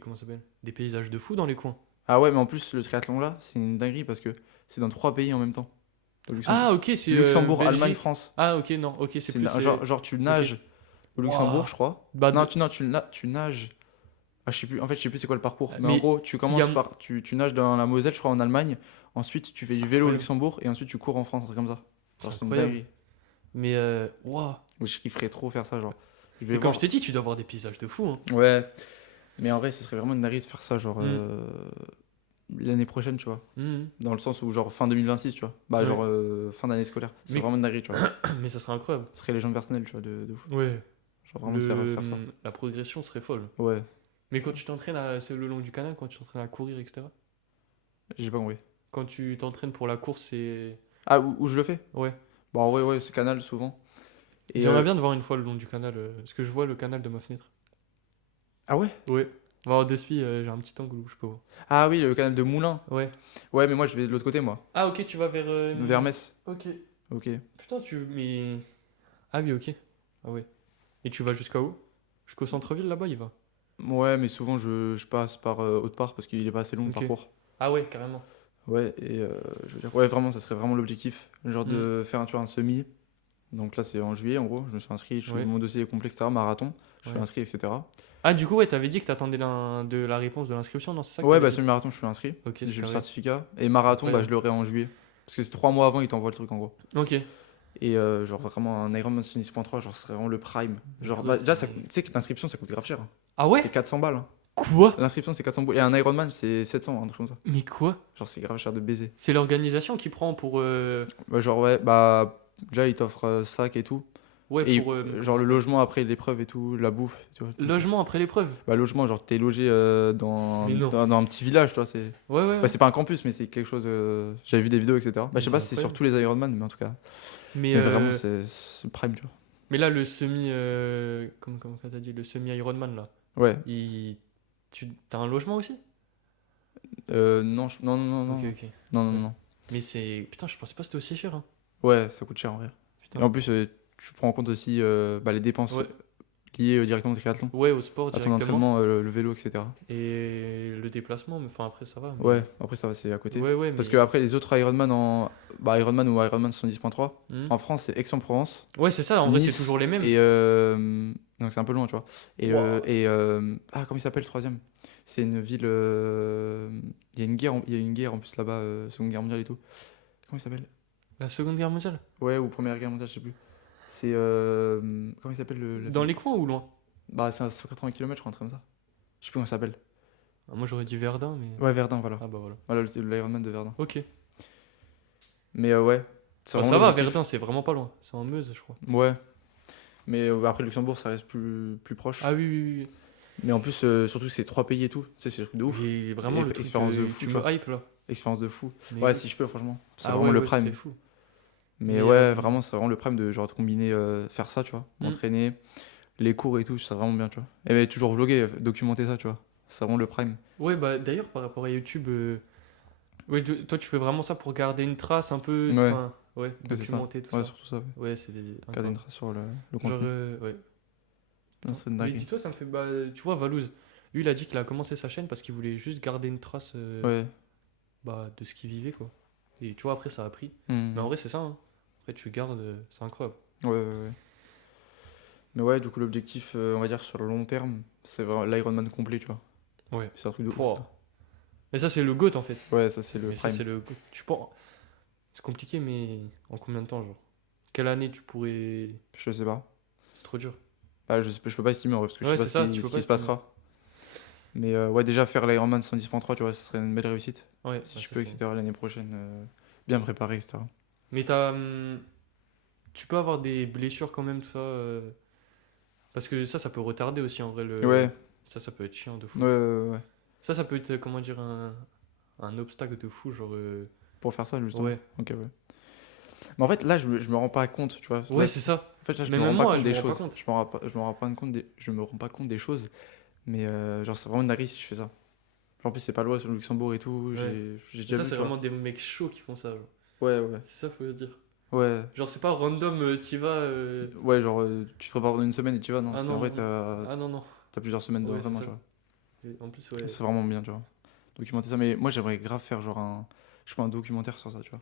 Comment ça s'appelle? Des paysages de fou dans les coins. Ah ouais, mais en plus, le triathlon là, c'est une dinguerie parce que c'est dans 3 pays en même temps. Au Luxembourg. Ah, ok, c'est Luxembourg, Allemagne, Belgique. France. Ah, ok, non, ok, c'est plus. Genre, tu Ok. nages au Waouh. Luxembourg, je crois. Bah, Non, tu nages. Ah, je sais plus, en fait, je sais plus c'est quoi le parcours. Mais en mais gros, tu il y a. commences par. Tu nages dans la Moselle, je crois, en Allemagne. Ensuite, tu fais C'est du vélo au incroyable. Luxembourg. Et ensuite, tu cours en France, un truc comme ça. C'est Genre, c'est une incroyable. dinguerie. Mais, waouh. Oui, je kifferais trop faire ça, genre. Je vais Mais comme voir. je t'ai dit, tu dois avoir des paysages de fou, hein. Ouais. Mais en vrai, ce serait vraiment une dinguerie de faire ça, genre. Hmm. L'année prochaine, tu vois. Hmm. Dans le sens où, genre, fin 2026, tu vois. Bah, Ouais. genre, fin d'année scolaire. C'est Mais, vraiment une dinguerie, tu vois. mais ça serait incroyable. Ce serait légende personnelle, tu vois, de fou. Ouais. Genre, vraiment de faire ça. La progression serait folle. Ouais, Mais quand tu t'entraînes c'est le long du canal, quand tu t'entraînes à courir, etc. j'ai pas compris. Quand tu t'entraînes pour la course, c'est. Ah, où je le fais? Ouais. Bah, ouais, c'est canal souvent. Et J'aimerais bien te voir une fois le long du canal, parce que je vois le canal de ma fenêtre. Ah ouais? Ouais. Voir dessus, j'ai un petit angle où je peux voir. Ah oui, le canal de Moulins. Ouais. Ouais, mais moi je vais de l'autre côté, moi. Ah, ok, tu vas vers. Vers Metz. Ok. Ok. Putain, Mais. Ah oui, ok. Ah ouais. Et tu vas jusqu'à où? Jusqu'au centre-ville là-bas, il va. Ouais, mais souvent je passe par Haute-Part parce qu'il est pas assez long le Ok. parcours. Ah ouais, carrément. Ouais, et je veux dire, ouais, vraiment, ça serait vraiment l'objectif. Genre Hmm. de faire tu vois, un semi. Donc là, c'est en juillet, en gros. Je me suis inscrit, Ouais. mon dossier est complet, etc. Marathon. Je suis Ouais. inscrit, etc. Ah, du coup, ouais, t'avais dit que t'attendais de la réponse de l'inscription, non? C'est ça que Ouais, t'avais bah dit? semi-marathon, je suis inscrit. Ok, c'est J'ai le carré. certificat. Et marathon, bah Incroyable. je l'aurai en juillet. Parce que c'est 3 mois avant, ils t'envoient le truc, en gros. Ok. Et genre vraiment un Ironman 10.3, genre ce serait vraiment le prime. Mais Genre gros, bah, déjà, c'est- tu sais que l'inscription ça coûte grave cher, hein. Ah ouais? C'est 400 balles, hein. Quoi? L'inscription c'est 400 balles. Et un Ironman c'est 700, un truc comme ça. Mais quoi? Genre c'est grave cher de baiser. C'est l'organisation qui prend pour. Bah, genre ouais, bah déjà ils t'offrent sac et tout. Ouais, Et pour. genre Comment le ça s'appelle? logement après l'épreuve et tout, la bouffe, tu vois. Logement après l'épreuve. Bah logement, genre t'es logé dans, Mais non. dans un petit village, tu vois. Ouais, ouais, Bah, ouais. c'est pas un campus, mais c'est quelque chose. J'avais vu des vidéos, etc. Bah Mais je sais c'est pas si c'est sur incroyable. tous les Ironman, mais en tout cas. Mais, Mais vraiment c'est le prime, tu vois. mais là, le semi. Comment t'as dit? Le semi-Ironman, là. Ouais. T'as un logement aussi? Non, non. Ok, ok. Non. Mais c'est. Putain, je pensais pas que c'était aussi cher, hein. Ouais, ça coûte cher en vrai. Putain. Et en plus, tu prends en compte aussi bah, les dépenses Ouais. liées directement au triathlon, Ouais, au sport à ton directement. entraînement, le vélo, etc. Et le déplacement, mais enfin après ça va. Mais... Ouais, après ça va, c'est à côté. Ouais, Parce mais. que après les autres Ironman Ironman ou Ironman 70.3, Hmm. en France, c'est Aix-en-Provence, Ouais, c'est ça, en vrai, c'est Nice toujours les mêmes. et donc c'est un peu loin, tu vois. Et Wow. comment il s'appelle le troisième? C'est une ville. Il y a une guerre, il y a une guerre en plus là-bas, Seconde Guerre mondiale et tout. Comment il s'appelle? La Seconde Guerre mondiale? Ouais, ou Première Guerre mondiale, je sais plus. C'est comment il s'appelle la Dans ville? les coins ou loin? Bah, c'est à 180 km, je crois, un truc comme ça. Je sais plus comment ça s'appelle. Ah, moi j'aurais dit Verdun, mais. Ouais, Verdun, voilà. Ah bah voilà. Voilà, l'Ironman de Verdun. Ok. Mais ouais, c'est Bah, vraiment ça va, l'objectif. Verdun, c'est vraiment pas loin. C'est en Meuse, je crois. Ouais. Mais après, Luxembourg, ça reste plus proche. Ah oui. Mais en plus, surtout, c'est 3 pays et tout. Tu sais, c'est le truc de ouf. Et vraiment, Et le truc expérience de de fou, tu tu me vois. hype là. Expérience de fou. Mais Ouais, oui. si je peux, franchement. C'est Ah vraiment ouais, le ouais, prime. c'est fou. Mais Mais, ouais, vraiment, c'est vraiment le prime de genre de combiner faire ça, tu vois. Mm. M'entraîner, les cours et tout, c'est vraiment bien, tu vois. Et mais toujours vloguer, documenter ça, tu vois. C'est vraiment le prime. Ouais, bah d'ailleurs, par rapport à YouTube, ouais, toi tu fais vraiment ça pour garder une trace un peu. Ouais. Enfin, ouais, Ouais, c'est ça. documenter tout Ouais, ça. surtout ça. Ouais. Ouais, c'est Garder une incroyable. trace sur le Genre, contenu. ouais. Non, c'est une Mais dinguerie. dis-toi, ça me fait. Bah, tu vois, Valouz, lui, il a dit qu'il a commencé sa chaîne parce qu'il voulait juste garder une trace Ouais. bah, de ce qu'il vivait, quoi. Et tu vois, après, ça a pris. Mhm. Mais en vrai, c'est ça, hein. Après, tu gardes, c'est incroyable. Ouais. Mais ouais, du coup, l'objectif, on va dire sur le long terme, c'est vraiment l'Ironman complet, tu vois. Ouais. C'est un truc de ouf, Pouah. ça. Mais ça, c'est le GOAT en fait. Ouais, ça, c'est le Mais ça, prime. c'est le GOAT. Tu penses. C'est compliqué, mais en combien de temps, genre? Quelle année tu pourrais. Je sais pas. C'est trop dur. Ah, je peux pas estimer en vrai, parce que je Ouais, sais c'est pas ça, tu peux ce pas qui se estimer. passera. Mais ouais, déjà faire l'Ironman 110.3, tu vois, ce serait une belle réussite. Ouais, Si bah je ça peux, c'est. etc. l'année prochaine, bien me préparer, etc. Mais tu peux avoir des blessures quand même, tout ça. Parce que ça peut retarder aussi en vrai le. Ouais, Ça peut être chiant de ouais, fou. ouais, ouais. Ça peut être, comment dire, un obstacle de fou, genre. Pour faire ça, justement. Ouais. Ok, ouais. Mais en fait, là, je me rends pas compte, tu vois. Ouais, c'est ça. En fait, là, je Mais me même rends pas moi, compte je me des rends pas choses. compte. Je me rends pas compte des choses. Mais genre, c'est vraiment une dinguerie si je fais ça. Genre, en plus, c'est pas loin sur le Luxembourg et tout. Ouais. J'ai Et déjà ça, vu, c'est tu vois. vraiment des mecs chauds qui font ça, genre. Ouais, ouais. C'est ça, faut se dire. Ouais. Genre, c'est pas random, t'y vas. Ouais, genre, tu te prépares pendant une semaine et tu vas. Non, Ah c'est en vrai, non, ah non, non. t'as plusieurs semaines Ouais, c'est d'entraînement, ça. tu vois. Et en plus, ouais. C'est vraiment bien, tu vois. Documenter ça. Mais moi, j'aimerais grave faire, genre, je sais pas, un documentaire sur ça, tu vois.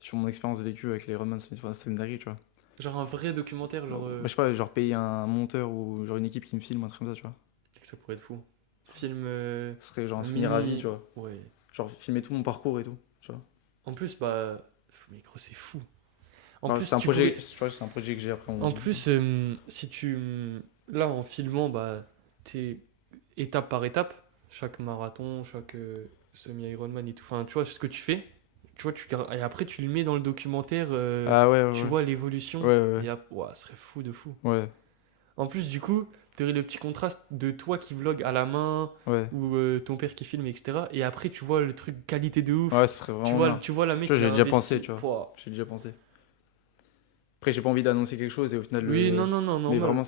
Sur mon expérience vécue avec les Ironman, c'est une dinguerie, tu vois. Genre un vrai documentaire, genre. Bah, je sais pas, genre payer un monteur ou genre une équipe qui me filme, un truc comme ça, tu vois. Que ça pourrait être fou. Film Ce serait genre un souvenir à vie, tu mini. vois. Ouais. Genre filmer tout mon parcours et tout, tu vois. En plus, bah. Mais gros, c'est fou. En Bah, c'est plus, un tu projet, pourrais. tu vois, c'est un projet que j'ai après. En plus, si tu. Là, en filmant, bah. T'es étape par étape. Chaque marathon, chaque semi-Ironman et tout. Enfin, tu vois, ce que tu fais. Tu vois, et après, tu le mets dans le documentaire. Ah ouais, Tu ouais, vois l'évolution. ouais, ouais, Et ouah, ce serait fou de fou. ouais, En plus, du coup, tu aurais le petit contraste de toi qui vlog à la main ouais, ou ton père qui filme, etc. Et après, tu vois le truc qualité de ouais, ouf. ce serait vraiment bien. Tu vois la mec Tu vois, qui j'ai a déjà pensé, investi. tu vois. Pouah. J'ai déjà pensé. Après, j'ai pas envie d'annoncer quelque chose et au final, Oui, non, non, non, mais normal. vraiment,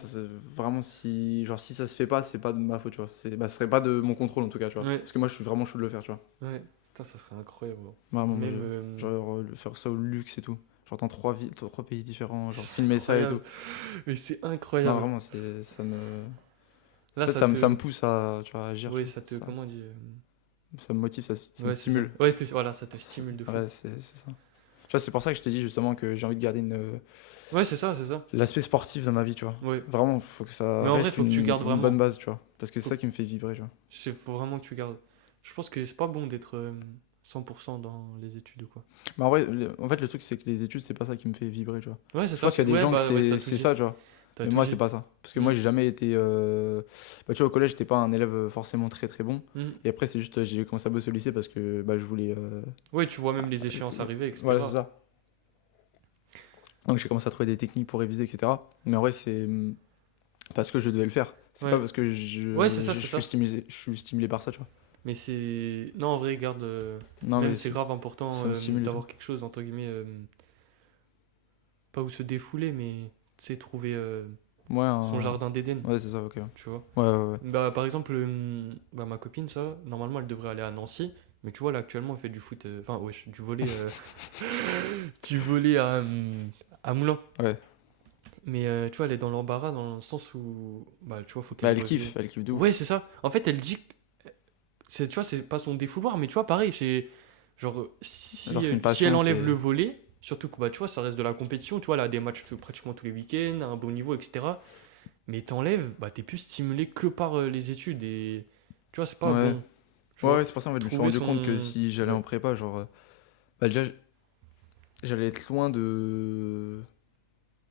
vraiment si, genre, si ça se fait pas, c'est pas de ma faute, tu vois. Bah, ce serait pas de mon contrôle en tout cas, tu vois. Ouais, Parce que moi, je suis vraiment chaud de le faire, tu vois. ouais. Putain, ça serait incroyable. Vraiment, moi, Même. genre, faire ça au luxe et tout. Genre dans trois villes, trois pays différents, genre C'est filmer ça et incroyable. tout. Mais c'est Non, incroyable. vraiment, ça me. En Là, fait, ça me pousse à, tu vois, à agir, tu Oui, vois. ça te. Comment on dit Ça me motive, ça me Ouais, c'est ça. stimule. Ouais, voilà, ça te stimule de fou. Ouais, c'est ça. Tu vois, c'est pour ça que je te dis justement que j'ai envie de garder Ouais, c'est ça, c'est ça. l'aspect sportif dans ma vie, tu vois. Ouais. Vraiment, faut que ça Mais en vrai, reste faut que tu gardes une bonne vraiment. base, tu vois. Parce que c'est Faut, ça qui me fait vibrer, tu vois. faut vraiment que tu gardes. Je pense que c'est pas bon d'être 100% dans les études ou quoi. Mais en vrai, en fait, le truc, c'est que les études, c'est pas ça qui me fait vibrer, tu vois. Ouais, c'est Je ça. pense qu'il y a des Ouais, gens que bah ouais, t'as tout c'est dit. ça, tu vois. T'as Mais tout moi, c'est dit. pas ça. Parce que Mm. moi, j'ai jamais été. Bah, tu vois, au collège, j'étais pas un élève forcément très très bon. Mm. Et après, c'est juste, j'ai commencé à bosser au lycée parce que bah, je voulais. Ouais, tu vois même les échéances arriver, Voilà, etc. c'est ça. Donc, j'ai commencé à trouver des techniques pour réviser, etc. Mais en vrai, c'est parce que je devais le faire. C'est pas Ouais. parce que Ouais, c'est ça, je c'est suis ça. stimulé, je suis stimulé par ça, tu vois. Mais c'est. Non, en vrai, garde. Non, Même mais c'est grave important ça me stimule et tout. d'avoir quelque chose, entre guillemets. Pas où se défouler, mais. Tu sais, trouver Ouais, son jardin d'Éden. ouais, c'est ça, ok. Tu vois. Ouais, ouais, ouais. Bah, par exemple, bah, ma copine, ça, normalement, elle devrait aller à Nancy. Mais tu vois, là, actuellement, elle fait du foot. Enfin, ouais, du volley. Du volley à Moulins. Ouais. Mais tu vois, elle est dans l'embarras dans le sens où. Bah, tu vois, faut Bah, qu'elle revienne. elle kiffe de Ouais, ouf. c'est ça. En fait, elle dit. Tu vois, c'est pas son défouloir, mais tu vois, pareil, c'est. Genre, Genre, c'est une si elle passion, enlève c'est. le volley, surtout que, bah, tu vois, ça reste de la compétition. Tu vois, elle a des matchs pratiquement tous les week-ends, à un bon niveau, etc. Mais t'enlèves, bah, t'es plus stimulé que par les études. Et. Tu vois, c'est pas Ouais. bon. Tu Ouais, ouais, vois, c'est pour ça, en fait, je me suis trouver rendu compte que son. si j'allais Ouais. en prépa, genre. Bah, déjà, j'allais être loin de.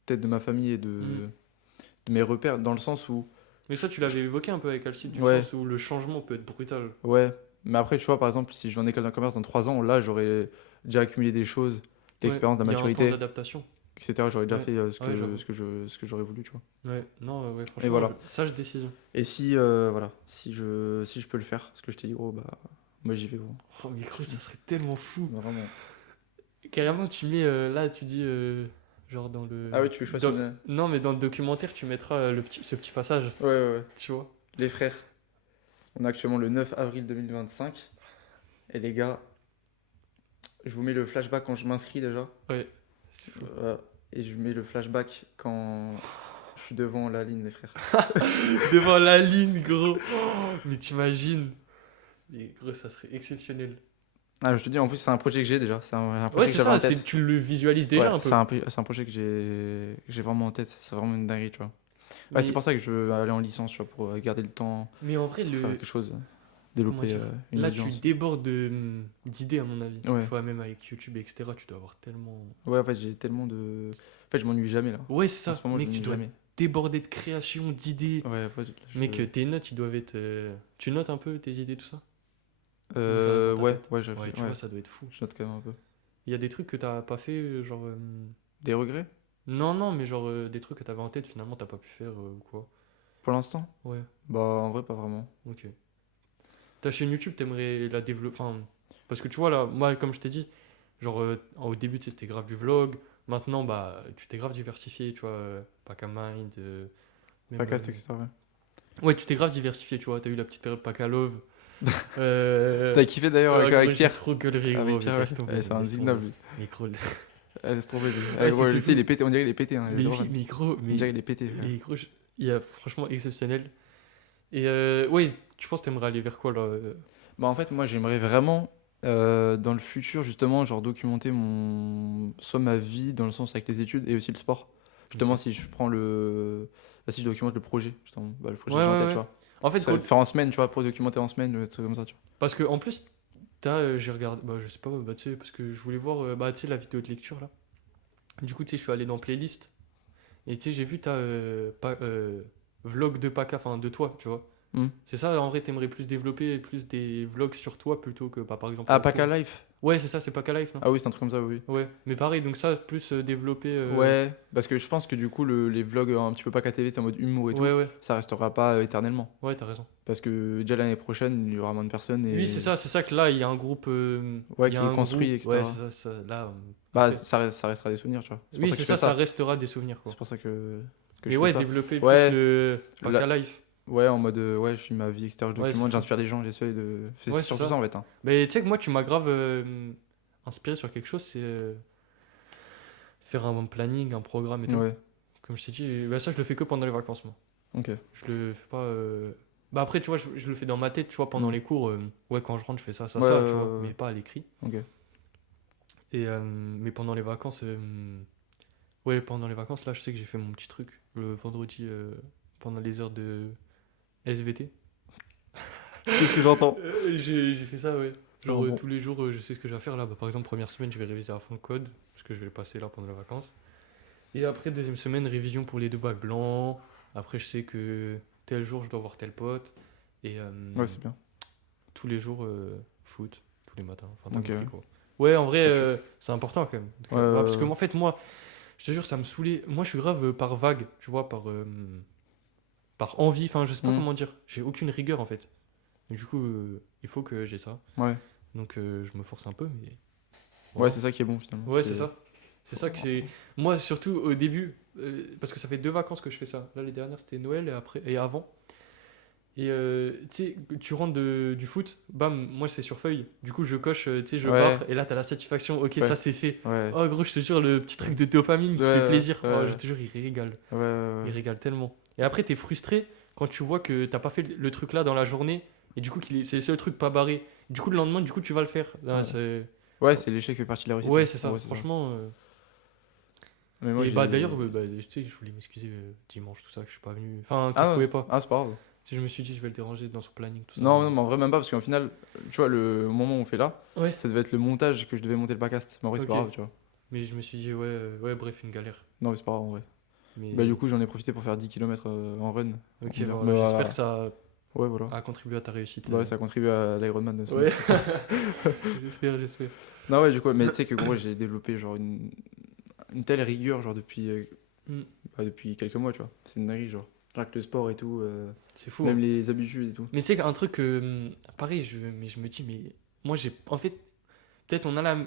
Peut-être de ma famille et Mm. de mes repères, dans le sens où. Mais ça, tu je- l'avais évoqué un peu avec Alcide, du Ouais, sens où le changement peut être brutal. ouais. Mais après, tu vois, par exemple, si je vais en école de commerce dans 3 ans, là, j'aurais déjà accumulé des choses, de Ouais, l'expérience, de la il y a un temps maturité, d'adaptation. etc. J'aurais déjà Ouais, fait ouais, j'avoue. ce que j'aurais voulu, tu vois. Ouais, non, ouais, Et franchement, voilà. sage décision. Et si, voilà, si je peux le faire, ce que je t'ai dit, gros, bah, moi j'y vais, gros. Oh, mais gros, ça serait tellement fou. Vraiment. Carrément, tu mets là, tu dis, genre dans Ah oui, tu veux que je fasse une. Non, mais dans le documentaire, tu mettras ce petit passage, Ouais, ouais, ouais. tu vois. Les frères, on est actuellement le 9 avril 2025. Et les gars, je vous mets le flashback quand je m'inscris déjà. Ouais, c'est fou. Et je mets le flashback quand je suis devant la ligne, les frères. Devant la ligne, gros. Mais t'imagines. Mais gros, ça serait exceptionnel. Ah, je te dis, en plus, c'est un projet que j'ai déjà. C'est un Ouais, projet que c'est j'avais en ça, tête. tu le visualises déjà Ouais, un peu. c'est un projet que j'ai vraiment en tête. C'est vraiment une dinguerie, tu vois. Ouais, c'est Mais, pour ça que je veux aller en licence, tu vois, pour garder le temps, mais en vrai, pour faire quelque chose, comment développer dire? une Là, tu audience. débordes d'idées, à mon avis. Ouais. Faut même avec YouTube, etc., tu dois avoir tellement. Ouais, en fait, j'ai tellement de. En fait, je m'ennuie jamais là. Ouais, c'est En ça. ce moment, je Mec, m'ennuie jamais. débordé de création, d'idées. Ouais, Mec, tes notes, ils doivent être. Tu notes un peu tes idées, tout ça? Ou ça reste dans ta Ouais, tête? ouais, j'ai Ouais, fait. tu Ouais, vois, ça doit être fou. je note quand même un peu. Il y a des trucs que t'as pas fait, genre. Des regrets? Non, non, mais genre des trucs que t'avais en tête, finalement, t'as pas pu faire ou quoi. Pour l'instant? Ouais, Bah, en vrai, pas vraiment. ok. Ta chaîne YouTube, t'aimerais la développer. Enfin, parce que tu vois, là, moi, comme je t'ai dit, genre au début, tu sais, c'était grave du vlog. Maintenant, bah, tu t'es grave diversifié, tu vois. Pacamind, même. Podcast, etc. Ouais. Ouais, tu t'es grave diversifié, tu vois. T'as eu la petite période Paca Love. Euh, T'as kiffé d'ailleurs avec, gros, avec j'ai Pierre? trop gueulerie, Avec gros. Pierre, Mais ouais. laisse tomber, C'est laisse indignable, tomber. lui. Mais gros, Laisse tomber, lui. Ouais, Ouais, c'était tu sais, il fou. est pété, on dirait qu'il est pété. Hein, Mais c'est oui, vrai. mais gros, On dirait qu'il est pété, frère. mais gros, il est franchement exceptionnel. Et ouais, tu penses que t'aimerais aller vers quoi là Bah, en fait, moi, j'aimerais vraiment, dans le futur, justement, genre documenter soit ma vie, dans le sens avec les études, et aussi le sport. Justement, Ok. si je prends le. Bah, si je documente le projet, justement. Bah, le projet Ouais, que j'ai en ouais, tête, tu ouais. vois. En fait, gros, Faire en semaine, tu vois, pour documenter en semaine, le truc comme ça, tu parce que en plus, j'ai regardé, bah je sais pas, bah tu sais, parce que je voulais voir, bah tu sais, la vidéo de lecture là. Du coup, tu sais, je suis allé dans playlist. Et tu sais, j'ai vu ta vlog de Paca, enfin de toi, tu vois. vois. C'est ça, en vrai, t'aimerais plus développer plus des vlogs sur toi plutôt que, bah, par exemple, Ah, le Paca cours. Life? Ouais, c'est ça, c'est Paca Life, non? Ah oui, c'est un truc comme ça, oui. Ouais, mais pareil, donc ça, plus développer. Ouais, parce que je pense que du coup, les vlogs un petit peu Paca TV, c'est en mode humour et tout, Ouais, ouais, ça restera pas éternellement. ouais, t'as raison. Parce que déjà l'année prochaine, il y aura moins de personnes Oui, et. c'est ça que là, il y a un groupe. Ouais, Il y a qui est un construit, groupe. etc. Ouais, c'est ça, là. Bah, Après. ça restera des souvenirs, tu vois. C'est pour Oui, ça que c'est je fais ça, ça ça. restera des souvenirs, quoi. C'est pour ça que Mais je fais ouais, ça. développer plus Ouais, le Paca Life. ouais, en mode, ouais, je suis ma vie, etc. Je Ouais, c'est documente, fou. j'inspire des gens, j'essaie de. C'est Ouais, c'est surtout ça. ça en fait. Hein. Mais tu sais que moi, tu m'as grave inspiré sur quelque chose, c'est faire un planning, un programme et tout. Ouais, Comme je t'ai dit, bah, ça, je le fais que pendant les vacances, moi. ok. Je le fais pas. Bah après, tu vois, je le fais dans ma tête, tu vois, pendant Mm. les cours. Ouais, quand je rentre, je fais ça, Ouais, tu vois, ouais, mais ouais. pas à l'écrit. Ok. Et mais pendant les vacances, ouais, pendant les vacances, là, je sais que j'ai fait mon petit truc le vendredi pendant les heures de SVT. Qu'est-ce que j'entends? J'ai fait ça, ouais. Genre Oh, bon. tous les jours, je sais ce que j'ai à faire là. Bah, par exemple, première semaine, je vais réviser à fond le code, parce que je vais le passer là pendant les vacances. Et après, deuxième semaine, révision pour les deux bacs blancs. Après, je sais que tel jour, je dois voir tel pote. Et Ouais, c'est bien. tous les jours, foot, tous les matins. Enfin, t'as Ok, compris ouais. quoi. Ouais, en vrai, Ça tue. c'est important quand même. Ouais, Parce que, en fait, moi, je te jure, ça me saoulait. Moi, je suis grave par vague, tu vois, par envie. Enfin, je sais pas Mm. comment dire. J'ai aucune rigueur en fait. Et du coup, il faut que j'ai ça. Ouais. Donc, je me force un peu, mais. Ouais, voilà. c'est ça qui est bon finalement. Ouais, c'est ça. C'est ça que c'est. Moi, surtout au début, parce que ça fait 2 vacances que je fais ça. Là, les dernières, c'était Noël et avant. Et tu sais, tu rentres du foot, bam, moi c'est sur feuille. Du coup, je coche, tu sais, je Ouais. pars. Et là, t'as la satisfaction, ok, Ouais. ça c'est fait. Ouais. Oh, gros, je te jure, le petit truc de dopamine qui Ouais, fait plaisir. ouais, Oh, ouais. je te jure, il régale. Ouais, ouais, Il ouais. régale tellement. Et après, t'es frustré quand tu vois que t'as pas fait le truc là dans la journée. Et du coup, c'est le seul truc pas barré. Du coup, le lendemain, du coup, tu vas le faire. Ah, Ouais. Ouais, c'est l'échec fait partie de la réussite. Ouais, c'est ça. Ouais, Franchement. Mais moi, Et j'ai. bah d'ailleurs, bah, tu sais, je voulais m'excuser dimanche, tout ça, que je suis pas venu. Enfin, que je Ah, pouvais pas. ah, c'est pas grave. Si je me suis dit, je vais le déranger dans son planning, tout ça. Non, non, mais en vrai, même pas, parce qu'en final, tu vois, le moment où on fait là, Ouais. ça devait être le montage que je devais monter le podcast. Mais en vrai, c'est pas Ok. grave, tu vois. Mais je me suis dit, ouais, bref, une galère. Non, mais c'est pas grave en vrai. Mais Bah, du coup, j'en ai profité pour faire 10 km en run. ok, on verra. voilà, Mais j'espère voilà. que ça Ouais, voilà. a contribué à ta réussite. Bah, ouais, ça contribue à l'Ironman de ce Ouais. mois-ci. J'espère. Non, ouais, du coup, mais tu sais que gros, j'ai développé genre une telle rigueur, genre Mm. depuis quelques mois, tu vois. C'est une dinguerie, genre. Genre avec le sport et tout, C'est fou. même Hein. les habitudes et tout. Mais tu sais qu'un truc, pareil, mais je me dis, mais moi j'ai. En fait, peut-être on a la.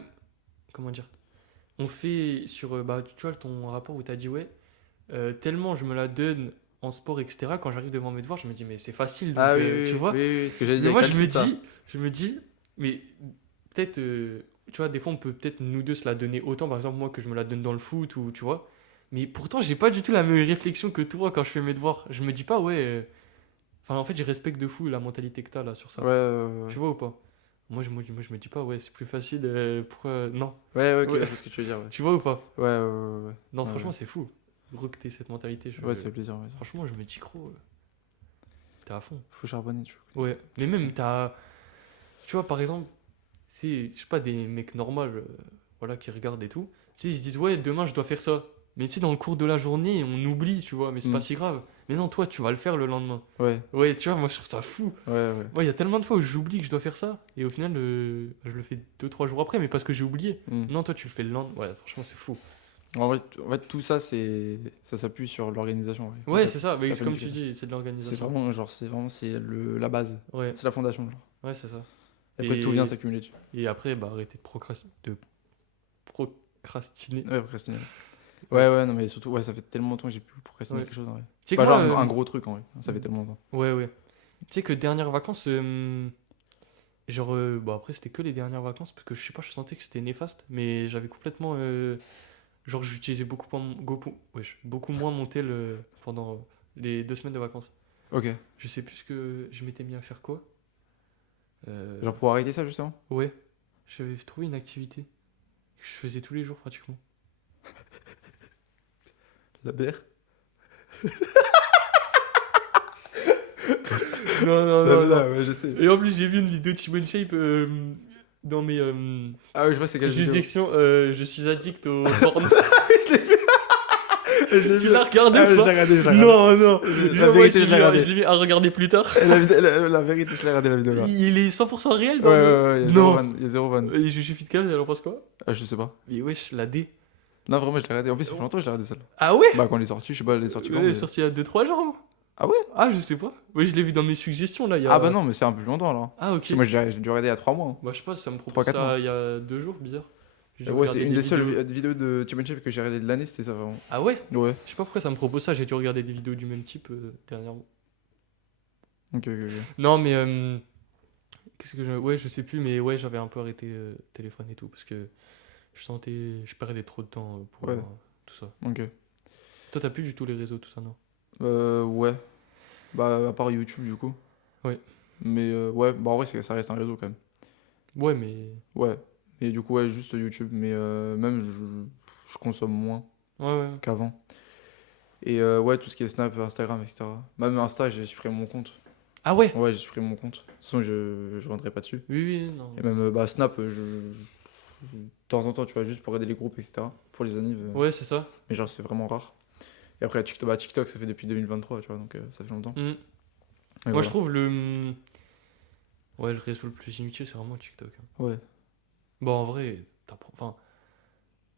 Comment dire? On fait sur, bah, tu vois, ton rapport où t'as dit, ouais, tellement je me la donne en sport, etc. Quand j'arrive devant mes devoirs, je me dis, mais c'est facile, donc, Ah oui, tu oui, vois. oui, oui, ce que j'allais Mais dire. moi, avec Alcide, ça. je me dis, mais peut-être, tu vois, des fois, on peut peut-être nous deux se la donner autant, par exemple, moi, que je me la donne dans le foot, ou tu vois. Mais pourtant, j'ai pas du tout la même réflexion que toi quand je fais mes devoirs. Je me dis pas, ouais. Enfin, en fait, je respecte de fou la mentalité que t'as là sur ça. Ouais, ouais, Tu vois ou pas? Moi, je me dis pas, ouais, c'est plus facile, pourquoi. Non. ouais, ouais, ok, Ouais. je vois ce que tu veux dire. Ouais, Tu vois ou pas? ouais, ouais, ouais, ouais. Non, Ouais, franchement, ouais. c'est fou. Gros, que t'aies cette mentalité. Ouais, c'est plaisir. Ouais. Franchement, je me dis, gros, t'es à fond. Faut charbonner, tu vois. Ouais, mais même t'as. Tu vois, par exemple, c'est, je sais pas, des mecs normaux, voilà, qui regardent et tout. Tu sais, ils se disent, ouais, demain je dois faire ça. Mais tu sais, dans le cours de la journée, on oublie, tu vois, mais c'est pas Mm. si grave. Mais non, toi, tu vas le faire le lendemain. Ouais, Ouais, tu vois, moi, je trouve ça fou. ouais, ouais. Moi, il y a tellement de fois où j'oublie que je dois faire ça, et au final, je le fais 2-3 jours après, mais parce que j'ai oublié. Mm. Non, toi, tu le fais le lendemain. Ouais, franchement, c'est fou. En fait, tout ça, ça s'appuie sur l'organisation. Ouais, en Ouais, fait, c'est ça, mais la c'est comme tu planification. dis, c'est de C'est l'organisation. vraiment, genre, la base. Ouais, C'est la fondation, genre. ouais, c'est ça. Et après, tout vient Et, s'accumuler dessus. et après, bah, arrêter de procrastiner. Ouais, procrastiner. Ouais. Ouais, non, mais surtout, ouais, ça fait tellement longtemps que j'ai pu procrastiner Ouais. quelque chose, en vrai. Tu sais Pas que genre moi, un gros truc, en vrai. Ça fait tellement longtemps. ouais, ouais. Tu sais que dernières vacances, genre, bon après c'était que les dernières vacances parce que je sais pas, je sentais que c'était néfaste, mais j'avais complètement, genre j'utilisais beaucoup moins mon tel pendant les 2 semaines de vacances. Ok. Je sais plus ce que je m'étais mis à faire quoi. Genre pour arrêter ça, justement. Ouais, j'avais trouvé une activité que je faisais tous les jours pratiquement. La bière. Non, non, non, non. Ouais, je sais. Et en plus j'ai vu une vidéo de Chimon Shape dans mes Ah ouais, je vois c'est quelle vidéo. sections, je suis addict au porno. Je l'ai Tu vu. l'as regardé Ah, ou je pas? l'ai regardé, je l'ai regardé. Non, non. La vérité, je l'ai regardé. Je l'ai mis à regarder plus tard. La vérité, je l'ai regardé la vidéo là. Il est 100% réel Ouais, dans ouais, le... ouais, il y a Non. zéro van. Il y a zéro van. Et je suis fit cam, elle en pense quoi? Ah, je sais pas. Mais wesh, la D. Non, vraiment, je l'ai regardé. En plus, ça fait longtemps que je l'ai regardé celle-là. Ah ouais? Bah, quand elle est sortie, je sais pas, elle est sortie quand. Elle est mais- sortie il y a 2-3 jours, moi. Ah ouais? Ah, je sais pas. Ouais, je l'ai vu dans mes suggestions là. Il y a... Ah bah non, mais c'est un peu plus longtemps alors. Ah, ok. Parce que moi, j'ai dû regarder il y a 3 mois. Bah, je sais pas, ça me propose 3-4 mois. ça il y a 2 jours, bizarre. J'ai dû Ouais, c'est regarder une des des seules vidéos. vidéos de Tim Shape que j'ai regardé de l'année, c'était ça vraiment. Ah ouais? Ouais. Je sais pas pourquoi ça me propose ça, j'ai dû regarder des vidéos du même type dernièrement. Ok, ok, ok. Non, mais. Qu'est-ce que je... Ouais, je sais plus, mais ouais, j'avais un peu arrêté téléphone et tout parce que je sentais. Je perdais trop de temps pour Ouais. tout ça. Ok. Toi, t'as plus du tout les réseaux, tout ça, non? Ouais. Bah, à part YouTube du coup. Ouais. Mais ouais, bah en vrai, ça reste un réseau quand même. Ouais, mais. Ouais. Et du coup, ouais, juste YouTube. Mais même, je consomme moins Ouais, ouais. qu'avant. Et ouais, tout ce qui est Snap, Instagram, etc. Même Insta, j'ai supprimé mon compte. Ah ouais? Ouais, j'ai supprimé mon compte. De toute façon, je rendrai pas dessus. Oui, oui, non. Et même bah, Snap, de temps en temps, tu vois, juste pour aider les groupes, etc. Pour les annives. Ouais, c'est ça. Mais genre, c'est vraiment rare. Et après, TikTok, ça fait depuis 2023, tu vois, donc ça fait longtemps. Mm. Et Moi, voilà. je trouve le. Ouais, le réseau le plus inutile, c'est vraiment TikTok. Hein. Ouais. Bon, en vrai, t'apprends. Enfin.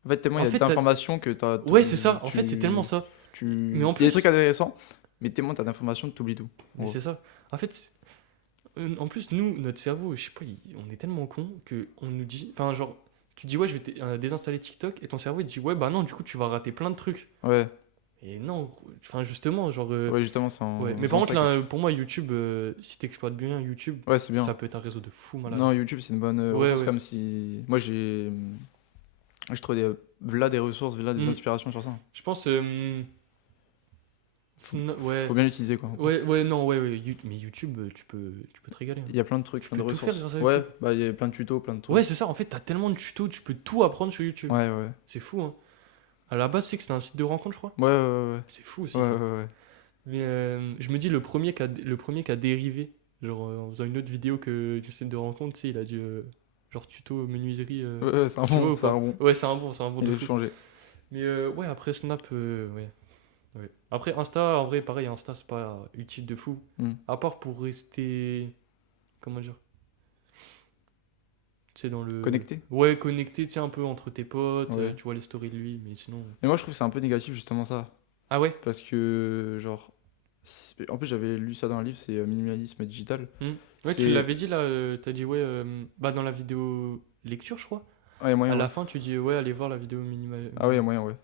En fait, tellement En il y fait, a d'informations que t'as. Ouais, c'est ça. En fait, c'est tellement ça. Mais en Il y a des plus. trucs intéressants, mais tellement t'as d'informations que t'oublies tout. Mais Ouais. c'est ça. En fait, en plus, nous, notre cerveau, je sais pas, on est tellement con que on nous dit. Enfin, genre, tu dis, ouais, je vais désinstaller TikTok, et ton cerveau, il te dit, ouais, bah non, du coup, tu vas rater plein de trucs. Ouais, Et non, enfin, justement, genre. ouais, justement, c'est en. Ouais. Mais c'est par en contre, ça là, pour moi, YouTube, si t'exploites bien YouTube, Ouais, c'est bien. ça peut être un réseau de fou malade. Non, YouTube, c'est une bonne Ouais, ressource, ouais. comme si. Moi, je trouve v'là des ressources, v'là des Mm. inspirations sur ça. Je pense. Ouais. Faut bien l'utiliser, quoi. Ouais, ouais, non, ouais, ouais. Mais YouTube, tu peux te régaler. Hein. Il y a plein de trucs, plein de peux tout ressources. faire grâce à Ouais, YouTube. bah, il y a plein de tutos, plein de trucs. Ouais, c'est ça. En fait, t'as tellement de tutos, tu peux tout apprendre sur YouTube. Ouais, ouais. C'est fou, hein. À la base, c'est que c'était un site de rencontre, je crois. Ouais, ouais, ouais. C'est fou aussi. Ouais, ça. ouais, ouais. Mais je me dis, le premier qui a dérivé, genre en faisant une autre vidéo que du site de rencontre, tu sais, il a dû. Genre tuto menuiserie. Ouais, ouais, c'est un tu vois bon, ou c'est pas un bon. Ouais, c'est un bon Il de faut fou. changer. Mais ouais, après Snap, ouais. Ouais. Après Insta, en vrai, pareil, Insta, c'est pas utile de fou. Hmm. À part pour rester. Comment dire? Tu sais, dans le. Connecté. Ouais, connecté, tu sais, un peu entre tes potes, Ouais. tu vois les stories de lui, mais sinon. Mais moi, je trouve que c'est un peu négatif, justement, ça. Ah ouais? Parce que, genre. En plus, j'avais lu ça dans un livre, c'est Minimalisme digital. Ouais, tu C'est- l'avais dit là, t'as dit ouais, bah dans la vidéo lecture, je crois. Ah, il y a moyen. À la Ouais. fin, tu dis ouais, allez voir la vidéo minimal. Ah, ouais, il y a moyen, ouais.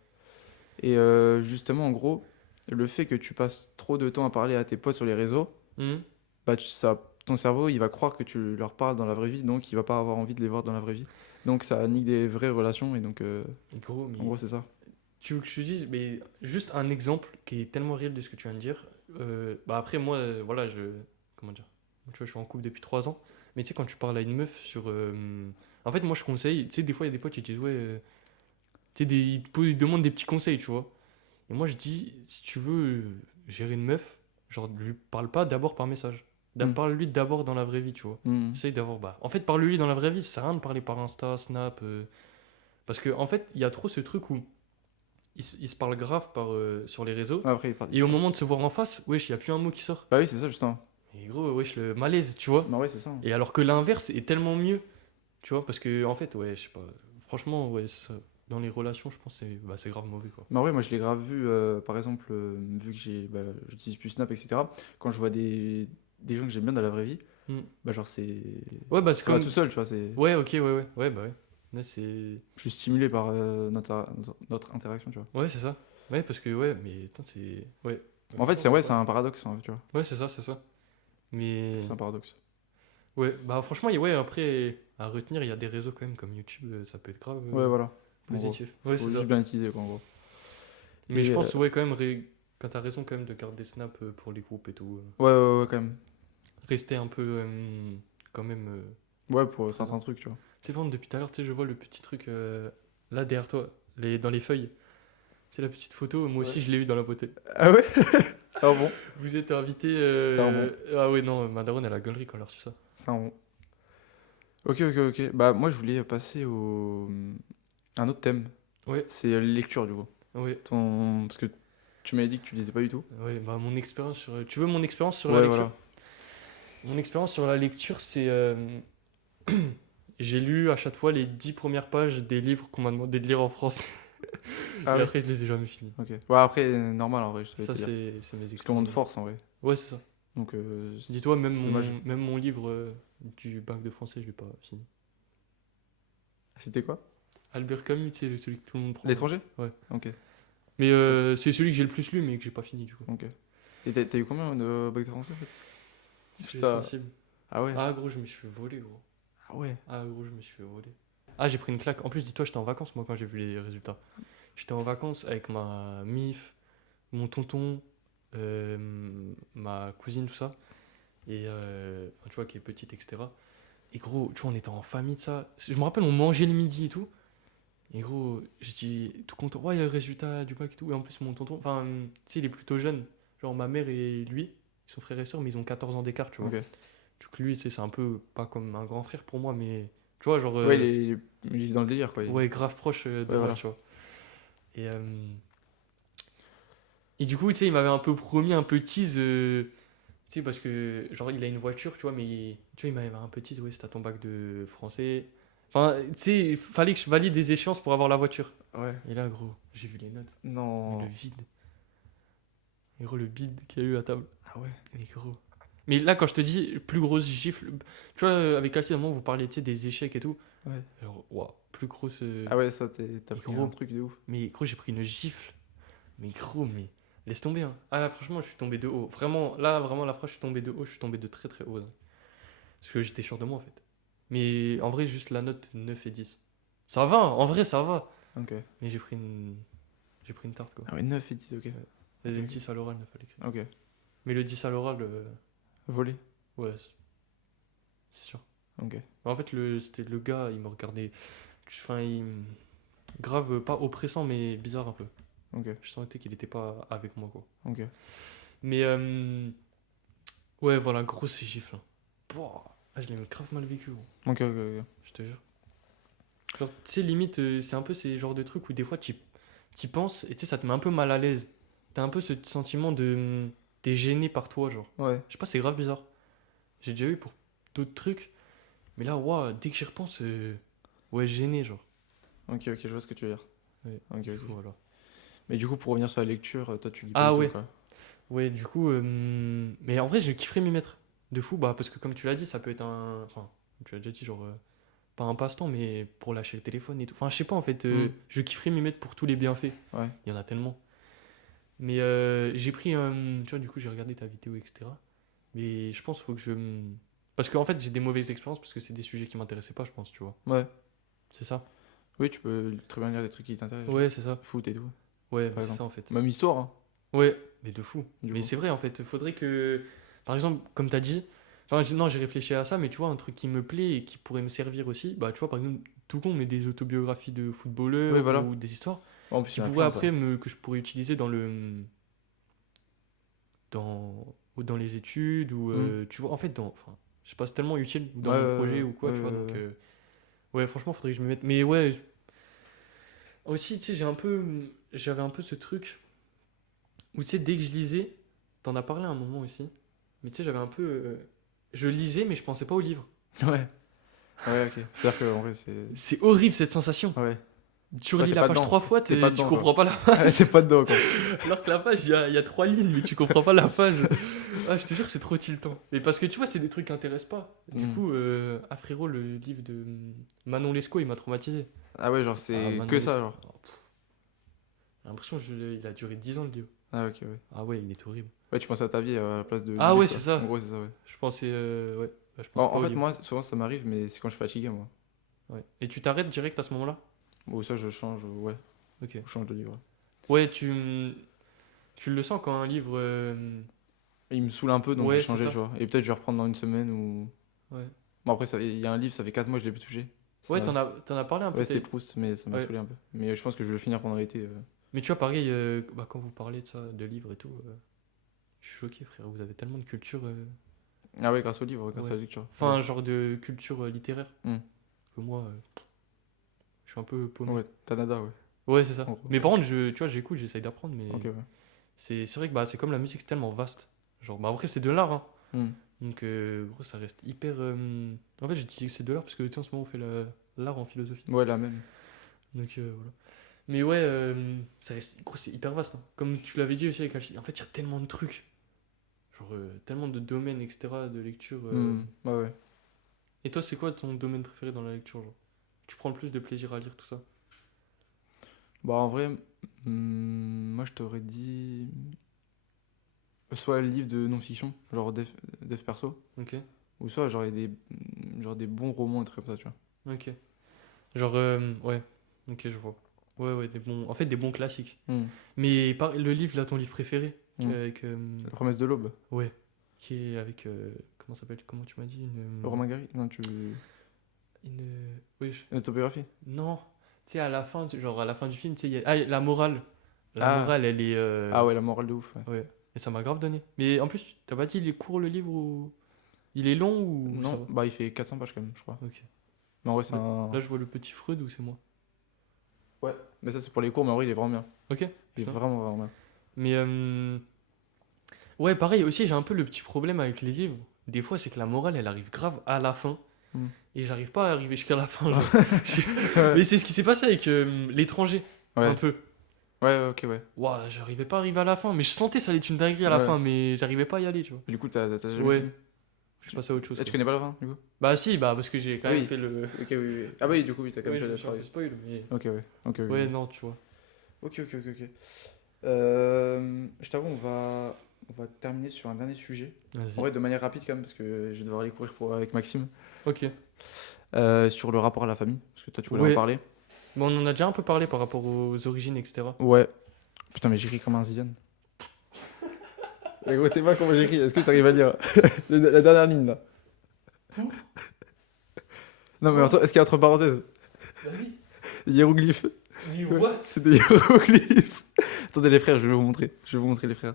Et justement, en gros, le fait que tu passes trop de temps à parler à tes potes sur les réseaux, Mhm. bah, ton cerveau, il va croire que tu leur parles dans la vraie vie, donc il va pas avoir envie de les voir dans la vraie vie. Donc ça nique des vraies relations, et donc, Et gros, mais en gros, c'est ça. tu veux que je te dise, mais juste un exemple qui est tellement réel de ce que tu viens de dire. Bah après, moi, voilà, comment dire? Tu vois, je suis en couple depuis 3 ans. Mais tu sais, quand tu parles à une meuf sur. En fait, moi, je conseille. Tu sais, des fois, il y a des potes qui disent, ouais. Tu sais, ils te demandent des petits conseils, tu vois. Et moi, je dis, si tu veux gérer une meuf, genre, lui parle pas d'abord par message. Mm. Parle-lui d'abord dans la vraie vie, tu vois. Hmm. Essaye d'avoir. Bah, en fait, parle-lui dans la vraie vie, ça sert à rien de parler par Insta, Snap. Parce que, en fait, il y a trop ce truc où ils se parlent grave sur les réseaux. Ouais, après, ils partent. Et au moment de se voir en face, wesh, il n'y a plus un mot qui sort. Bah oui, c'est ça, justement. Et gros, wesh, le malaise, tu vois. Bah ouais, c'est ça. Et alors que l'inverse est tellement mieux, tu vois, parce que en fait, ouais, je sais pas. Franchement, ouais, dans les relations, je pense que c'est grave mauvais, quoi. Bah ouais, moi je l'ai grave vu, par exemple, vu que j'utilise plus Snap, etc. Quand je vois des gens que j'aime bien dans la vraie vie, Hmm. bah genre c'est. Ouais, bah c'est Ça va comme. tout seul, tu vois. C'est... Ouais, ok, ouais, bah ouais. Là, c'est. Je suis stimulé par notre interaction, tu vois. Ouais, c'est ça. Ouais, parce que, ouais, mais attends, c'est. Ouais. En fait, c'est un paradoxe, hein, tu vois. Ouais, c'est ça, c'est ça. Mais. C'est un paradoxe. Ouais, bah franchement, ouais, après, à retenir, il y a des réseaux quand même comme YouTube, ça peut être grave Ouais, voilà. En gros. positif. Ouais, Faut c'est juste ça. bien utiliser, quoi, en gros. Mais Et, je pense, ouais, quand même, quand t'as raison quand même de garder Snap pour les groupes et tout. ouais, quand même. Rester un peu, quand même, Ouais, pour présent. certains trucs, tu vois. Tu sais, par exemple, depuis tout à l'heure, tu sais, je vois le petit truc là derrière toi, dans les feuilles. C'est la petite photo, moi aussi Ouais. je l'ai eu dans la beauté. Ah ouais? Ah bon? Vous êtes invité. T'es un bon. Ah ouais, non, ma daronne, elle a gueulerie quand elle a reçu ça. C'est un bon. Ok. Bah, moi, je voulais passer un autre thème. Ouais, C'est les lectures, du coup. ouais, Parce que tu m'avais dit que tu lisais pas du tout. ouais, bah mon expérience sur. Tu veux mon expérience sur la Ouais, lecture? voilà. Mon expérience sur la lecture, c'est. J'ai lu à chaque fois les 10 premières pages des livres qu'on m'a demandé de lire en France. Ah Et ouais? après, je les ai jamais finis. Ok. Ouais, après, normal, en vrai, je savais Ça, te dire. c'est mes Parce qu'on te expériences. force, en vrai. Ouais, c'est ça. Donc, Dis-toi, même c'est dommage. même mon livre du bac de français, je l'ai pas fini. C'était quoi? Albert Camus, tu sais, celui que tout le monde prend. L'étranger? Ouais. Ok. Mais c'est celui que j'ai le plus lu, mais que j'ai pas fini du coup. Ok. Et t'as eu combien de bac de français, en fait? Je suis Putain. sensible. Ah ouais? Ah, gros, je me suis fait voler, gros. Ah ouais? Ah, gros, je me suis fait voler. Ah, j'ai pris une claque. En plus, dis-toi, j'étais en vacances, moi, quand j'ai vu les résultats. J'étais en vacances avec ma mif, mon tonton, ma cousine, tout ça. Et, enfin, tu vois, qui est petite, etc. Et gros, tu vois, on était en famille de ça. Je me rappelle, on mangeait le midi et tout. Et gros, je dis tout content, ouais, il y a le résultat du bac et tout. Et en plus, mon tonton, enfin, tu sais, il est plutôt jeune. Genre, ma mère et lui, ils sont frères et sœurs, mais ils ont 14 ans d'écart, tu vois. Ok. Du coup, lui, tu sais, c'est un peu pas comme un grand frère pour moi, mais tu vois, genre, Ouais, il est dans le délire, quoi. ouais, grave proche de Ouais, l'âge, voilà. tu vois. Et, et du coup, tu sais, il m'avait un peu promis un peu tease, tu sais, parce que, genre, il a une voiture, tu vois, mais tu vois, il m'avait un peu tease, ouais, c'est à ton bac de français. Enfin, tu sais, il fallait que je valide des échéances pour avoir la voiture. Ouais. Et là, gros, j'ai vu les notes. Mais Non. le vide. Et gros, le bide qu'il y a eu à table. Ah ouais. Mais gros. Mais là, quand je te dis plus grosse gifle, tu vois, avec Alcy, à un moment, vous parliez, tu sais, des échecs et tout. Ouais. Alors, waouh, plus grosse. Ah ouais, ça, t'as Mais pris gros. un truc de ouf. Mais gros, j'ai pris une gifle. Mais gros, mais laisse tomber, hein. Ah, franchement, je suis tombé de haut. Vraiment, là, vraiment, la phrase, je suis tombé de haut. Je suis tombé de très très haut, là. Parce que j'étais sûr de moi, en fait. Mais en vrai, juste la note 9 et 10. Ça va, en vrai, ça va. Ok. Mais j'ai pris une tarte, quoi. Ah ouais, 9 et 10, ok. Et le Ok. 10 à l'oral, 9 à l'écrit. Ok. Mais le 10 à l'oral, Volé. ouais, c'est sûr. Ok. En fait, c'était le gars, il me regardait. Enfin, grave, pas oppressant, mais bizarre un peu. Ok. Je sentais qu'il était pas avec moi, quoi. Ok. Mais, ouais, voilà, grosse gifle, hein. Pouah. Ah, je l'ai grave mal vécu, gros. Ok. Je te jure. Genre, tu sais, limite, c'est un peu ces genres de trucs où des fois, t'y penses et tu sais, ça te met un peu mal à l'aise. T'as un peu ce sentiment de. T'es gêné par toi, genre. Ouais. Je sais pas, c'est grave bizarre. J'ai déjà eu pour d'autres trucs. Mais là, waouh, dès que j'y repense, ouais, gêné, genre. Ok, je vois ce que tu veux dire. Ouais. Ok. Voilà. Mais du coup, pour revenir sur la lecture, toi, tu lis pas Ah du ouais. tout, quoi. Ouais, du coup, mais en vrai, je kifferais m'y mettre. De fou, bah, parce que comme tu l'as dit, ça peut être un. Enfin, tu l'as déjà dit, genre. Pas un passe-temps, mais pour lâcher le téléphone et tout. Enfin, je sais pas, en fait, je kifferais m'y mettre pour tous les bienfaits. Ouais. Il y en a tellement. Mais j'ai pris. Tu vois, du coup, j'ai regardé ta vidéo, etc. Mais je pense qu'il faut que je. Parce qu'en fait, j'ai des mauvaises expériences parce que c'est des sujets qui m'intéressaient pas, je pense, tu vois. Ouais. C'est ça? Oui, tu peux très bien lire des trucs qui t'intéressent. Ouais, c'est ça. Foot et tout. Ouais, Par c'est exemple. ça, en fait. Même histoire, hein. Ouais, mais de fou. Du Mais coup. c'est vrai, en fait, faudrait que. Par exemple, comme t'as dit. Enfin, non, j'ai réfléchi à ça, mais tu vois, un truc qui me plaît et qui pourrait me servir aussi. Bah, tu vois, par exemple, tout con, mais des autobiographies de footballeurs Oui, voilà. ou des histoires En plus, qui il y en a pourraient plein, ça. après que je pourrais utiliser dans les études ou tu vois en fait enfin je sais pas, c'est tellement utile dans Ouais, mon projet ou quoi, tu vois, donc ouais, franchement faudrait que je me mette, mais ouais, Aussi, tu sais, j'avais un peu ce truc où, tu sais, dès que je lisais, t'en as parlé à un moment aussi, mais tu sais, j'avais un peu. Je lisais, mais je pensais pas au livre. Ouais. Ouais, ok. C'est-à-dire que en vrai, c'est. C'est horrible cette sensation. Ouais. Tu Ouais, relis t'es la pas page dedans. 3 fois, T'es pas tu dedans, comprends quoi. pas la Ouais, page. t'es pas dedans, quoi. Alors que la page, il y a 3 lignes, mais tu comprends pas la page. Ah, je te jure, c'est trop tiltant. Mais parce que tu vois, c'est des trucs qui intéressent pas. Du Mm. coup, ah frérot, le livre de Manon Lescaut, il m'a traumatisé. Ah ouais, genre, Ah, c'est Manon que ça, Lescaut. genre. Oh, j'ai l'impression qu'il a duré 10 ans le livre. Ah, ok, ouais. Ah ouais, il est horrible. Ouais, tu penses à ta vie à la place du Ah livre, ouais, quoi. c'est ça. En gros, c'est ça, ouais. Je pensais, ouais, bah, je En, pensais pas en au fait, livre. moi, souvent, ça m'arrive, mais c'est quand je suis fatigué, moi. Ouais. Et tu t'arrêtes direct à ce moment-là? Bon, ça, je change, ouais. Ok. Je change de livre. Ouais, tu le sens quand un livre. Il me saoule un peu, donc j'ai Ouais, c'est changé, ça. tu vois. Et peut-être je vais reprendre dans une semaine ou. Ouais. Bon, après, il y a un livre, ça fait 4 mois, je l'ai plus touché. Ouais, Ça... t'en as parlé un peu. Ouais, c'était Proust, mais ça m'a Ouais. saoulé un peu. Mais je pense que je vais le finir pendant l'été. Mais tu vois, pareil, bah, quand vous parlez de ça, de livres et tout, je suis choqué, frère. Vous avez tellement de culture. Ah ouais, grâce au livre, grâce à Ouais. la lecture. Enfin, genre de culture littéraire. Hmm. Que moi, je suis un peu paumé. Ouais, Tanada, ouais. Ouais, c'est ça. En gros. Mais par contre, tu vois, j'écoute, j'essaye d'apprendre, mais Ok, ouais. c'est vrai que bah, c'est comme la musique, c'est tellement vaste. Genre, bah, après, c'est de l'art, hein. Hmm. Donc, gros, ça reste hyper. En fait, j'ai dit que c'est de l'art parce que, tu sais, en ce moment, on fait l'art en philosophie. Ouais, la même. Donc, voilà. Mais ouais, ça reste. Gros, c'est hyper vaste, hein. Comme tu l'avais dit aussi avec Alchimie. En fait, il y a tellement de trucs. Genre, tellement de domaines, etc., de lecture. Ouais, ouais. Et toi, c'est quoi ton domaine préféré dans la lecture, genre? Tu prends le plus de plaisir à lire tout ça? Bah, en vrai, moi, je t'aurais dit. Soit le livre de non-fiction, genre Dev Perso, Ok, ou soit genre, genre des bons romans et trucs comme ça, tu vois. ok. Genre, ouais, ok, je vois. Ouais, ouais, en fait, des bons classiques. Hmm. Mais le livre, là, ton livre préféré, Hmm. avec, La promesse de l'aube. ouais, qui est avec, comment ça s'appelle, comment tu m'as dit, Romain Gary? Non, oui, Une autobiographie? non, tu sais, à la fin, genre, à la fin du film, tu sais, la morale. La Ah. morale, elle est, Ah ouais, la morale de ouf, ouais. ouais, et ça m'a grave donné. Mais en plus, t'as pas dit, il est court, le livre, ou il est long, ou ça Non, va? bah il fait 400 pages quand même, je crois. Ok. Mais en vrai, c'est Là, un. là, je vois le petit Freud, ou c'est moi? Ouais. Mais ça, c'est pour les cours, mais en vrai, il est vraiment bien. Ok. Il est Putain. vraiment, vraiment bien. Mais ouais, pareil, aussi, j'ai un peu le petit problème avec les livres. Des fois, c'est que la morale, elle arrive grave à la fin. Hmm. Et j'arrive pas à arriver jusqu'à la fin. Genre. Ouais. Mais c'est ce qui s'est passé avec l'étranger, un Ouais. peu. Ouais, ok, ouais. Ouah, j'arrivais pas à arriver à la fin. Mais je sentais ça allait être une dinguerie à la Ouais. fin, mais j'arrivais pas à y aller, tu vois. Du coup, t'as jamais Ouais, fini? je suis passé à autre chose. Ah, tu quoi. connais pas la fin, du coup? Bah, si, bah, parce que j'ai quand Oui. même fait le. Ok, oui, oui. Ah, bah oui, du coup, oui, t'as quand Oui, même je fait me le suis un peu travail. spoil, mais. Ok, ouais. Ok, oui. Ouais, oui. non, tu vois. Ok, ok, ok, ok. Je t'avoue, on va terminer sur un dernier sujet. En Vas-y. vrai, de manière rapide quand même, parce que je vais devoir aller courir avec Maxime. Ok. Sur le rapport à la famille, parce que toi, tu voulais Ouais. en parler. Bon, on en a déjà un peu parlé par rapport aux origines, etc. Ouais. Putain, mais j'écris comme un Zion. Mais gros, t'es pas comment j'écris. Est-ce que t'arrives à lire la dernière ligne là? Non, mais est-ce qu'il y a entre parenthèses Vas-y. hiéroglyphes? Mais Ouais, what? c'est des hiéroglyphes. Attendez, les frères, je vais vous montrer. Je vais vous montrer les frères.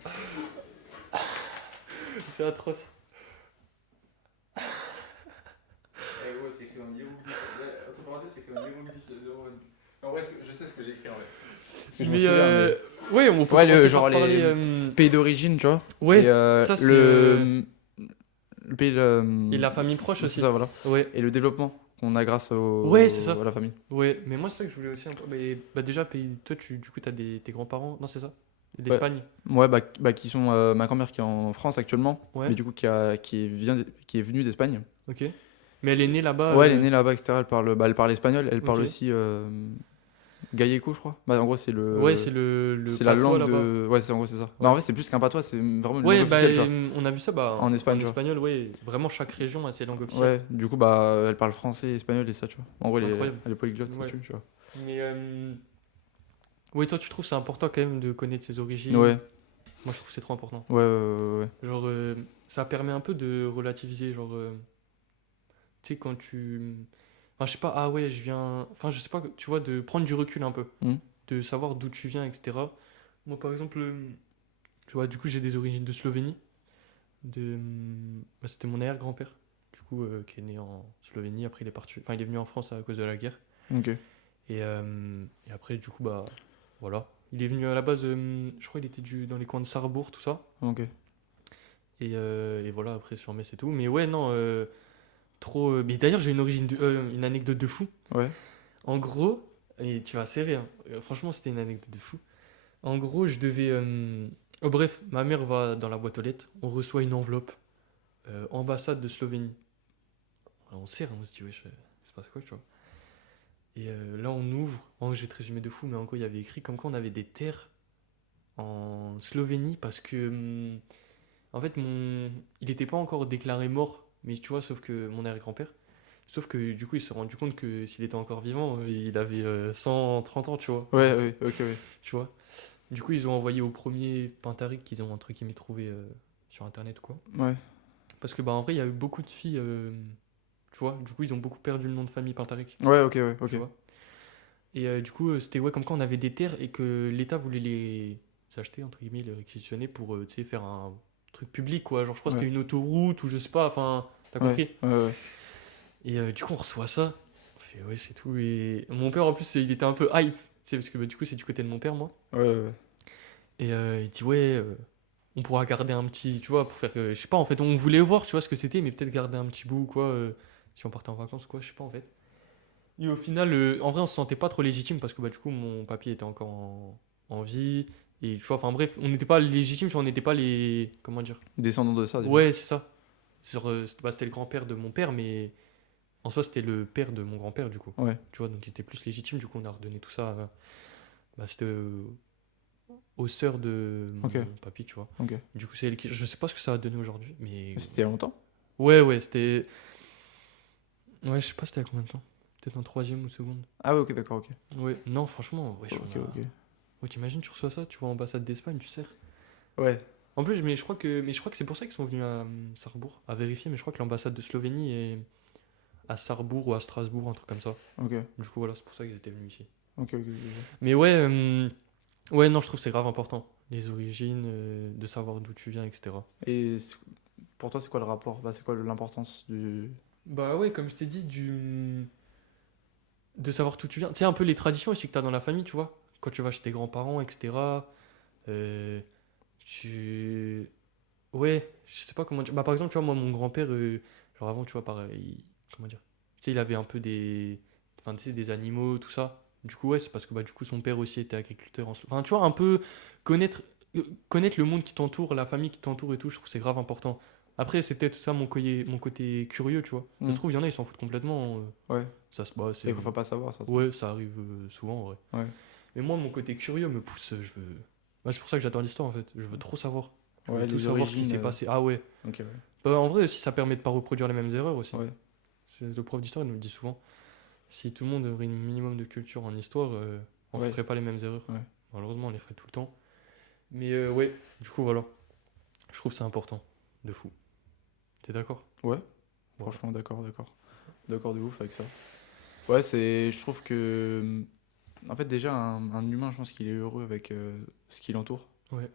C'est atroce. gros, c'est écrit en hiéroglyphe. Entre parenthèses, c'est écrit en hiéroglyphe. En vrai, je sais ce que j'ai écrit en vrai. Parce que je me Mais souviens, ouais, on peut Ouais, commencer genre par parler. les pays d'origine, tu vois. Ouais, Et, ça c'est. le pays. Et la famille proche C'est aussi. ça, voilà. Ouais, Et le développement qu'on a grâce Ouais, c'est ça. à la famille. ouais. Mais moi c'est ça que je voulais aussi un peu. Mais bah déjà, toi, du coup, t'as tes grands-parents. Non, c'est ça. D'Espagne. Ouais, bah qui sont ma grand-mère qui est en France actuellement, Ouais. mais du coup qui est venue d'Espagne. Ok. Mais elle est née là-bas. Ouais, elle est née là-bas, etc. Elle parle espagnol, elle parle Ok. aussi gallego, je crois. Bah en gros c'est le. Ouais, c'est le c'est la patois langue là-bas. de. Ouais, en gros c'est ça. Ouais. Bah en vrai c'est plus qu'un patois, c'est vraiment une Ouais, langue bah officielle, tu vois. on a vu ça bah, En Espagne, en tu vois. espagnol, ouais. Vraiment, chaque région a ses langues officielles. Ouais, du coup bah elle parle français, espagnol et ça, tu vois. En gros Incroyable. elle est polyglotte, ça Ouais. tu vois. Mais ouais, toi, tu trouves c'est important quand même de connaître ses origines. Ouais, Moi, je trouve que c'est trop important. ouais. Genre, ça permet un peu de relativiser. Genre, tu sais, quand tu. Enfin, je sais pas, ah ouais, je viens. Enfin, je sais pas, tu vois, de prendre du recul un peu. Hmm. De savoir d'où tu viens, etc. Moi, par exemple, tu vois, du coup, j'ai des origines de Slovénie. Bah, c'était mon arrière-grand-père, du coup, qui est né en Slovénie. Après, il est parti. Enfin, il est venu en France à cause de la guerre. Ok. Et après, du coup, bah, voilà. Il est venu à la base, je crois qu'il était dans les coins de Sarrebourg, tout ça. Ok. Et voilà, après sur Metz et tout. Mais ouais, non, trop. Mais d'ailleurs, j'ai une anecdote de fou. Ouais. En gros, et tu vas serrer, hein. Franchement, c'était une anecdote de fou. En gros, je devais. Oh, bref, ma mère va dans la boîte aux lettres, on reçoit une enveloppe, ambassade de Slovénie. Alors, on serre, hein, on se dit, ouais, c'est pas quoi, tu vois. Et là, on ouvre. En je vais te résumer de fou, mais en gros, il y avait écrit comme quoi on avait des terres en Slovénie parce que. En fait, il n'était pas encore déclaré mort, mais tu vois, sauf que mon arrière-grand-père. Sauf que du coup, il s'est rendu compte que s'il était encore vivant, il avait 130 ans, tu vois. Ouais, oui, ok, oui. Tu vois. Du coup, ils ont envoyé au premier Pintaric qu'ils ont entre guillemets trouvé sur internet ou quoi. Ouais. Parce que bah en vrai, il y a eu beaucoup de filles, tu vois. Du coup, ils ont beaucoup perdu le nom de famille Pintaric, Ouais, ok, ouais, ok. tu vois. Et du coup, c'était ouais, comme quand on avait des terres et que l'État voulait les acheter, entre guillemets, les réquisitionner pour tu sais, faire un truc public, quoi. Genre, je crois que Ouais. c'était une autoroute ou je sais pas, enfin, t'as Ouais, compris. ouais, ouais. Et du coup, on reçoit ça. On fait ouais, c'est tout. Et mon père, en plus, il était un peu hype, tu sais, parce que bah, du coup, c'est du côté de mon père, moi. Ouais, ouais, ouais. Et il dit ouais, on pourra garder un petit, tu vois, pour faire, je sais pas, en fait, on voulait voir, tu vois, ce que c'était, mais peut-être garder un petit bout ou quoi, si on partait en vacances ou quoi, je sais pas, en fait. Et au final, en vrai, on se sentait pas trop légitime parce que bah, du coup, mon papy était encore en vie. Et tu vois, enfin bref, on n'était pas légitime, tu vois, on n'était pas les. Comment dire? Descendant de ça, du coup. Ouais, c'est ça. C'était le grand-père de mon père, mais en soi, c'était le père de mon grand-père, du coup. Ouais. Tu vois, donc il était plus légitime, du coup, on a redonné tout ça. Bah, c'était aux sœurs de Ok. mon papy, tu vois. Ok. Du coup, c'est elle qui. Je sais pas ce que ça a donné aujourd'hui, mais. C'était il y a longtemps? Ouais, ouais, c'était. Ouais, je sais pas, c'était à combien de temps? Peut-être en troisième ou seconde. Ah ouais, ok, d'accord, ok. Ouais, non, franchement, ouais, Ok, ok. Ouais, t'imagines, tu reçois ça, tu vois, ambassade d'Espagne, tu sais. Ouais. En plus, mais je crois que c'est pour ça qu'ils sont venus à Sarrebourg, à vérifier, mais je crois que l'ambassade de Slovénie est à Sarrebourg ou à Strasbourg, un truc comme ça. Ok. Du coup, voilà, c'est pour ça qu'ils étaient venus ici. Ok, ok, ok. Mais ouais, ouais, non, je trouve que c'est grave important. Les origines, de savoir d'où tu viens, etc. Et pour toi, c'est quoi le rapport? Bah, c'est quoi l'importance du. Bah ouais, comme je t'ai dit, de savoir d'où tu viens. Tu sais, un peu les traditions aussi que t'as dans la famille, tu vois. Quand tu vas chez tes grands-parents, etc. euh, tu. Ouais, je sais pas comment dire. Bah, par exemple, tu vois, moi, mon grand-père, genre avant, tu vois, pareil, comment dire. Tu sais, il avait un peu des. Enfin, tu sais, des animaux, tout ça. Du coup, ouais, c'est parce que bah, du coup, son père aussi était agriculteur. Enfin, tu vois, un peu connaître, connaître le monde qui t'entoure, la famille qui t'entoure et tout, je trouve que c'est grave important. Après, c'est peut-être ça mon côté curieux, tu vois. Ça Hmm. se trouve, il y en a, ils s'en foutent complètement. Ouais. Bah, Et faut pas savoir ça. ouais, ça arrive souvent, ouais. Ouais. Mais moi, mon côté curieux me pousse, je veux. Bah, c'est pour ça que j'adore l'histoire, en fait. Je veux trop savoir. Je veux Ouais, tout les savoir ce qui origines. s'est passé. Ah ouais. Ok, ouais. Bah, en vrai aussi, ça permet de pas reproduire les mêmes erreurs aussi. Ouais. Le prof d'histoire il nous le dit souvent. Si tout le monde aurait un minimum de culture en histoire, on ne Ouais. ferait pas les mêmes erreurs. Ouais. Malheureusement, on les ferait tout le temps. Mais ouais, du coup, voilà. Je trouve que c'est important. De fou. T'es d'accord? Ouais. Voilà. Franchement, d'accord, d'accord. D'accord de ouf avec ça. Ouais, c'est. Je trouve que. En fait, déjà, un humain, je pense qu'il est heureux avec ce qui l'entoure. Ouais.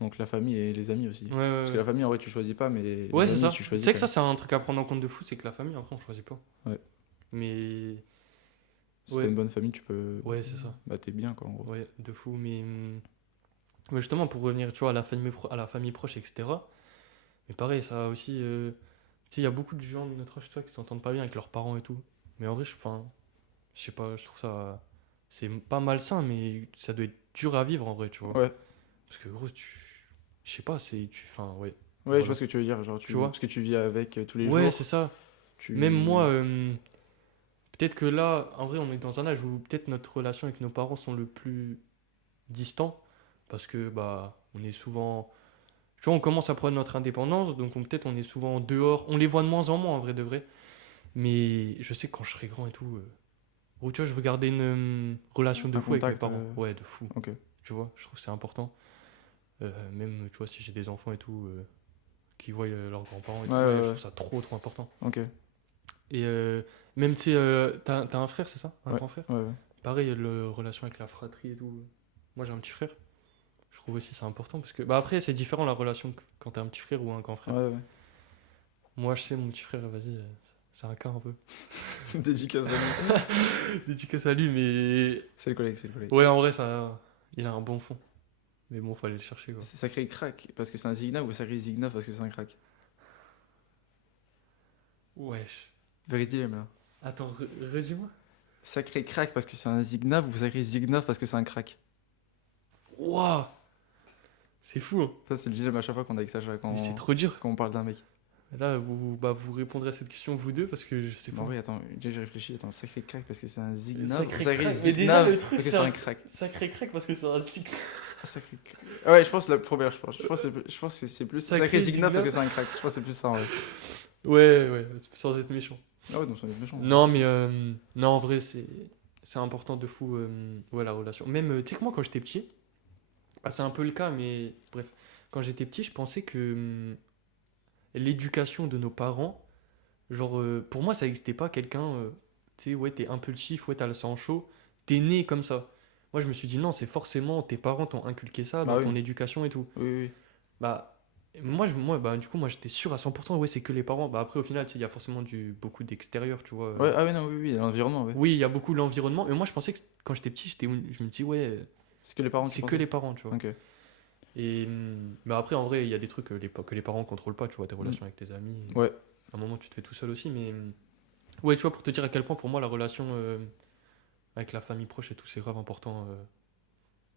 Donc la famille et les amis aussi. Ouais, ouais, Parce que ouais. la famille, en vrai, tu choisis pas, mais les Ouais, c'est amis, ça. tu Tu choisis sais quand que ça, même. c'est un truc à prendre en compte de fou, c'est que la famille, après, on choisit pas. Ouais. Mais. Si t'as Ouais. une bonne famille, tu peux. Ouais, c'est ça. Bah, t'es bien, quoi, en gros. Ouais, de fou. Mais justement, pour revenir, tu vois, à la famille proche, etc. Mais pareil, ça aussi. Tu sais, il y a beaucoup de gens de notre âge, tu vois, qui s'entendent pas bien avec leurs parents et tout. Mais en vrai, enfin, je sais pas, je trouve ça. C'est pas malsain, mais ça doit être dur à vivre en vrai, tu vois. Ouais. Parce que gros, je sais pas, c'est. Enfin, ouais. Ouais, je Voilà. vois ce que tu veux dire. Genre, Tu vois? parce que tu vis avec tous les Ouais, jours. c'est ça. Même Tu. moi, peut-être que là, en vrai, on est dans un âge où peut-être notre relation avec nos parents sont le plus distants. Parce que, bah, on est souvent. Tu vois, on commence à prendre notre indépendance, donc peut-être on est souvent dehors. On les voit de moins en moins, en vrai de vrai. Mais je sais que quand je serai grand et tout. Gros, tu vois, je veux garder une relation de Un fou avec mes contact. parents. Ouais, de fou. Ok. Tu vois, je trouve que c'est important. Même, tu vois, si j'ai des enfants et tout, qui voient leurs grands-parents et tout, Ouais, ouais, ouais, je ouais. trouve ça trop, trop important. Ok. Et même, tu sais, t'as un frère, c'est ça? Un Ouais. grand frère? Ouais, ouais. Pareil, la relation avec la fratrie et tout. Moi, j'ai un petit frère. Je trouve aussi c'est important parce que, bah après, c'est différent la relation quand t'as un petit frère ou un grand frère. Ouais, ouais. Moi, je sais, mon petit frère, vas-y, C'est un cas un peu. Dédicace à lui. Dédicace à lui, mais. C'est le collègue, c'est le collègue. Ouais, en vrai, ça. Il a un bon fond. Mais bon, faut aller le chercher, quoi. C'est sacré crack parce que c'est un Zigna ou sacré Zigna parce que c'est un crack? Wesh. Vrai dilemme là. Attends, redis-moi. Sacré crack parce que c'est un Zignav ou sacré Zignav parce que c'est un crack? Waouh. C'est fou, hein. Ça, c'est le dilemme à chaque fois qu'on a avec Sacha Mais c'est trop dur. quand on parle d'un mec. Là, vous répondrez à cette question, vous deux, parce que je sais Bon, pas. oui, attends, déjà j'ai réfléchi. Attends, sacré crack parce que c'est un Zignav Sacré ou sacré crack. Mais déjà, Zignav le truc, parce que c'est c'est un- un crack? Sacré crack parce que c'est un cycle. Sacré crack. Ah ouais, je pense la première, je pense. Je pense que c'est plus Sacré sacré Zignav parce Zignav. que c'est un crack. Je pense que c'est plus ça, ouais. Ouais, sans être méchant. Ah ouais, donc c'est méchant. Non, mais non, en vrai, c'est important de fou, ouais, la relation. Même, tu sais que moi, quand j'étais petit, bah, c'est un peu le cas, mais bref, quand j'étais petit, je pensais que l'éducation de nos parents, genre, pour moi, ça n'existait pas quelqu'un, tu sais, ouais, t'es impulsif, ouais, t'as le sang chaud, t'es né comme ça. Moi, je me suis dit, non, c'est forcément tes parents t'ont inculqué ça Bah dans oui. ton éducation et tout. Oui, oui. Bah, bah, du coup, moi, j'étais sûr à 100%, ouais, c'est que les parents. Bah, après, au final, tu sais, il y a forcément beaucoup d'extérieur, tu vois. Ouais, ah oui, non, oui, oui, l'environnement, ouais. Oui, il y a beaucoup l'environnement. Et moi, je pensais que quand j'étais petit, je me dis, ouais, C'est que les parents qui c'est que pensaient. les parents, tu vois. Ok. Et bah après, en vrai, il y a des trucs que les parents contrôlent pas, tu vois, tes relations avec tes amis. Ouais. À un moment, tu te fais tout seul aussi, mais. Ouais, tu vois, pour te dire à quel point, pour moi, la relation avec la famille proche et tout, c'est grave important.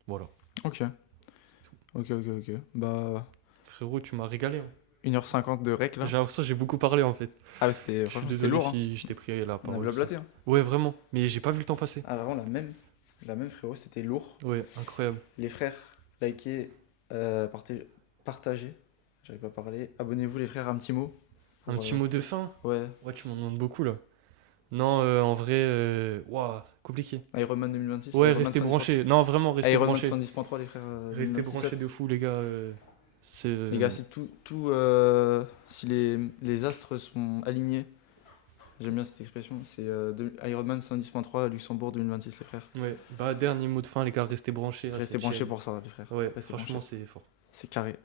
Voilà. Ok. Ok. Bah, Frérot, tu m'as régalé, hein. 1h50 de rec là. J'ai l'impression que j'ai beaucoup parlé, en fait. Ah, mais c'était Je suis franchement, c'était désolé lourd. Hein. si je t'ai pris la On a parole. blablaté. Hein. Ouais, vraiment. Mais j'ai pas vu le temps passer. Ah, vraiment, la même frérot, c'était lourd. Ouais, incroyable. Les frères, likez, partagez. J'avais pas parlé. Abonnez-vous, les frères, un petit mot. Un petit mot de fin. Ouais. Ouais, tu m'en demandes beaucoup là. Non, en vrai, waouh, compliqué. Iron Man 2026. Ouais, Iron Man restez 110.3. branchés. Non, vraiment, restez Iron Man branchés. 70.3, les frères. Restez 2026. branchés de fou, les gars. C'est. Les gars, si si les astres sont alignés, j'aime bien cette expression, c'est Iron Man 110.3 Luxembourg 2026, les frères. Ouais, bah, dernier mot de fin, les gars, restez branchés. Restez branchés pour ça, les frères. Ouais, Restez franchement, branchés. c'est fort. C'est carré.